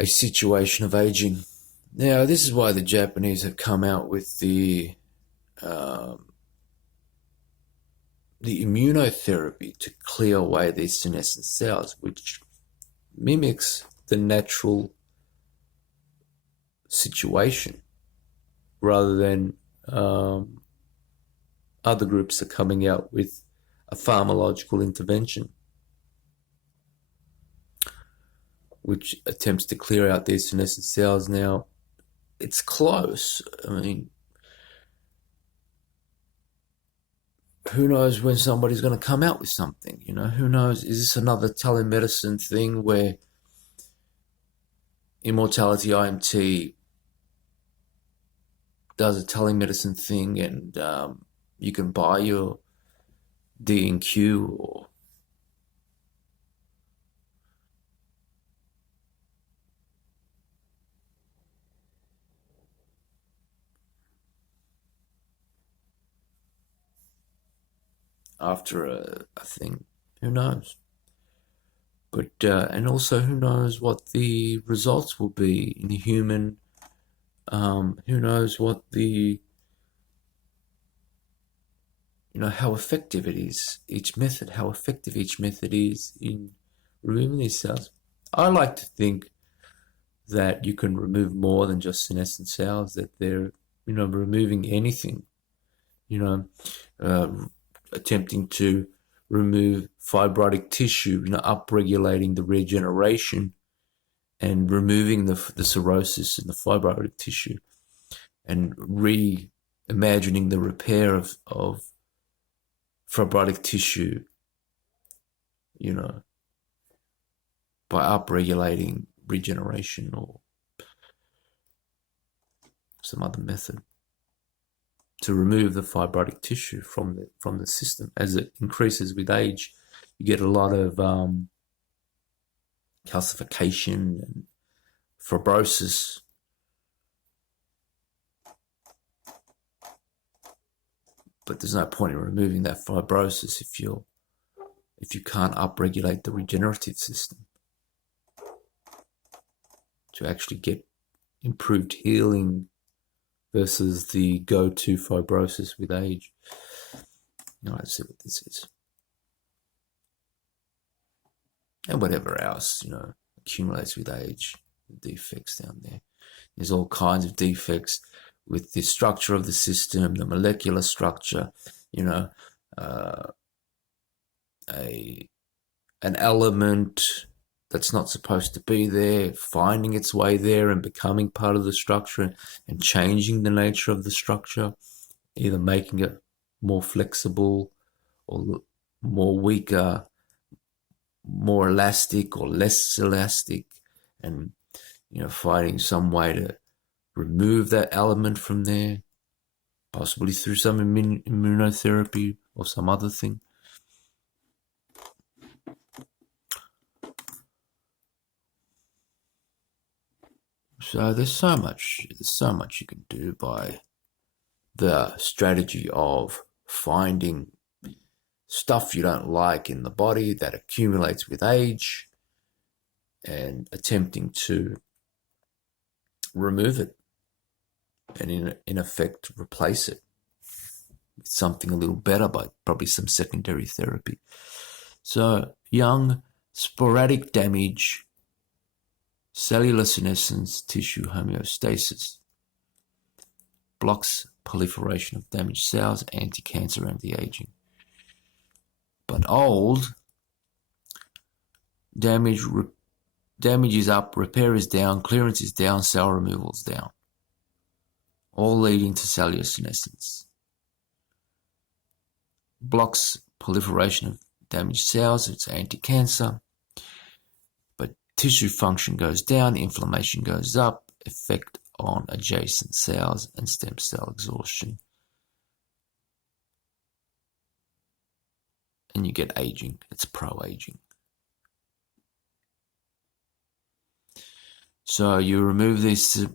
a situation of aging. Now, this is why the Japanese have come out with the immunotherapy to clear away these senescent cells, which mimics the natural situation, rather than other groups are coming out with a pharmacological intervention which attempts to clear out these senescent cells. Now, it's close. I mean, who knows when somebody's going to come out with something, you know? Who knows? Is this another telemedicine thing where Immortality IMT does a telemedicine thing and you can buy your D&Q or after a thing? Who knows? But and also, who knows what the results will be in the human? Who knows what the, you know, how effective it is, each method, how effective each method is in removing these cells. I like to think that you can remove more than just senescent cells, that they're, you know, removing anything, you know, attempting to remove fibrotic tissue, you know, upregulating the regeneration and removing the cirrhosis in the fibrotic tissue and reimagining the repair of fibrotic tissue, you know, by upregulating regeneration or some other method to remove the fibrotic tissue from the system. As it increases with age, you get a lot of calcification and fibrosis. But there's no point in removing that fibrosis if you can't upregulate the regenerative system to actually get improved healing versus the go-to fibrosis with age. You know, let's see what this is. And whatever else, you know, accumulates with age, the defects down there. There's all kinds of defects with the structure of the system, the molecular structure, you know, an element that's not supposed to be there, finding its way there and becoming part of the structure and changing the nature of the structure, either making it more flexible or more weaker, more elastic or less elastic, and finding some way to remove that element from there, possibly through some immunotherapy or some other thing. So there's so much you can do by the strategy of finding stuff you don't like in the body that accumulates with age and attempting to remove it and in effect replace it with something a little better by probably some secondary therapy. So young, sporadic damage, cellular senescence, tissue homeostasis, blocks proliferation of damaged cells, anti-cancer, anti-aging. But old, damage is up, repair is down, clearance is down, cell removal is down, all leading to cellular senescence. Blocks proliferation of damaged cells, it's anti-cancer, but tissue function goes down, inflammation goes up, effect on adjacent cells and stem cell exhaustion. And you get aging, it's pro-aging. So you remove this,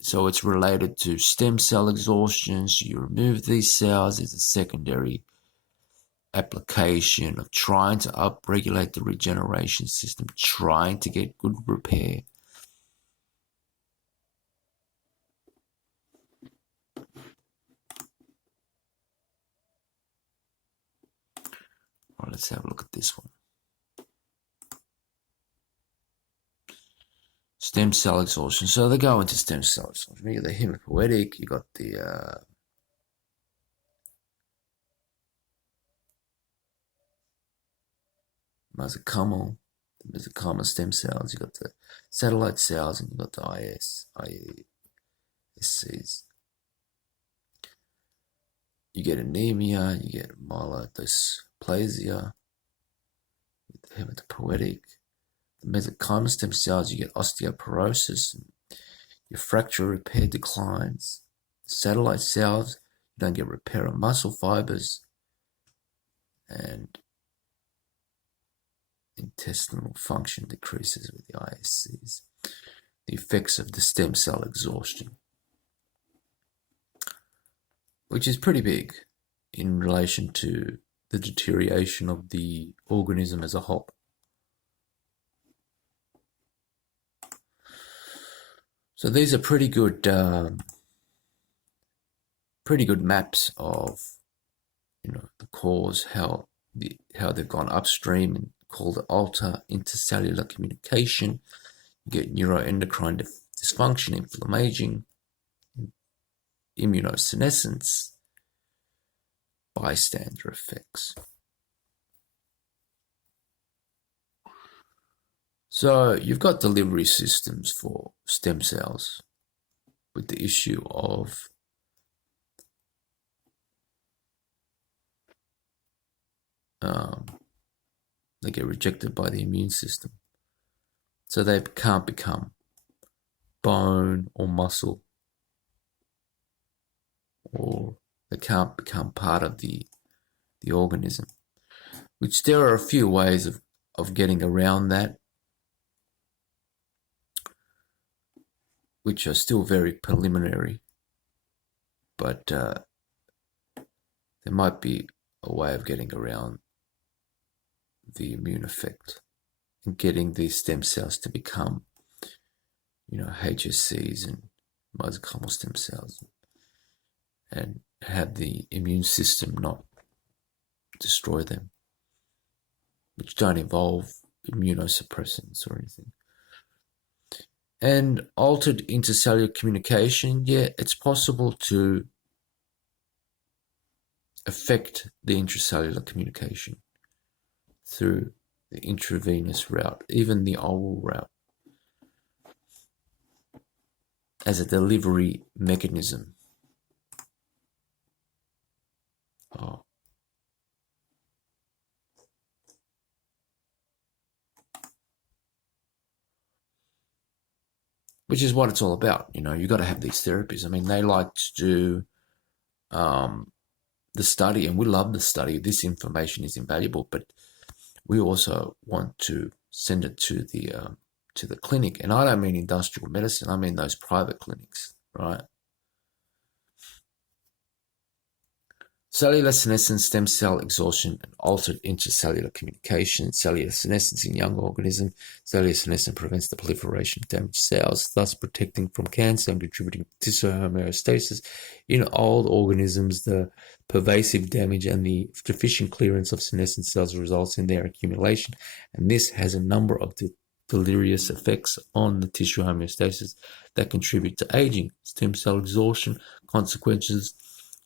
so it's related to stem cell exhaustion, so you remove these cells as a secondary application of trying to upregulate the regeneration system, trying to get good repair. All right, let's have a look at this one. Stem cell exhaustion. So they go into stem cell exhaustion. You got the hematopoietic, you got the mesenchymal, stem cells, you got the satellite cells, and you got the ISCs. You get anemia, you get myelodysplasia, with the hematopoietic. The mesenchymal stem cells, you get osteoporosis, and your fracture repair declines. Satellite cells, you don't get repair of muscle fibers, and intestinal function decreases with the ISCs. The effects of the stem cell exhaustion, which is pretty big in relation to the deterioration of the organism as a whole. So these are pretty good maps of the cause, how they've gone upstream, and called intercellular communication. You get neuroendocrine dysfunction, inflammation, immunosenescence, bystander effects. So you've got delivery systems for stem cells with the issue of they get rejected by the immune system. So they can't become bone or muscle, or they can't become part of the organism, which there are a few ways of getting around that, which are still very preliminary, but there might be a way of getting around the immune effect and getting these stem cells to become, HSCs and mesenchymal stem cells, and have the immune system not destroy them, which don't involve immunosuppressants or anything. And altered intercellular communication, yeah, it's possible to affect the intracellular communication through the intravenous route, even the oral route, as a delivery mechanism. Which is what it's all about. You got to have these therapies. I mean, they like to do the study, and we love the study. This information is invaluable, but we also want to send it to the clinic. And I don't mean industrial medicine. I mean those private clinics, right? Cellular senescence, stem cell exhaustion, and altered intercellular communication. Cellular senescence in young organisms. Cellular senescence prevents the proliferation of damaged cells, thus protecting from cancer and contributing to tissue homeostasis. In old organisms, the pervasive damage and the deficient clearance of senescent cells results in their accumulation, and this has a number of deleterious effects on the tissue homeostasis that contribute to aging. Stem cell exhaustion, consequences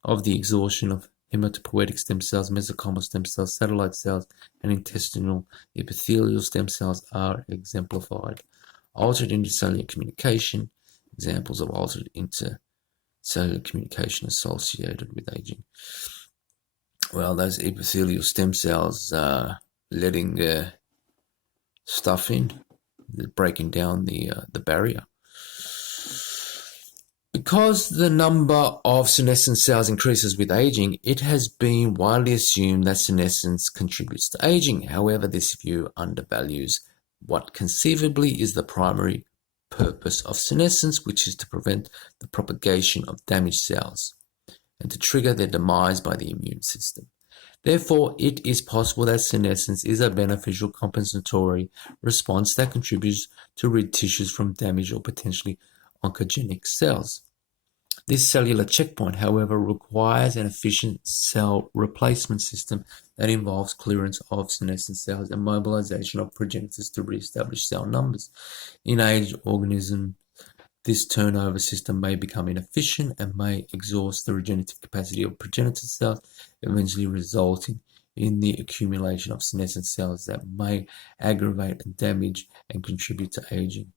of the exhaustion of hematopoietic stem cells, mesenchymal stem cells, satellite cells, and intestinal epithelial stem cells are exemplified. Altered intercellular communication, examples of altered intercellular communication associated with aging. Well, those epithelial stem cells are letting their stuff in, they're breaking down the barrier. Because the number of senescent cells increases with aging, it has been widely assumed that senescence contributes to aging. However, this view undervalues what conceivably is the primary purpose of senescence, which is to prevent the propagation of damaged cells and to trigger their demise by the immune system. Therefore, it is possible that senescence is a beneficial compensatory response that contributes to rid tissues from damaged or potentially oncogenic cells. This cellular checkpoint, however, requires an efficient cell replacement system that involves clearance of senescent cells and mobilization of progenitors to reestablish cell numbers. In aged organisms, this turnover system may become inefficient and may exhaust the regenerative capacity of progenitor cells, eventually resulting in the accumulation of senescent cells that may aggravate and damage and contribute to aging.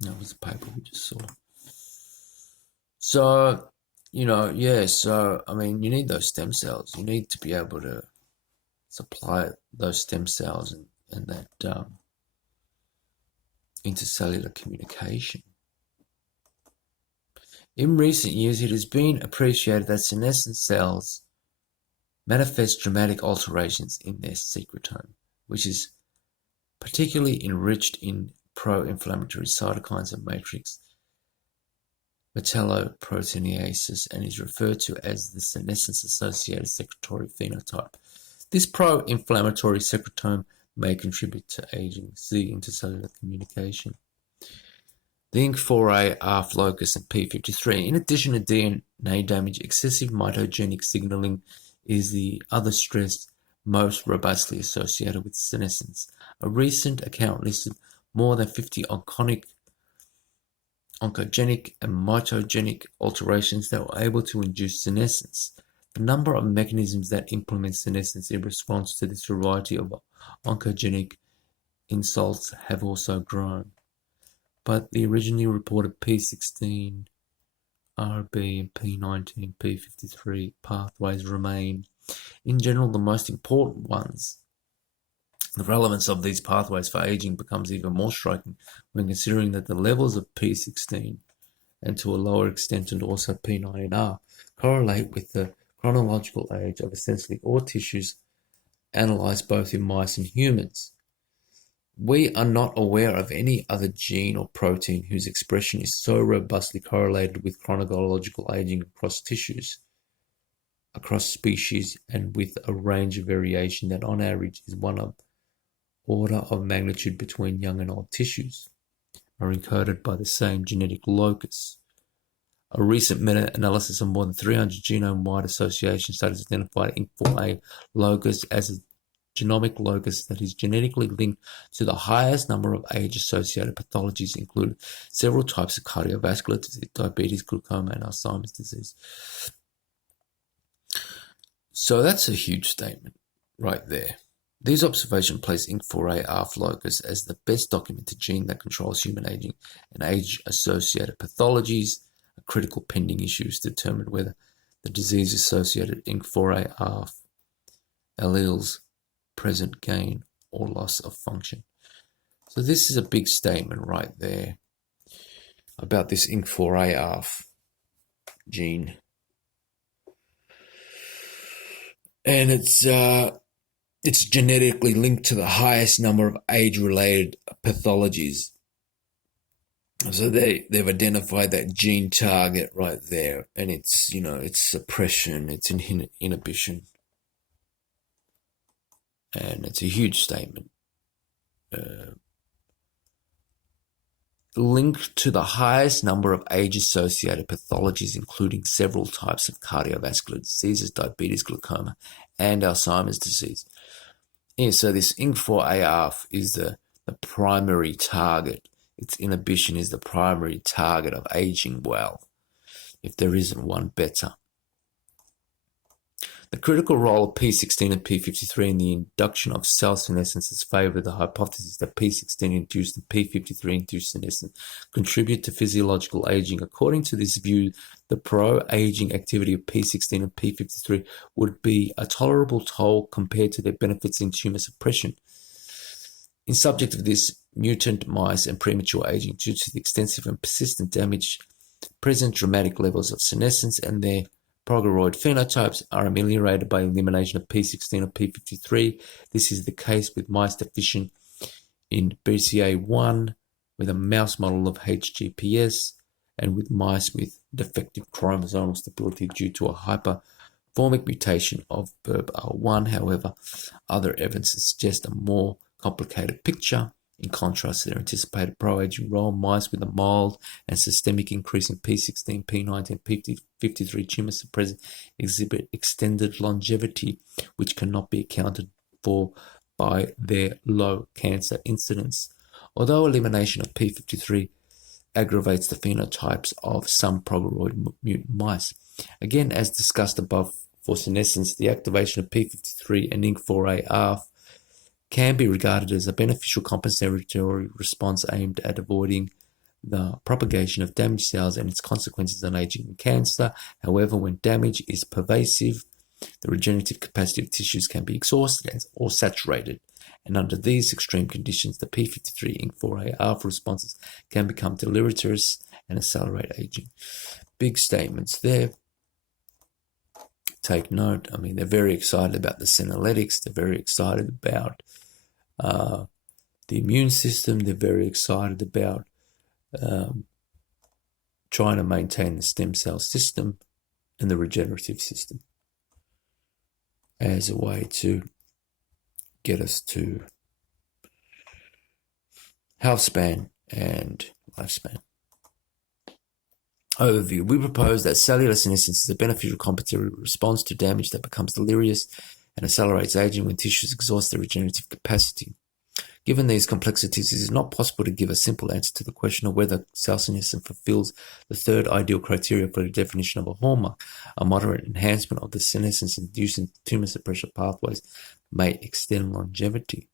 That was the paper we just saw. So, I mean, you need those stem cells. You need to be able to supply those stem cells and that intercellular communication. In recent years, it has been appreciated that senescent cells manifest dramatic alterations in their secretome, which is particularly enriched in pro-inflammatory cytokines and matrix metalloproteinases and is referred to as the senescence-associated secretory phenotype. This pro-inflammatory secretome may contribute to aging. See intercellular communication. The INK4A, RF locus, and P53. In addition to DNA damage, excessive mitogenic signaling is the other stress most robustly associated with senescence. A recent account listed more than 50 oncogenic and mitogenic alterations that were able to induce senescence. The number of mechanisms that implement senescence in response to this variety of oncogenic insults have also grown. But the originally reported P16, RB, and P19, P53 pathways remain, in general, the most important ones. The relevance of these pathways for aging becomes even more striking when considering that the levels of P16 and to a lower extent and also P19R correlate with the chronological age of essentially all tissues analyzed both in mice and humans. We are not aware of any other gene or protein whose expression is so robustly correlated with chronological aging across tissues, across species, and with a range of variation that on average is one of order of magnitude between young and old tissues, are encoded by the same genetic locus. A recent meta-analysis of more than 300 genome-wide association studies identified INK4A locus as a genomic locus that is genetically linked to the highest number of age-associated pathologies, including several types of cardiovascular disease, diabetes, glaucoma, and Alzheimer's disease. So that's a huge statement right there. These observations place INC4AR locus as the best documented gene that controls human aging and age-associated pathologies. A critical pending issue is to determine whether the disease-associated INC4AR alleles present gain or loss of function. So this is a big statement right there about this INC4AR gene. And it's genetically linked to the highest number of age-related pathologies. So they've identified that gene target right there, and it's, you know, it's suppression, it's inhibition, and it's a huge statement. Linked to the highest number of age-associated pathologies, including several types of cardiovascular diseases, diabetes, glaucoma, and Alzheimer's disease. Yeah, so this INC4AR is the primary target. Its inhibition is the primary target of aging well, if there isn't one better. The critical role of P16 and P53 in the induction of cell senescence has favoured the hypothesis that P16-induced and P53-induced senescence contribute to physiological aging. According to this view, the pro-aging activity of P16 and P53 would be a tolerable toll compared to their benefits in tumour suppression. In subject of this, mutant mice and premature aging due to the extensive and persistent damage present dramatic levels of senescence, and their progeroid phenotypes are ameliorated by elimination of P16 or P53. This is the case with mice deficient in BCA1 with a mouse model of HGPS, and with mice with defective chromosomal stability due to a hyperformic mutation of BERB1. However, other evidence suggests a more complicated picture. In contrast to their anticipated pro-aging role, mice with a mild and systemic increase in P16, P19, P53 tumor suppressant exhibit extended longevity, which cannot be accounted for by their low cancer incidence. Although elimination of P53 aggravates the phenotypes of some progeroid mutant mice. Again, as discussed above for senescence, the activation of P53 and INC4AR can be regarded as a beneficial compensatory response aimed at avoiding the propagation of damaged cells and its consequences on aging and cancer. However, when damage is pervasive, the regenerative capacity of tissues can be exhausted or saturated. And under these extreme conditions, the P53 INC4AR responses can become deleterious and accelerate aging. Big statements there. Take note. I mean, they're very excited about the senolytics. They're very excited about the immune system. They're very excited about trying to maintain the stem cell system and the regenerative system as a way to get us to health span and lifespan. Overview. We propose that cellular senescence is a beneficial compensatory response to damage that becomes delirious and accelerates aging when tissues exhaust their regenerative capacity. Given these complexities, it is not possible to give a simple answer to the question of whether cell senescence fulfills the third ideal criteria for the definition of a hallmark. A moderate enhancement of the senescence-inducing tumor suppression pathways may extend longevity.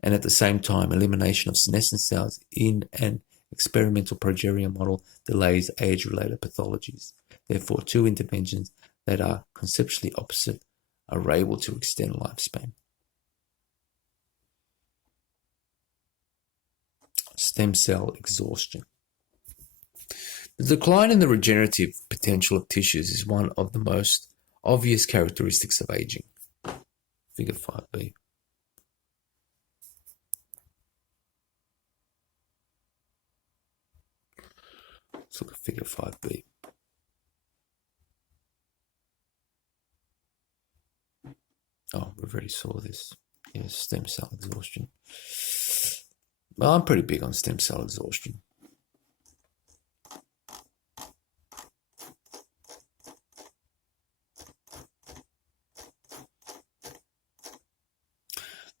And at the same time, elimination of senescent cells in an experimental progeria model delays age-related pathologies. Therefore, two interventions that are conceptually opposite are able to extend lifespan. Stem cell exhaustion. The decline in the regenerative potential of tissues is one of the most obvious characteristics of aging. Figure 5b. Let's look at figure 5b. Oh, we already saw this. Yes, stem cell exhaustion. Well, I'm pretty big on stem cell exhaustion.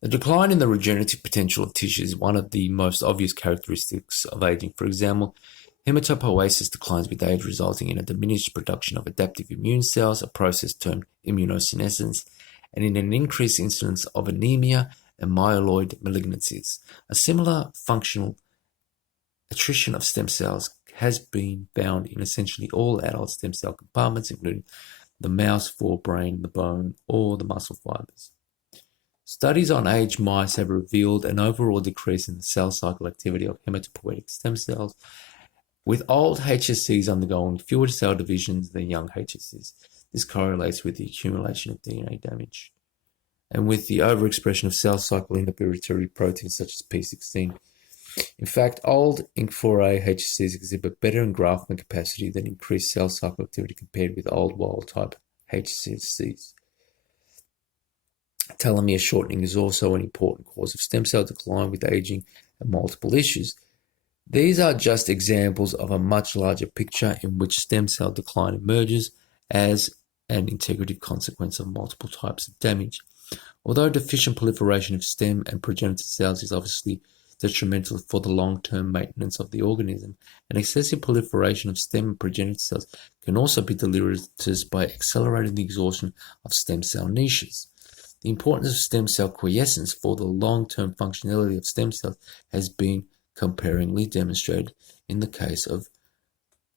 The decline in the regenerative potential of tissue is one of the most obvious characteristics of aging. For example, hematopoiesis declines with age, resulting in a diminished production of adaptive immune cells, a process termed immunosenescence, and in an increased incidence of anemia and myeloid malignancies. A similar functional attrition of stem cells has been found in essentially all adult stem cell compartments, including the mouse, forebrain, the bone, or the muscle fibers. Studies on aged mice have revealed an overall decrease in the cell cycle activity of hematopoietic stem cells, with old HSCs undergoing fewer cell divisions than young HSCs. This correlates with the accumulation of DNA damage and with the overexpression of cell cycle inhibitory proteins such as P16. In fact, old INC4A HSCs exhibit better engraftment capacity than increased cell cycle activity compared with old wild-type HSCs. Telomere shortening is also an important cause of stem cell decline with aging and multiple issues. These are just examples of a much larger picture in which stem cell decline emerges as an integrative consequence of multiple types of damage. Although deficient proliferation of stem and progenitor cells is obviously detrimental for the long-term maintenance of the organism, an excessive proliferation of stem and progenitor cells can also be deleterious by accelerating the exhaustion of stem cell niches. The importance of stem cell quiescence for the long-term functionality of stem cells has been comparingly demonstrated in the case of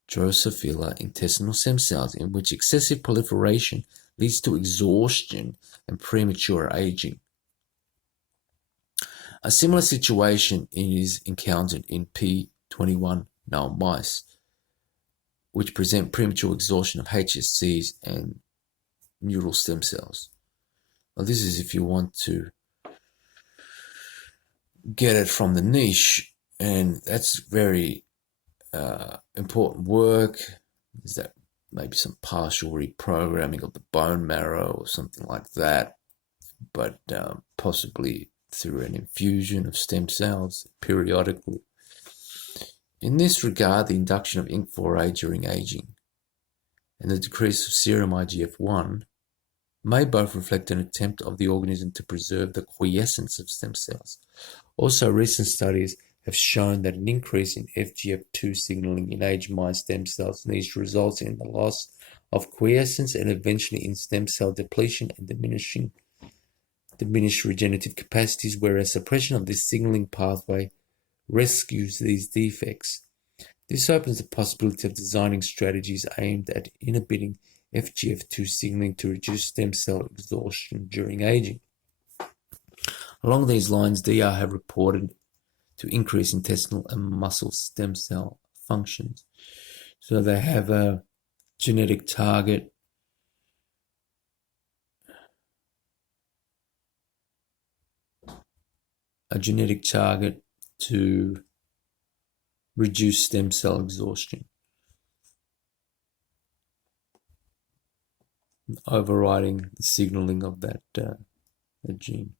Drosophila intestinal stem cells, in which excessive proliferation leads to exhaustion and premature aging. A similar situation is encountered in P21 null mice, which present premature exhaustion of HSCs and neural stem cells. Well, this is if you want to get it from the niche, and that's very important work. Is that maybe some partial reprogramming of the bone marrow or something like that, but possibly through an infusion of stem cells periodically. In this regard, the induction of INC4A during aging and the decrease of serum IGF-1 may both reflect an attempt of the organism to preserve the quiescence of stem cells. Also, recent studies have shown that an increase in FGF2 signaling in aged mice stem cells niche results in the loss of quiescence and eventually in stem cell depletion and diminished regenerative capacities, whereas suppression of this signaling pathway rescues these defects. This opens the possibility of designing strategies aimed at inhibiting FGF2 signaling to reduce stem cell exhaustion during aging. Along these lines, DR have reported to increase intestinal and muscle stem cell functions. So they have a genetic target to reduce stem cell exhaustion, overriding the signaling of that gene.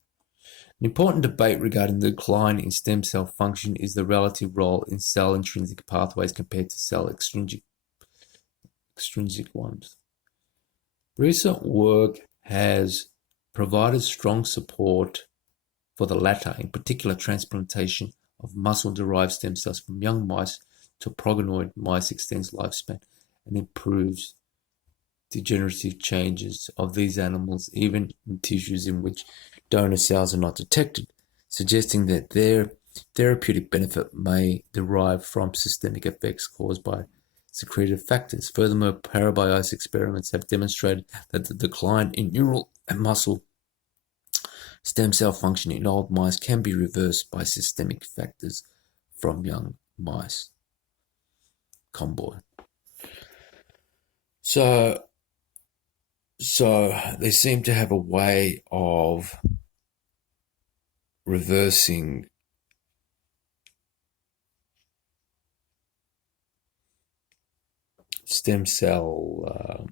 An important debate regarding the decline in stem cell function is the relative role in cell intrinsic pathways compared to cell extrinsic ones. Recent work has provided strong support for the latter, in particular transplantation of muscle-derived stem cells from young mice to progenoid mice extends lifespan and improves degenerative changes of these animals, even in tissues in which donor cells are not detected, suggesting that their therapeutic benefit may derive from systemic effects caused by secreted factors. Furthermore, parabiosis experiments have demonstrated that the decline in neural and muscle stem cell function in old mice can be reversed by systemic factors from young mice. Comboy. So they seem to have a way of reversing stem cell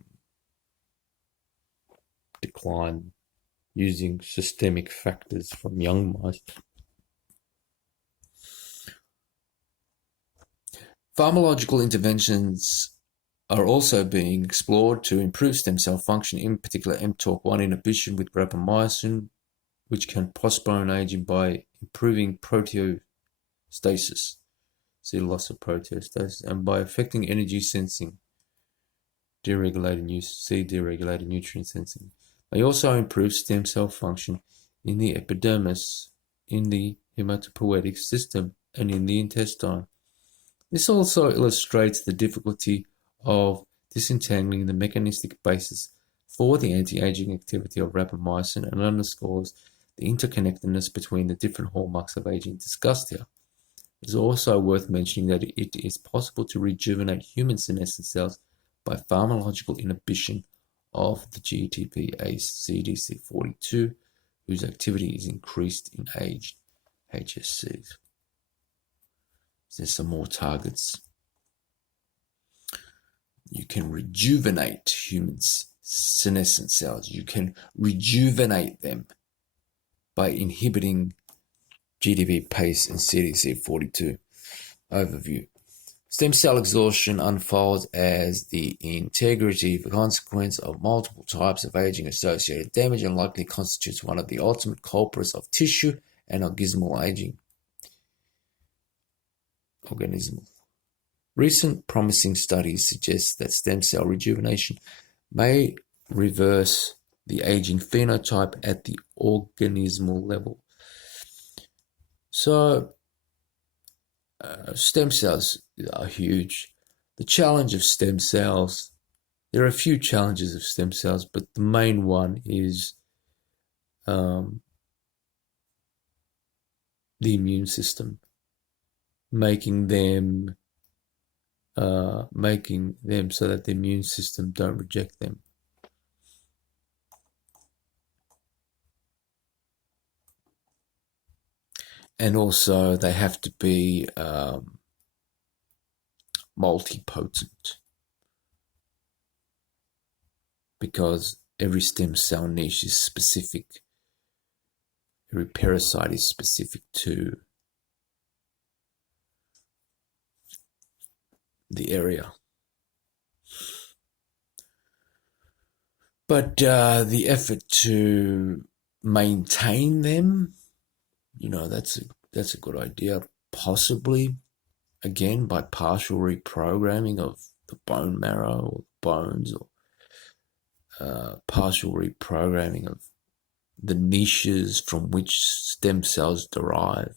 decline using systemic factors from young mice. Pharmacological interventions are also being explored to improve stem cell function, in particular mTORC1 inhibition with rapamycin which can postpone aging by improving proteostasis, see loss of proteostasis, and by affecting energy sensing, deregulated nutrient sensing. They also improve stem cell function in the epidermis, in the hematopoietic system, and in the intestine. This also illustrates the difficulty of disentangling the mechanistic basis for the anti-aging activity of rapamycin and underscores the interconnectedness between the different hallmarks of aging discussed here. It is also worth mentioning that it is possible to rejuvenate human senescent cells by pharmacological inhibition of the GTP-ACDC42, whose activity is increased in aged HSCs. There's some more targets. You can rejuvenate humans' senescent cells. You can rejuvenate them by inhibiting GTP, PACE, and CDC42. Overview. Stem cell exhaustion unfolds as the integrative consequence of multiple types of aging-associated damage and likely constitutes one of the ultimate culprits of tissue and organismal aging. Recent promising studies suggest that stem cell rejuvenation may reverse the aging phenotype at the organismal level. So, stem cells are huge. The challenge of stem cells, there are a few challenges of stem cells, but the main one is the immune system, making them so that the immune system don't reject them. And also they have to be multipotent, because every stem cell niche is specific. Every parasite is specific to the area. But the effort to maintain them, that's a good idea. Possibly, again, by partial reprogramming of the bone marrow or bones, or partial reprogramming of the niches from which stem cells derive.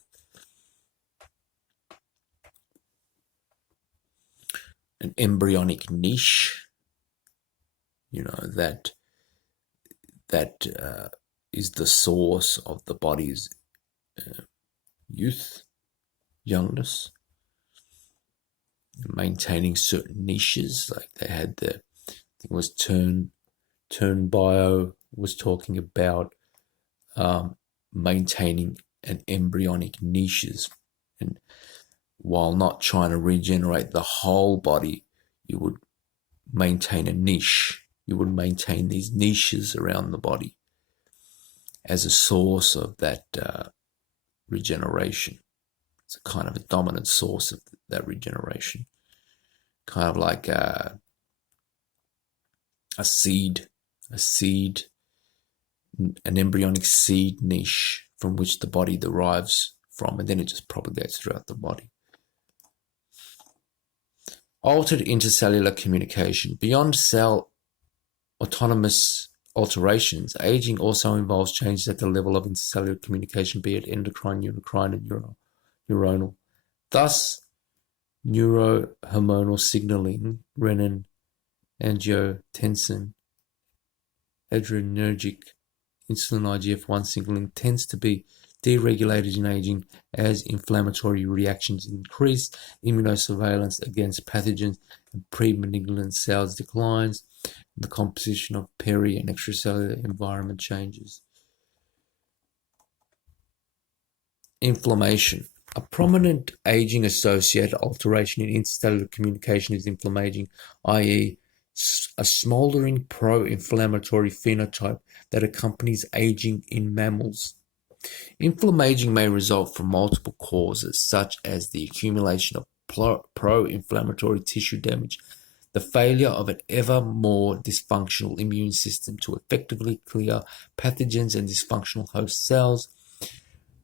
An embryonic niche, that is the source of the body's youth, youngness. Maintaining certain niches, like they had I think it was Turn Bio was talking about maintaining an embryonic niches, and while not trying to regenerate the whole body, you would maintain a niche. You would maintain these niches around the body as a source of that regeneration. It's a kind of a dominant source of that regeneration. Kind of like a seed, an embryonic seed niche from which the body derives from, and then it just propagates throughout the body. Altered intercellular communication. Beyond cell autonomous alterations, aging also involves changes at the level of intercellular communication, be it endocrine, neurocrine, and neuronal. Thus, neurohormonal signaling, renin, angiotensin, adrenergic, insulin, IGF-1 signaling tends to be deregulated in aging as inflammatory reactions increase, immunosurveillance against pathogens and pre-malignant cells declines, and the composition of peri- and extracellular environment changes. Inflammation. A prominent aging-associated alteration in intercellular communication is inflammation, i.e., a smoldering pro-inflammatory phenotype that accompanies aging in mammals. Inflammation may result from multiple causes, such as the accumulation of pro-inflammatory tissue damage, the failure of an ever more dysfunctional immune system to effectively clear pathogens and dysfunctional host cells,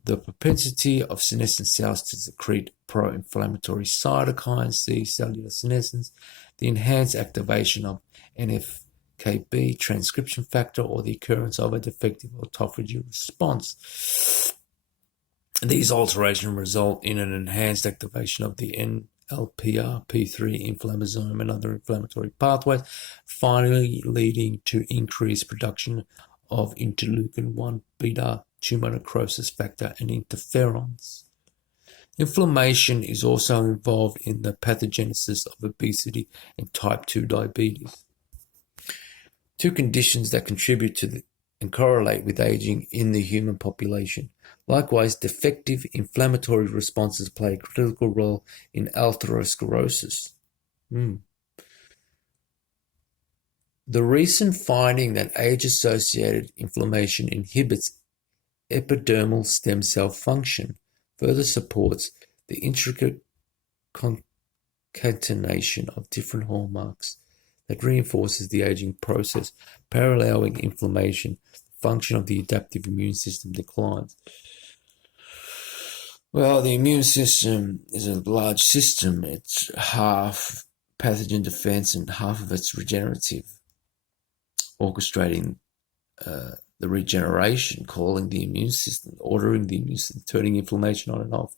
the propensity of senescent cells to secrete pro-inflammatory cytokines, see cellular senescence, the enhanced activation of NF-κB transcription factor, or the occurrence of a defective autophagy response. These alterations result in an enhanced activation of the NLPR-P3 inflammasome and other inflammatory pathways, finally leading to increased production of interleukin-1 beta, tumor necrosis factor, and interferons. Inflammation is also involved in the pathogenesis of obesity and type 2 diabetes, two conditions that contribute to and correlate with aging in the human population. Likewise, defective inflammatory responses play a critical role in atherosclerosis. The recent finding that age-associated inflammation inhibits epidermal stem cell function further supports the intricate concatenation of different hallmarks that reinforces the aging process, paralleling inflammation. The function of the adaptive immune system declines. Well, the immune system is a large system. It's half pathogen defense and half of it's regenerative, orchestrating the regeneration, calling the immune system, ordering the immune system, turning inflammation on and off.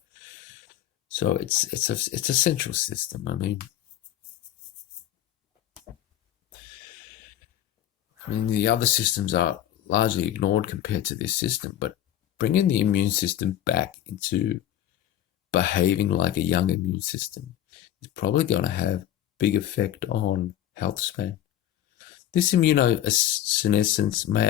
So it's a central system. I mean, the other systems are largely ignored compared to this system, but bringing the immune system back into behaving like a young immune system is probably going to have a big effect on health span. This immunosenescence may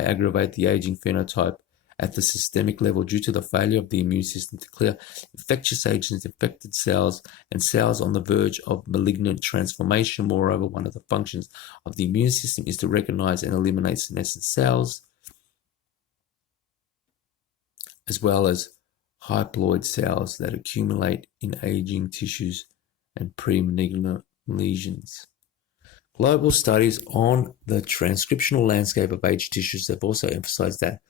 aggravate the aging phenotype at the systemic level due to the failure of the immune system to clear infectious agents, infected cells, and cells on the verge of malignant transformation. Moreover, one of the functions of the immune system is to recognize and eliminate senescent cells, as well as hyploid cells that accumulate in aging tissues and pre-malignant lesions. Global studies on the transcriptional landscape of aged tissues have also emphasized that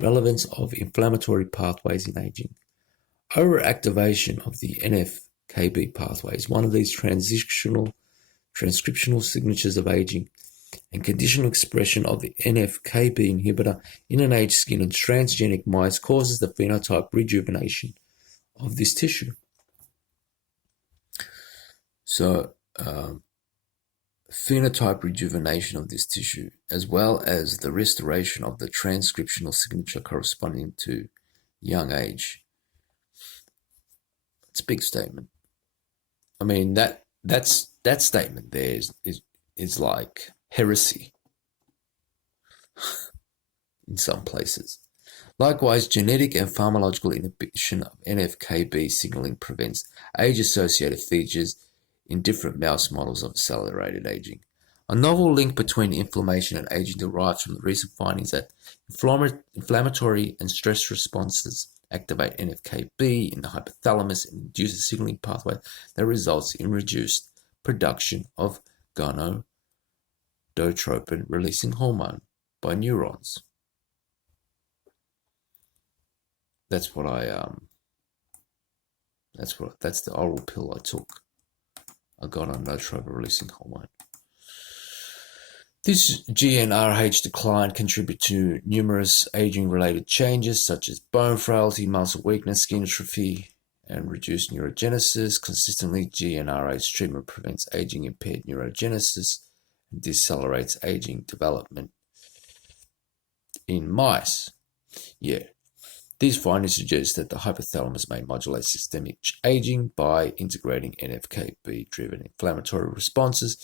relevance of inflammatory pathways in aging. Overactivation of the NF-κB pathway is one of these transcriptional signatures of aging, and conditional expression of the NF-κB inhibitor in an aged skin and transgenic mice causes the phenotype rejuvenation of this tissue. So, phenotype rejuvenation of this tissue, as well as the restoration of the transcriptional signature corresponding to young age. It's a big statement. I mean, that statement there is like heresy in some places. Likewise, genetic and pharmacological inhibition of NF-κB signaling prevents age-associated features in different mouse models of accelerated aging. A novel link between inflammation and aging derives from the recent findings that inflammatory and stress responses activate NF-κB in the hypothalamus and induce a signaling pathway that results in reduced production of gonadotropin-releasing hormone by neurons. That's the oral pill I took. I got on gonadotropin-releasing hormone. This GnRH decline contributes to numerous aging-related changes such as bone frailty, muscle weakness, skin atrophy, and reduced neurogenesis. Consistently, GnRH treatment prevents aging-impaired neurogenesis and decelerates aging development in mice. These findings suggest that the hypothalamus may modulate systemic aging by integrating NF-κB-driven inflammatory responses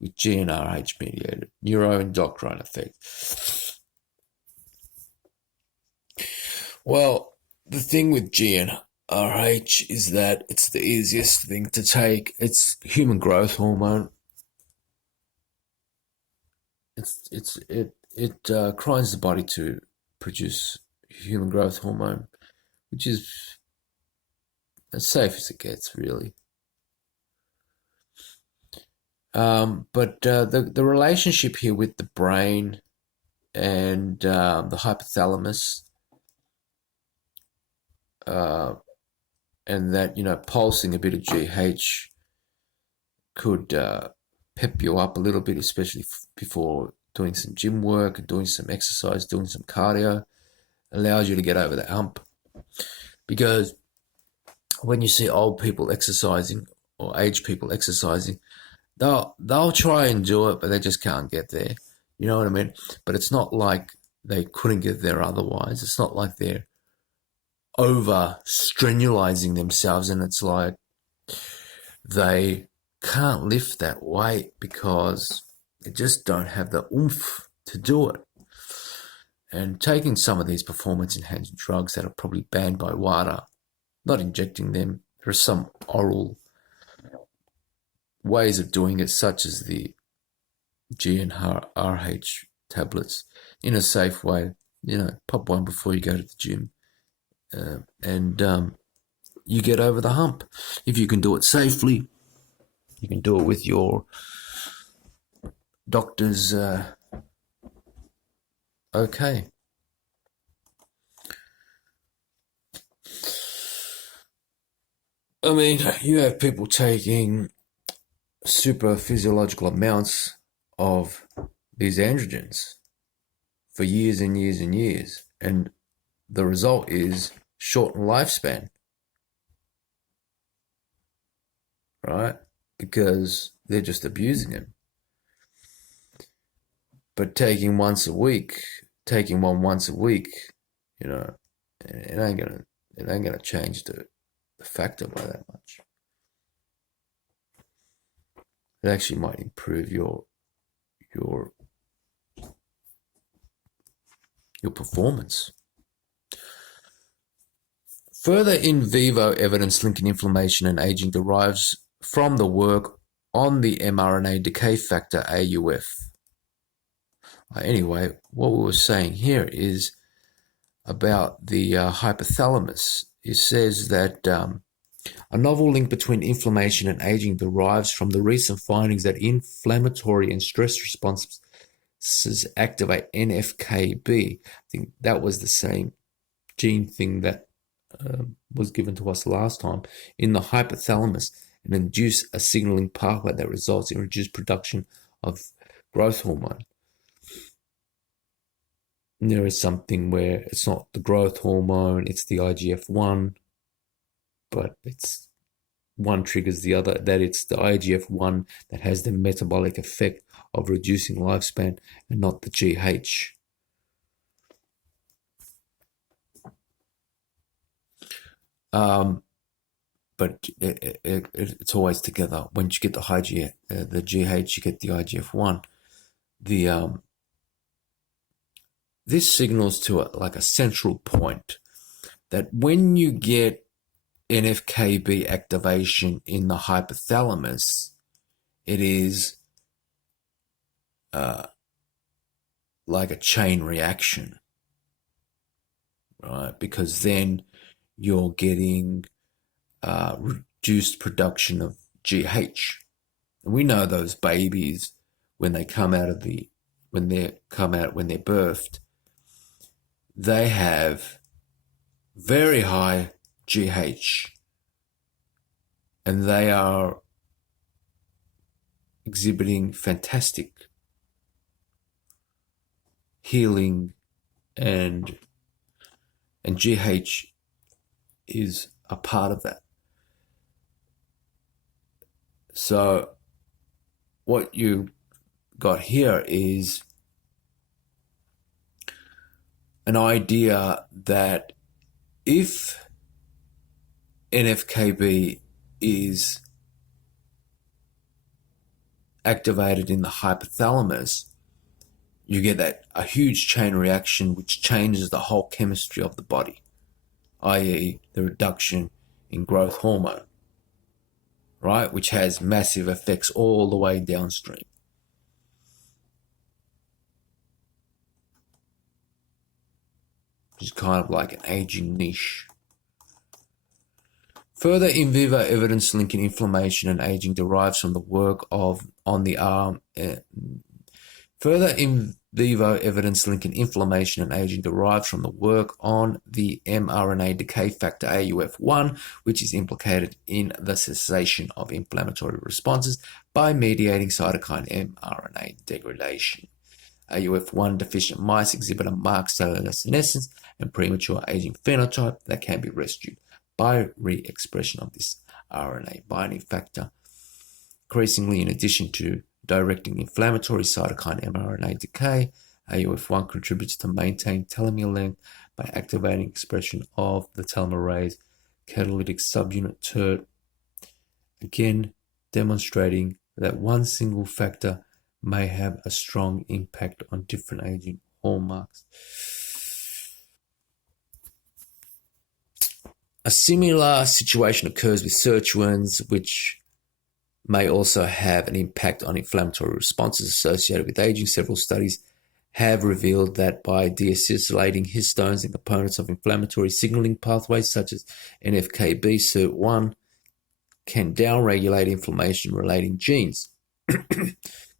with GnRH-mediated neuroendocrine effects. Well, the thing with GnRH is that it's the easiest thing to take. It's human growth hormone. It grinds the body to produce human growth hormone, which is as safe as it gets, really. But the relationship here with the brain and the hypothalamus, and that, pulsing a bit of GH could pep you up a little bit, especially before doing some gym work and doing some exercise, doing some cardio, allows you to get over the hump. Because when you see old people exercising or aged people exercising, they'll try and do it, but they just can't get there. You know what I mean? But it's not like they couldn't get there otherwise. It's not like they're over strenualizing themselves, and it's like they can't lift that weight because they just don't have the oomph to do it. And taking some of these performance-enhancing drugs that are probably banned by WADA, not injecting them, there are some oral ways of doing it, such as the GnRH tablets, in a safe way. Pop one before you go to the gym, and you get over the hump. If you can do it safely, you can do it with your doctor's okay. I mean, you have people taking super physiological amounts of these androgens for years and years and years, and the result is shortened lifespan, right? Because they're just abusing them. But taking one once a week, it ain't gonna change the factor by that much. It actually might improve your performance. Further in vivo evidence linking inflammation and aging derives from the work on the mRNA decay factor AUF. Anyway, what we were saying here is about the hypothalamus. It says that a novel link between inflammation and aging derives from the recent findings that inflammatory and stress responses activate NFKB. I think that was the same gene thing that was given to us last time in the hypothalamus, and induce a signaling pathway that results in reduced production of growth hormone. And there is something where it's not the growth hormone, it's the IGF-1, but it's one triggers the other, that it's the IGF-1 that has the metabolic effect of reducing lifespan and not the GH. But it's always together. Once you get the GH, you get the IGF-1. This signals to a central point that when you get NFKB activation in the hypothalamus, it is like a chain reaction, right? Because then you're getting reduced production of GH. And we know those babies when they're birthed, they have very high GH, and they are exhibiting fantastic healing, and GH is a part of that. So what you got here is an idea that if NFKB is activated in the hypothalamus, you get a huge chain reaction which changes the whole chemistry of the body, i.e. the reduction in growth hormone, right, which has massive effects all the way downstream. Which is kind of like an aging niche. Further in vivo evidence linking inflammation and aging derives from the work of Further in vivo evidence linking inflammation and aging derives from the work on the mRNA decay factor AUF1, which is implicated in the cessation of inflammatory responses by mediating cytokine mRNA degradation. AUF1 deficient mice exhibit a marked cellular senescence and premature aging phenotype that can be rescued by re-expression of this RNA binding factor. Increasingly, in addition to directing inflammatory cytokine mRNA decay, AUF1 contributes to maintain telomere length by activating expression of the telomerase catalytic subunit TERT, again demonstrating that one single factor may have a strong impact on different aging hallmarks. A similar situation occurs with sirtuins, which may also have an impact on inflammatory responses associated with aging. Several studies have revealed that by deacylating histones and components of inflammatory signaling pathways such as NFKB, SIRT1 can downregulate inflammation-related genes.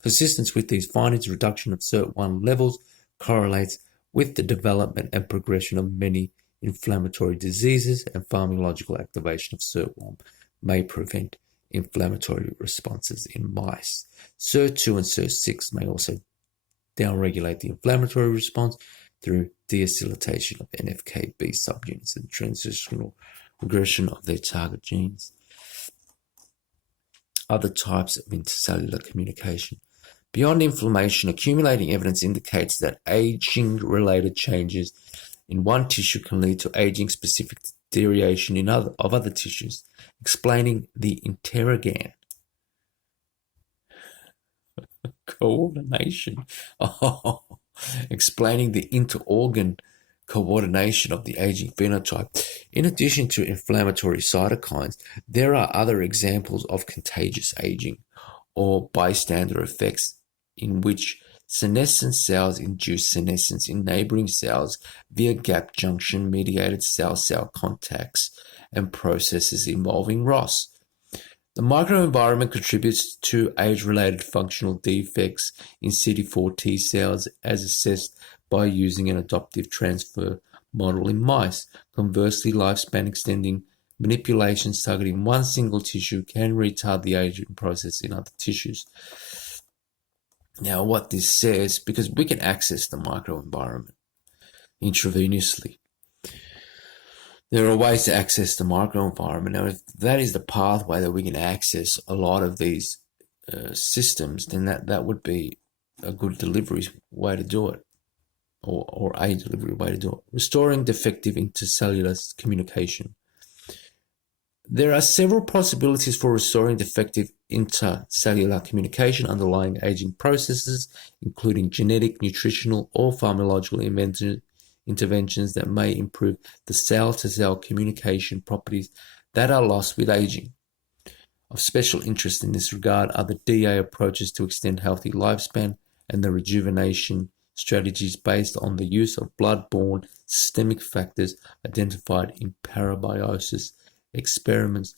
Consistent with these findings, reduction of SIRT1 levels correlates with the development and progression of many inflammatory diseases, and pharmacological activation of SIRT1 may prevent inflammatory responses in mice. SIRT2 and SIRT6 may also downregulate the inflammatory response through deacylation of NFKB subunits and transitional regression of their target genes. Other types of intercellular communication. Beyond inflammation, accumulating evidence indicates that aging-related changes in one tissue can lead to aging-specific deterioration of other tissues, explaining the interorgan coordination. Explaining the interorgan coordination of the aging phenotype. In addition to inflammatory cytokines, there are other examples of contagious aging or bystander effects in which senescent cells induce senescence in neighboring cells via gap junction mediated cell-cell contacts and processes involving ROS. The microenvironment contributes to age-related functional defects in CD4 T cells as assessed by using an adoptive transfer model in mice. Conversely, lifespan extending manipulations targeting one single tissue can retard the aging process in other tissues. Now, what this says, because we can access the microenvironment intravenously, there are ways to access the microenvironment. Now, if that is the pathway that we can access a lot of these systems, then that would be a good delivery way to do it, or a delivery way to do it. Restoring defective intercellular communication. There are several possibilities for restoring defective intercellular communication underlying aging processes, including genetic, nutritional, or pharmacological interventions that may improve the cell-to-cell communication properties that are lost with aging. Of special interest in this regard are the DA approaches to extend healthy lifespan and the rejuvenation strategies based on the use of blood-borne systemic factors identified in parabiosis experiments.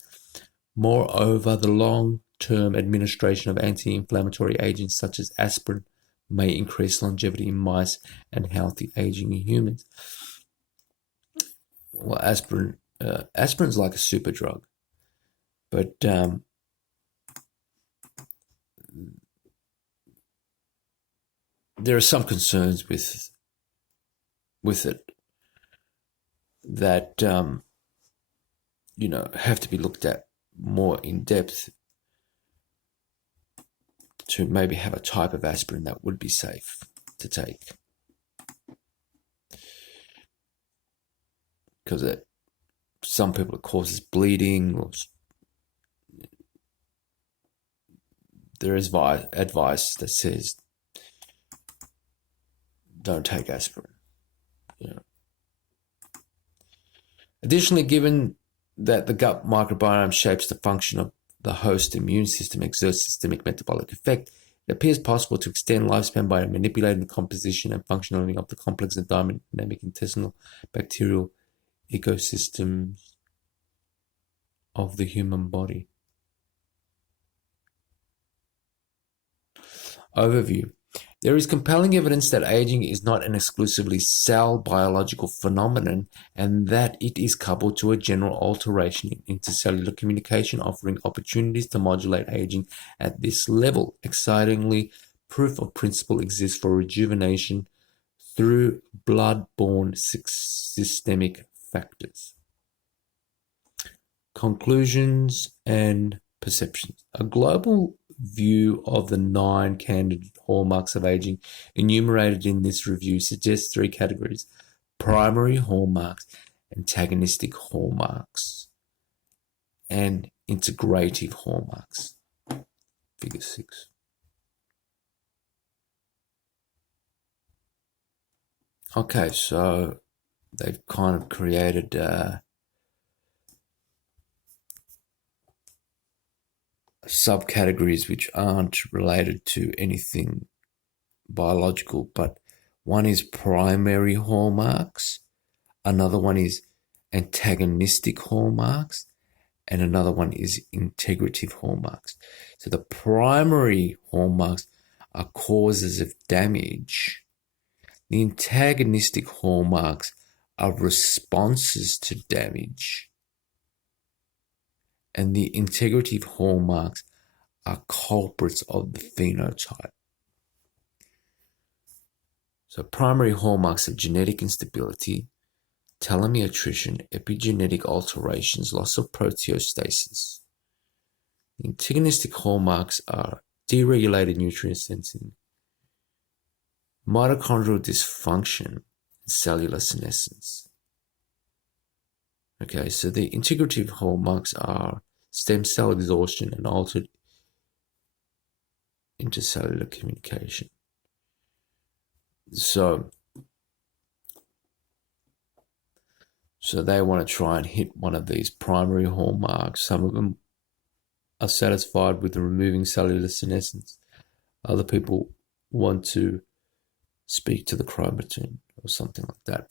Moreover, the long-term administration of anti-inflammatory agents such as aspirin may increase longevity in mice and healthy aging in humans. Well, aspirin's like a super drug, but there are some concerns with it that have to be looked at more in depth to maybe have a type of aspirin that would be safe to take. Because some people it causes bleeding, or there is advice that says don't take aspirin. Additionally, given that the gut microbiome shapes the function of the host immune system, exerts systemic metabolic effect, it appears possible to extend lifespan by manipulating the composition and functioning of the complex and dynamic intestinal bacterial ecosystems of the human body. Overview. There is compelling evidence that aging is not an exclusively cell biological phenomenon and that it is coupled to a general alteration in intercellular communication, offering opportunities to modulate aging at this level. Excitingly, proof of principle exists for rejuvenation through blood-borne systemic factors. Conclusions and perceptions. A global view of the 9 candidate hallmarks of aging enumerated in this review suggests 3 categories: primary hallmarks, antagonistic hallmarks, and integrative hallmarks. Figure 6. Okay, so they've kind of created subcategories which aren't related to anything biological, but one is primary hallmarks, another one is antagonistic hallmarks, and another one is integrative hallmarks. So the primary hallmarks are causes of damage. The antagonistic hallmarks are responses to damage. And the integrative hallmarks are culprits of the phenotype. So primary hallmarks are genetic instability, telomere attrition, epigenetic alterations, loss of proteostasis. The antagonistic hallmarks are deregulated nutrient sensing, mitochondrial dysfunction, and cellular senescence. Okay, so the integrative hallmarks are stem cell exhaustion and altered intercellular communication. So they want to try and hit one of these primary hallmarks. Some of them are satisfied with removing cellular senescence. Other people want to speak to the chromatin or something like that.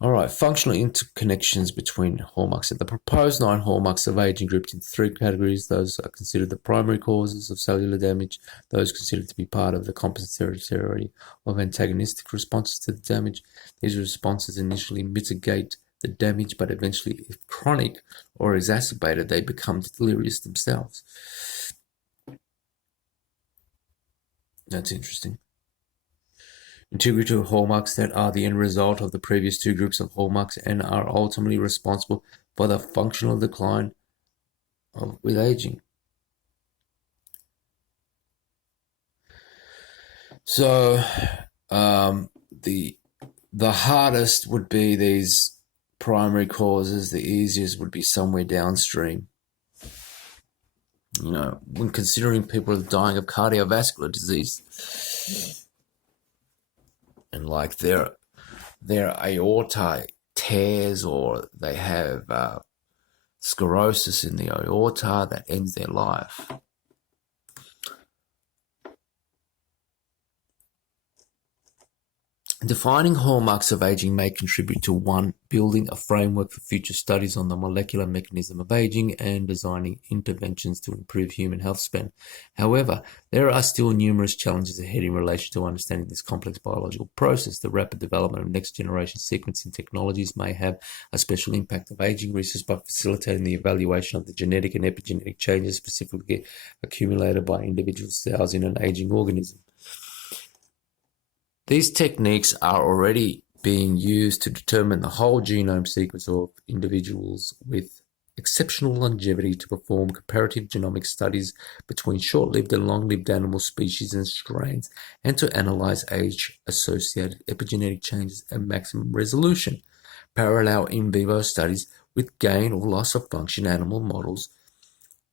All right, functional interconnections between hallmarks. The proposed 9 hallmarks of aging grouped into 3 categories. Those are considered the primary causes of cellular damage, those considered to be part of the compensatory of antagonistic responses to the damage. These responses initially mitigate the damage, but eventually, if chronic or exacerbated, they become delirious themselves. That's interesting. Integrative hallmarks that are the end result of the previous 2 groups of hallmarks and are ultimately responsible for the functional decline with aging. So the hardest would be these primary causes. The easiest would be somewhere downstream. You know, when considering people dying of cardiovascular disease, and like their aorta tears, or they have sclerosis in the aorta that ends their life. Defining hallmarks of aging may contribute to 1. Building a framework for future studies on the molecular mechanism of aging and designing interventions to improve human health span. However, there are still numerous challenges ahead in relation to understanding this complex biological process. The rapid development of next-generation sequencing technologies may have a special impact of aging research by facilitating the evaluation of the genetic and epigenetic changes specifically accumulated by individual cells in an aging organism. These techniques are already being used to determine the whole genome sequence of individuals with exceptional longevity, to perform comparative genomic studies between short-lived and long-lived animal species and strains, and to analyze age-associated epigenetic changes at maximum resolution. Parallel in vivo studies with gain or loss of function animal models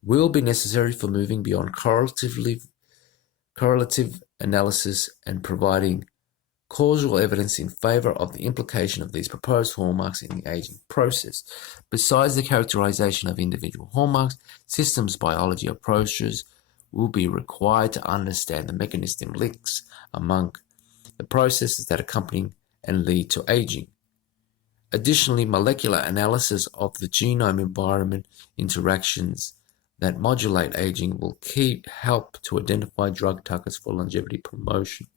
will be necessary for moving beyond correlative analysis and providing causal evidence in favor of the implication of these proposed hallmarks in the aging process. Besides the characterization of individual hallmarks, systems biology approaches will be required to understand the mechanistic links among the processes that accompany and lead to aging. Additionally, molecular analysis of the genome-environment interactions that modulate aging will help to identify drug targets for longevity promotion.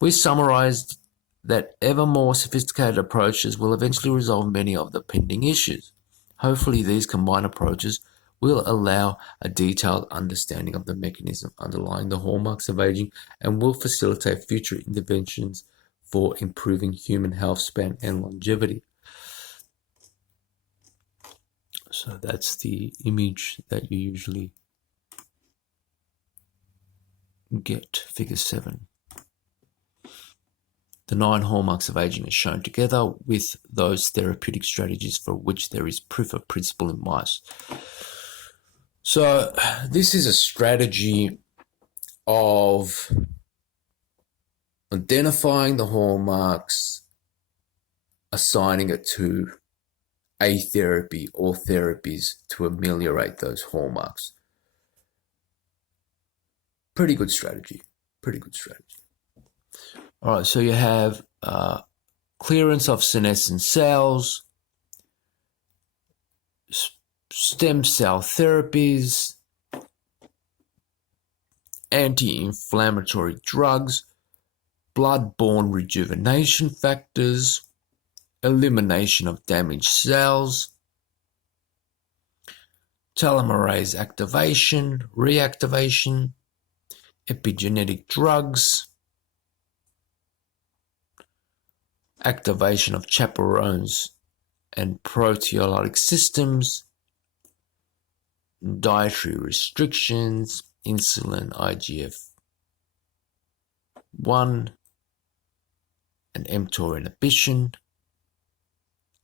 We summarized that ever more sophisticated approaches will eventually resolve many of the pending issues. Hopefully, these combined approaches will allow a detailed understanding of the mechanism underlying the hallmarks of aging and will facilitate future interventions for improving human health span and longevity. So that's the image that you usually get, figure 7. The 9 hallmarks of aging are shown together with those therapeutic strategies for which there is proof of principle in mice. So this is a strategy of identifying the hallmarks, assigning it to a therapy or therapies to ameliorate those hallmarks. Pretty good strategy. All right, so you have clearance of senescent cells, stem cell therapies, anti-inflammatory drugs, blood-borne rejuvenation factors, elimination of damaged cells, telomerase activation, reactivation, epigenetic drugs, activation of chaperones and proteolytic systems, dietary restrictions, insulin IGF-1 and mTOR inhibition,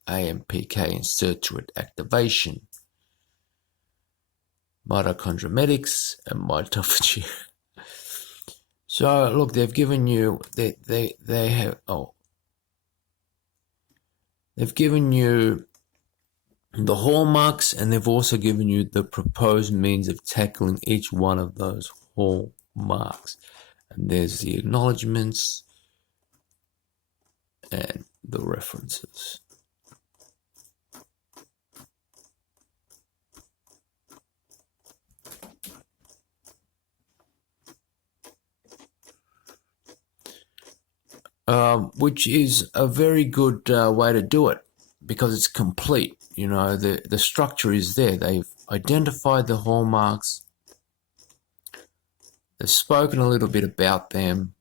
AMPK and sirtuin activation, mitochondrial and mitophagy. So look, they've given you they've given you the hallmarks, and they've also given you the proposed means of tackling each one of those hallmarks. And there's the acknowledgements and the references. Which is a very good way to do it because it's complete. You know, the structure is there. They've identified the hallmarks. They've spoken a little bit about them.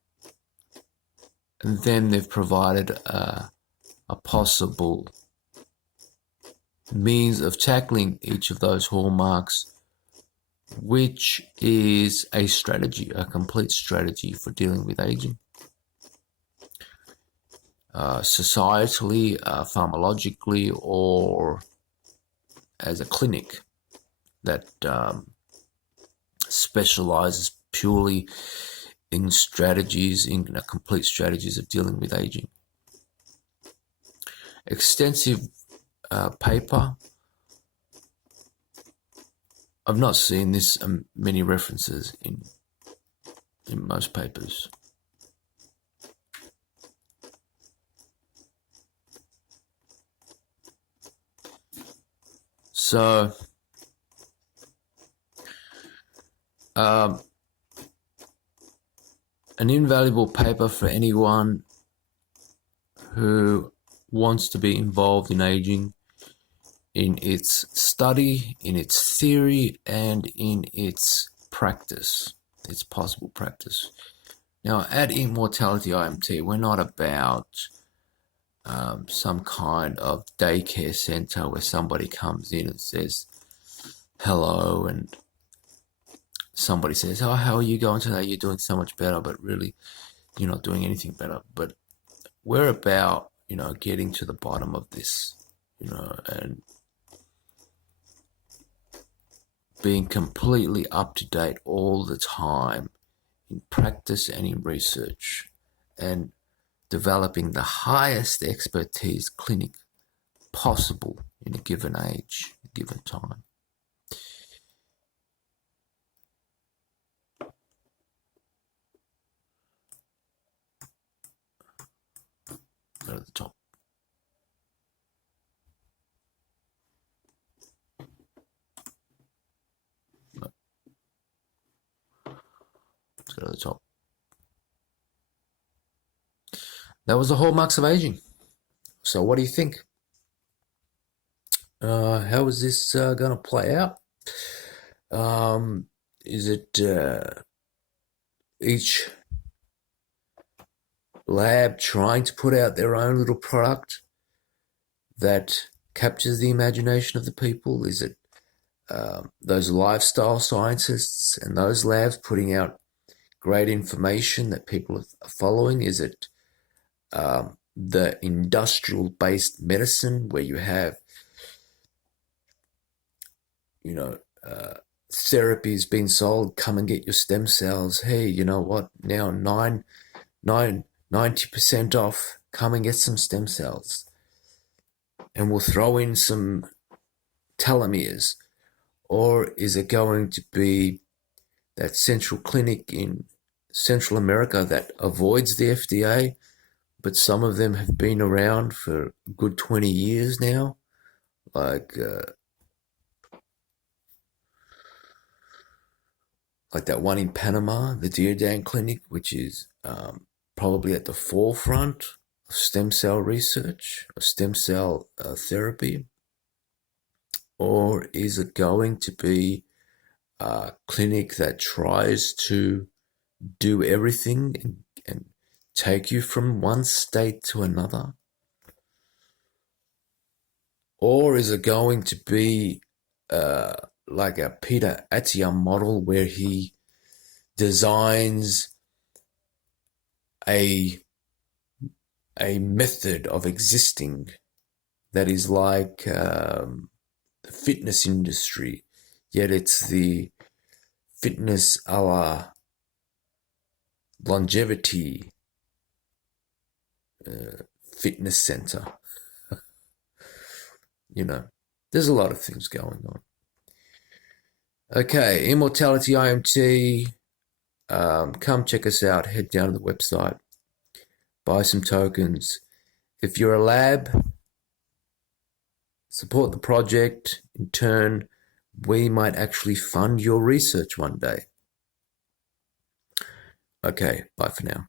And then they've provided a possible means of tackling each of those hallmarks, which is a strategy, a complete strategy for dealing with aging. Societally, pharmacologically, or as a clinic that specializes purely in strategies, in complete strategies of dealing with aging. Extensive paper. I've not seen this many references in most papers. So, an invaluable paper for anyone who wants to be involved in aging, in its study, in its theory, and in its practice, its possible practice. Now, at Immortality IMT, we're not about some kind of daycare center where somebody comes in and says hello, and somebody says, "Oh, how are you going today? You're doing so much better," but really you're not doing anything better. But we're about, getting to the bottom of this, and being completely up to date all the time in practice and in research, and developing the highest expertise clinic possible in a given age, a given time. Go to the top. Go to the top. That was the hallmarks of aging. So what do you think? How is this going to play out? Is it each lab trying to put out their own little product that captures the imagination of the people? Is it those lifestyle scientists and those labs putting out great information that people are following? Is it the industrial-based medicine where you have, therapies being sold? Come and get your stem cells. Hey, you know what? Now 90% off. Come and get some stem cells. And we'll throw in some telomeres. Or is it going to be that central clinic in Central America that avoids the FDA, but some of them have been around for a good 20 years now? Like that one in Panama, the Deregulated clinic, which is probably at the forefront of stem cell research, of stem cell therapy? Or is it going to be a clinic that tries to do everything and take you from one state to another? Or is it going to be like a Peter Attia model where he designs a method of existing that is like the fitness industry, yet it's the fitness a la longevity fitness center? There's a lot of things going on. Okay, Immortality IMT. Come check us out. Head down to the website. Buy some tokens. If you're a lab, support the project. In turn, we might actually fund your research one day. Okay, bye for now.